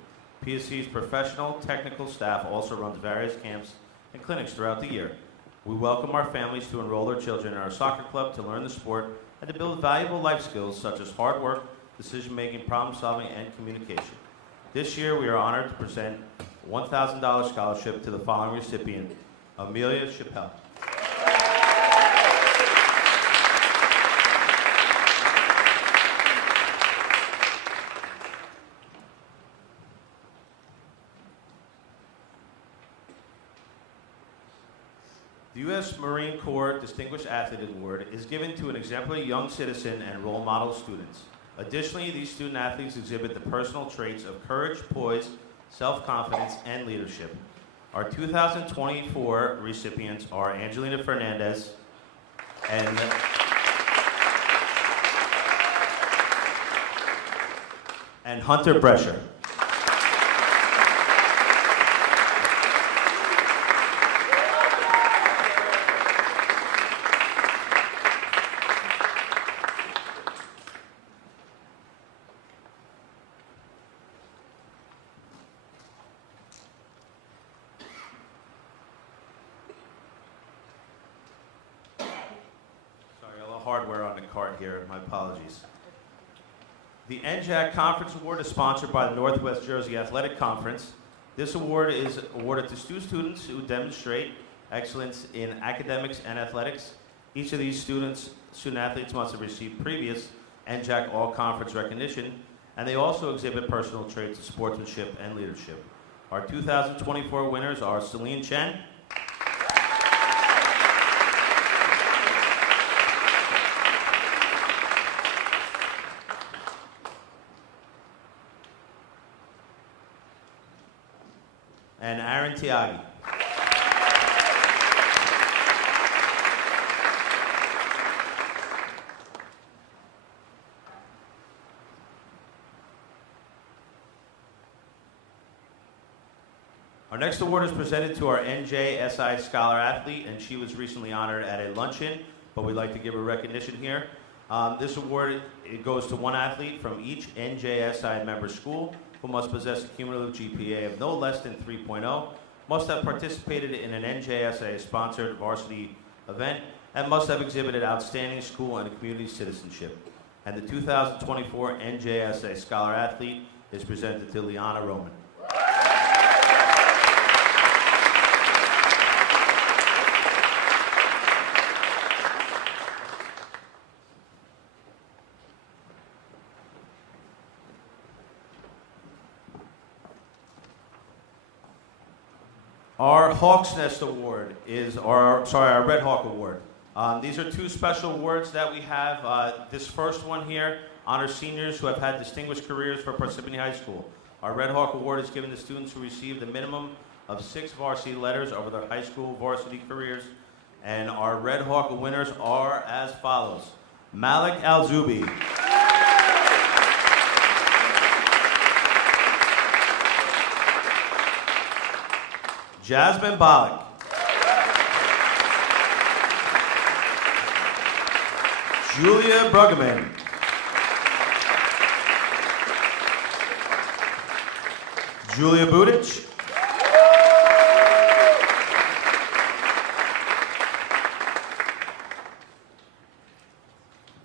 PSC's professional technical staff also runs various camps and clinics throughout the year. We welcome our families to enroll their children in our soccer club to learn the sport and to build valuable life skills such as hard work, decision-making, problem-solving, and communication. This year, we are honored to present a $1,000 scholarship to the following recipient, Amelia Chappelle. The U.S. Marine Corps Distinguished Athlete Award is given to an exemplary young citizen and role model students. Additionally, these student athletes exhibit the personal traits of courage, poise, self-confidence, and leadership. Our 2024 recipients are Angelina Fernandez and Hunter Brescher. Hardware on the cart here, my apologies. The NJAC Conference Award is sponsored by the Northwest Jersey Athletic Conference. This award is awarded to students who demonstrate excellence in academics and athletics. Each of these student athletes must have received previous NJAC All-Conference recognition, and they also exhibit personal traits of sportsmanship and leadership. Our 2024 winners are Celine Chen, and Aaron Tiagi. Our next award is presented to our NJSI Scholar Athlete, and she was recently honored at a luncheon, but we'd like to give her recognition here. This award, it goes to one athlete from each NJSI member school who must possess a cumulative GPA of no less than 3.0, must have participated in an NJSA-sponsored varsity event, and must have exhibited outstanding school and community citizenship. And the 2024 NJSA Scholar Athlete is presented to Liana Roman. Our Hawk's Nest Award is our Red Hawk Award. These are two special awards that we have. This first one here honors seniors who have had distinguished careers for Parsippany High School. Our Red Hawk Award is given to students who received a minimum of 6 varsity letters over their high school varsity careers. And our Red Hawk winners are as follows. Malik Al-Zubi. Jasmine Bollock. Julia Bruggeman. Julia Budich.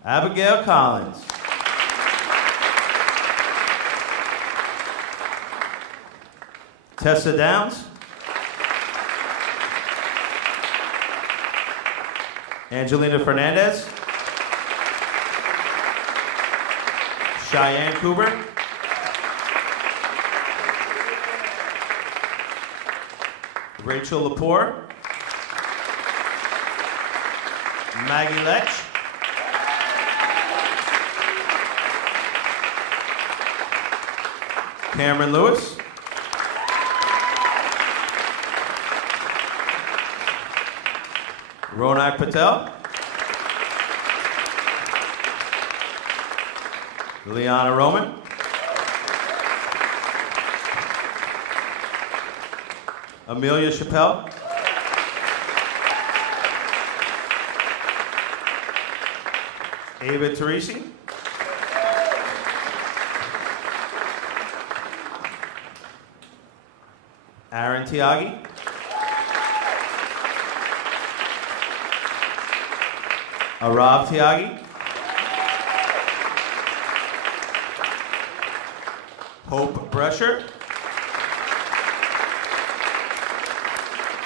Abigail Collins. Tessa Downs. Angelina Fernandez. Cheyenne Cooper. Rachel Lepore. Maggie Lech. Cameron Lewis. Ronak Patel. Liana Roman. Amelia Chappelle. Ava Teresi. Aaron Tiagi. Arav Tiagi. Hope Brescher.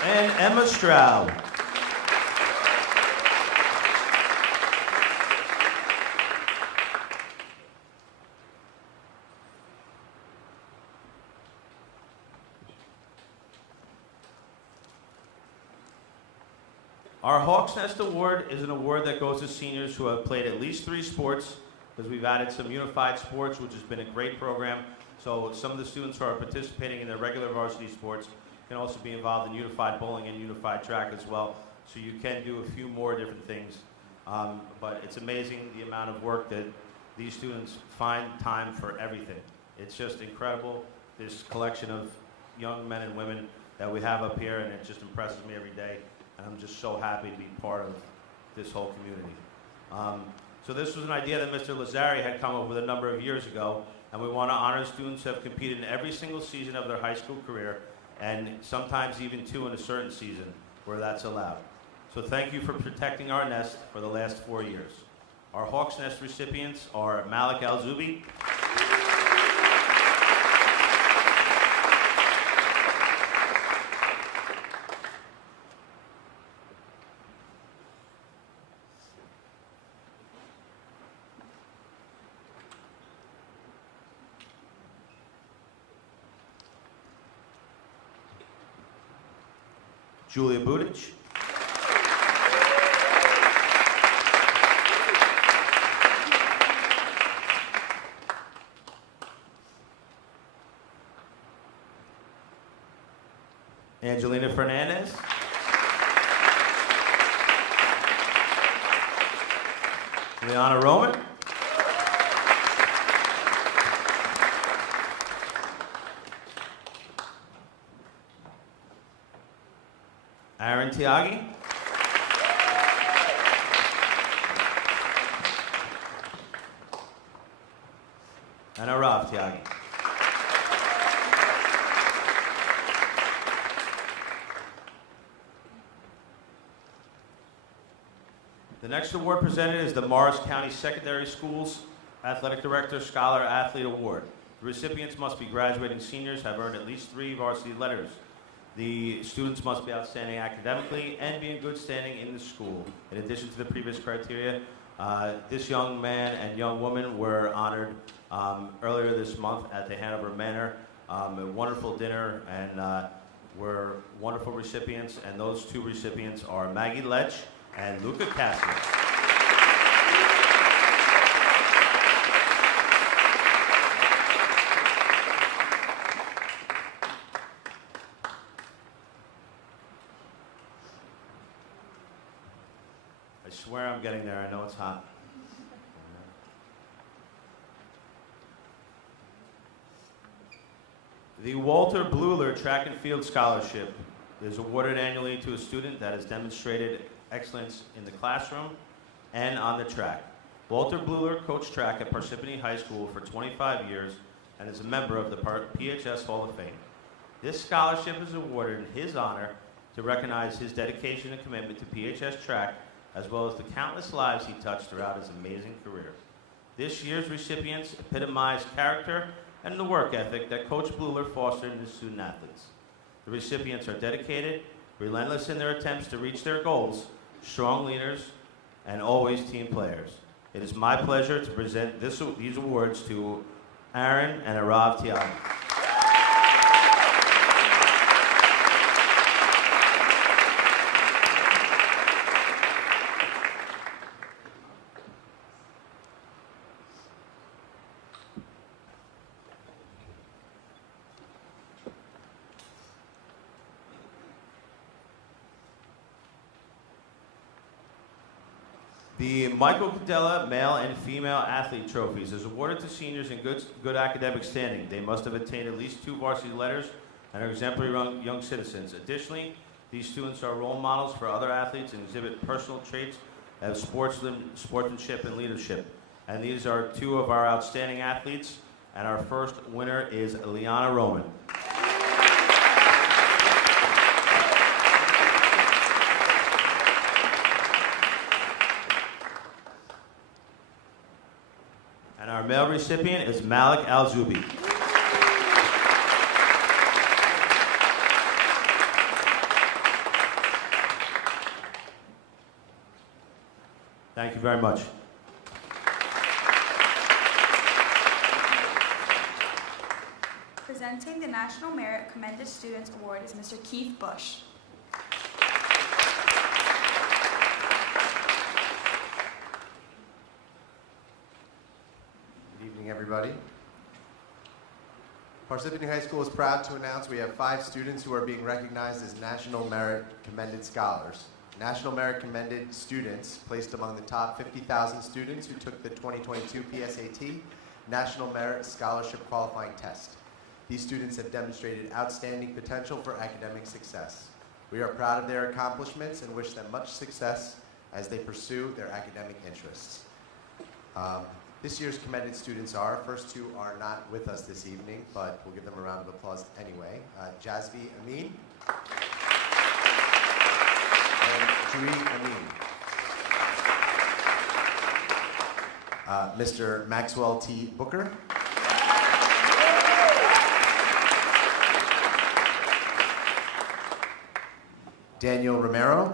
And Emma Stroud. Our Hawks Nest Award is an award that goes to seniors who have played at least 3 sports, because we've added some unified sports, which has been a great program. So some of the students who are participating in their regular varsity sports can also be involved in unified bowling and unified track as well. So you can do a few more different things. But it's amazing the amount of work that these students find time for everything. It's just incredible, this collection of young men and women that we have up here, and it just impresses me every day. And I'm just so happy to be part of this whole community. So this was an idea that Mr. Lazari had come up with a number of years ago, and we want to honor students who have competed in every single season of their high school career, and sometimes even 2 in a certain season where that's allowed. So thank you for protecting our nest for the last 4 years. Our Hawks Nest recipients are Malik Al-Zubi, Julia Budich, Angelina Fernandez, Liana Roman, Aaron Tiagi, and Arav Tiagi. The next award presented is the Morris County Secondary Schools Athletic Director Scholar Athlete Award. The recipients must be graduating seniors, have earned at least 3 varsity letters. The students must be outstanding academically and be in good standing in the school. In addition to the previous criteria, this young man and young woman were honored earlier this month at the Hanover Manor. A wonderful dinner, and were wonderful recipients, and those 2 recipients are Maggie Lech and Luca Castro. I swear I'm getting there. I know it's hot. The Walter Bluler Track and Field Scholarship is awarded annually to a student that has demonstrated excellence in the classroom and on the track. Walter Bluler coached track at Parsippany High School for 25 years and is a member of the PHS Hall of Fame. This scholarship is awarded in his honor to recognize his dedication and commitment to PHS track, as well as the countless lives he touched throughout his amazing career. This year's recipients epitomize character and the work ethic that Coach Bluler fostered in his student athletes. The recipients are dedicated, relentless in their attempts to reach their goals, strong leaders, and always team players. It is my pleasure to present these awards to Aaron and Arav Tiago. The Michael Cadella Male and Female Athlete Trophies is awarded to seniors in good academic standing. They must have attained at least 2 varsity letters and are exemplary young citizens. Additionally, these students are role models for other athletes and exhibit personal traits of sportsmanship and leadership. And these are 2 of our outstanding athletes, and our first winner is Liana Roman. And our male recipient is Malik Al-Zubi. Thank you very much. Presenting the National Merit Commended Students Award is Mr. Keith Bush. Good evening, everybody. Parsippany High School is proud to announce we have 5 students who are being recognized as National Merit Commended Scholars. National Merit Commended students placed among the top 50,000 students who took the 2022 PSAT National Merit Scholarship Qualifying Test. These students have demonstrated outstanding potential for academic success. We are proud of their accomplishments and wish them much success as they pursue their academic interests. This year's commended students are, first 2 are not with us this evening, but we'll give them a round of applause anyway. Jazvi Amin and Jui Amin. Mr. Maxwell T. Booker. Daniel Romero.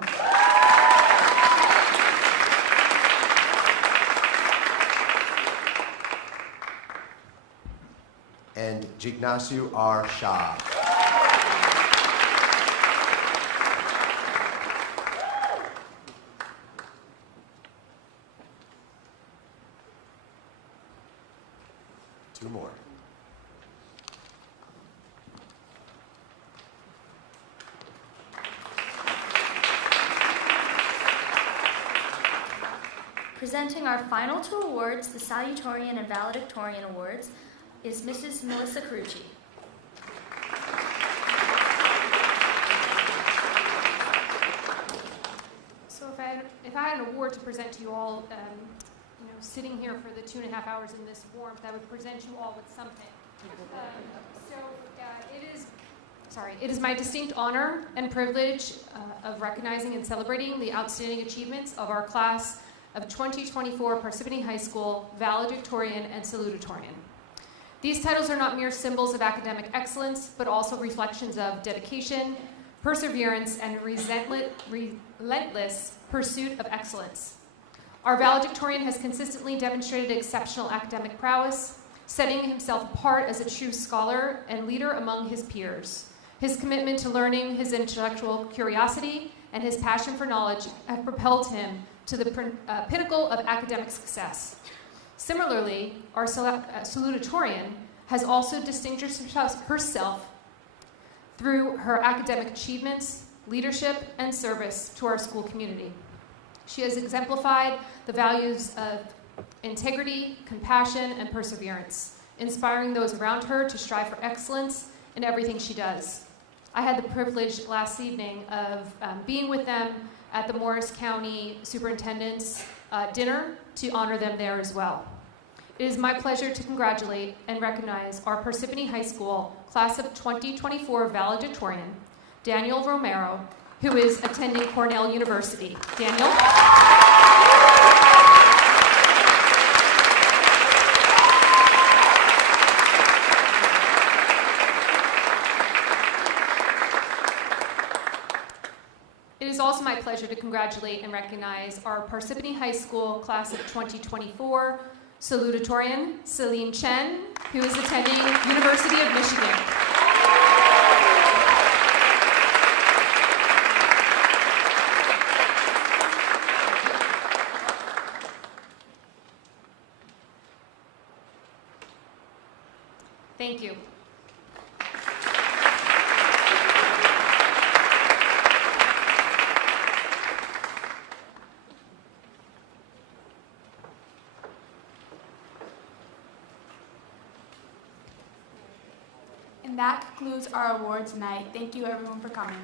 And Jignasu R. Shah. Two more. Presenting our final 2 awards, the Salutatorian and Valedictorian Awards, is Mrs. Melissa Carucci. So if I had an award to present to you all, sitting here for the 2.5 hours in this warmth, I would present you all with something. It is my distinct honor and privilege of recognizing and celebrating the outstanding achievements of our class of 2024 Parsippany High School Valedictorian and Salutatorian. These titles are not mere symbols of academic excellence, but also reflections of dedication, perseverance, and relentless pursuit of excellence. Our valedictorian has consistently demonstrated exceptional academic prowess, setting himself apart as a true scholar and leader among his peers. His commitment to learning, his intellectual curiosity, and his passion for knowledge have propelled him to the pinnacle of academic success. Similarly, our salutatorian has also distinguished herself through her academic achievements, leadership, and service to our school community. She has exemplified the values of integrity, compassion, and perseverance, inspiring those around her to strive for excellence in everything she does. I had the privilege last evening of being with them at the Morris County Superintendent's dinner to honor them there as well. It is my pleasure to congratulate and recognize our Parsippany High School Class of 2024 valedictorian, Daniel Romero, who is attending Cornell University. Daniel? It is also my pleasure to congratulate and recognize our Parsippany High School Class of 2024 salutatorian, Celine Chen, who is attending University of Michigan. Thank you. And that concludes our awards night. Thank you everyone for coming.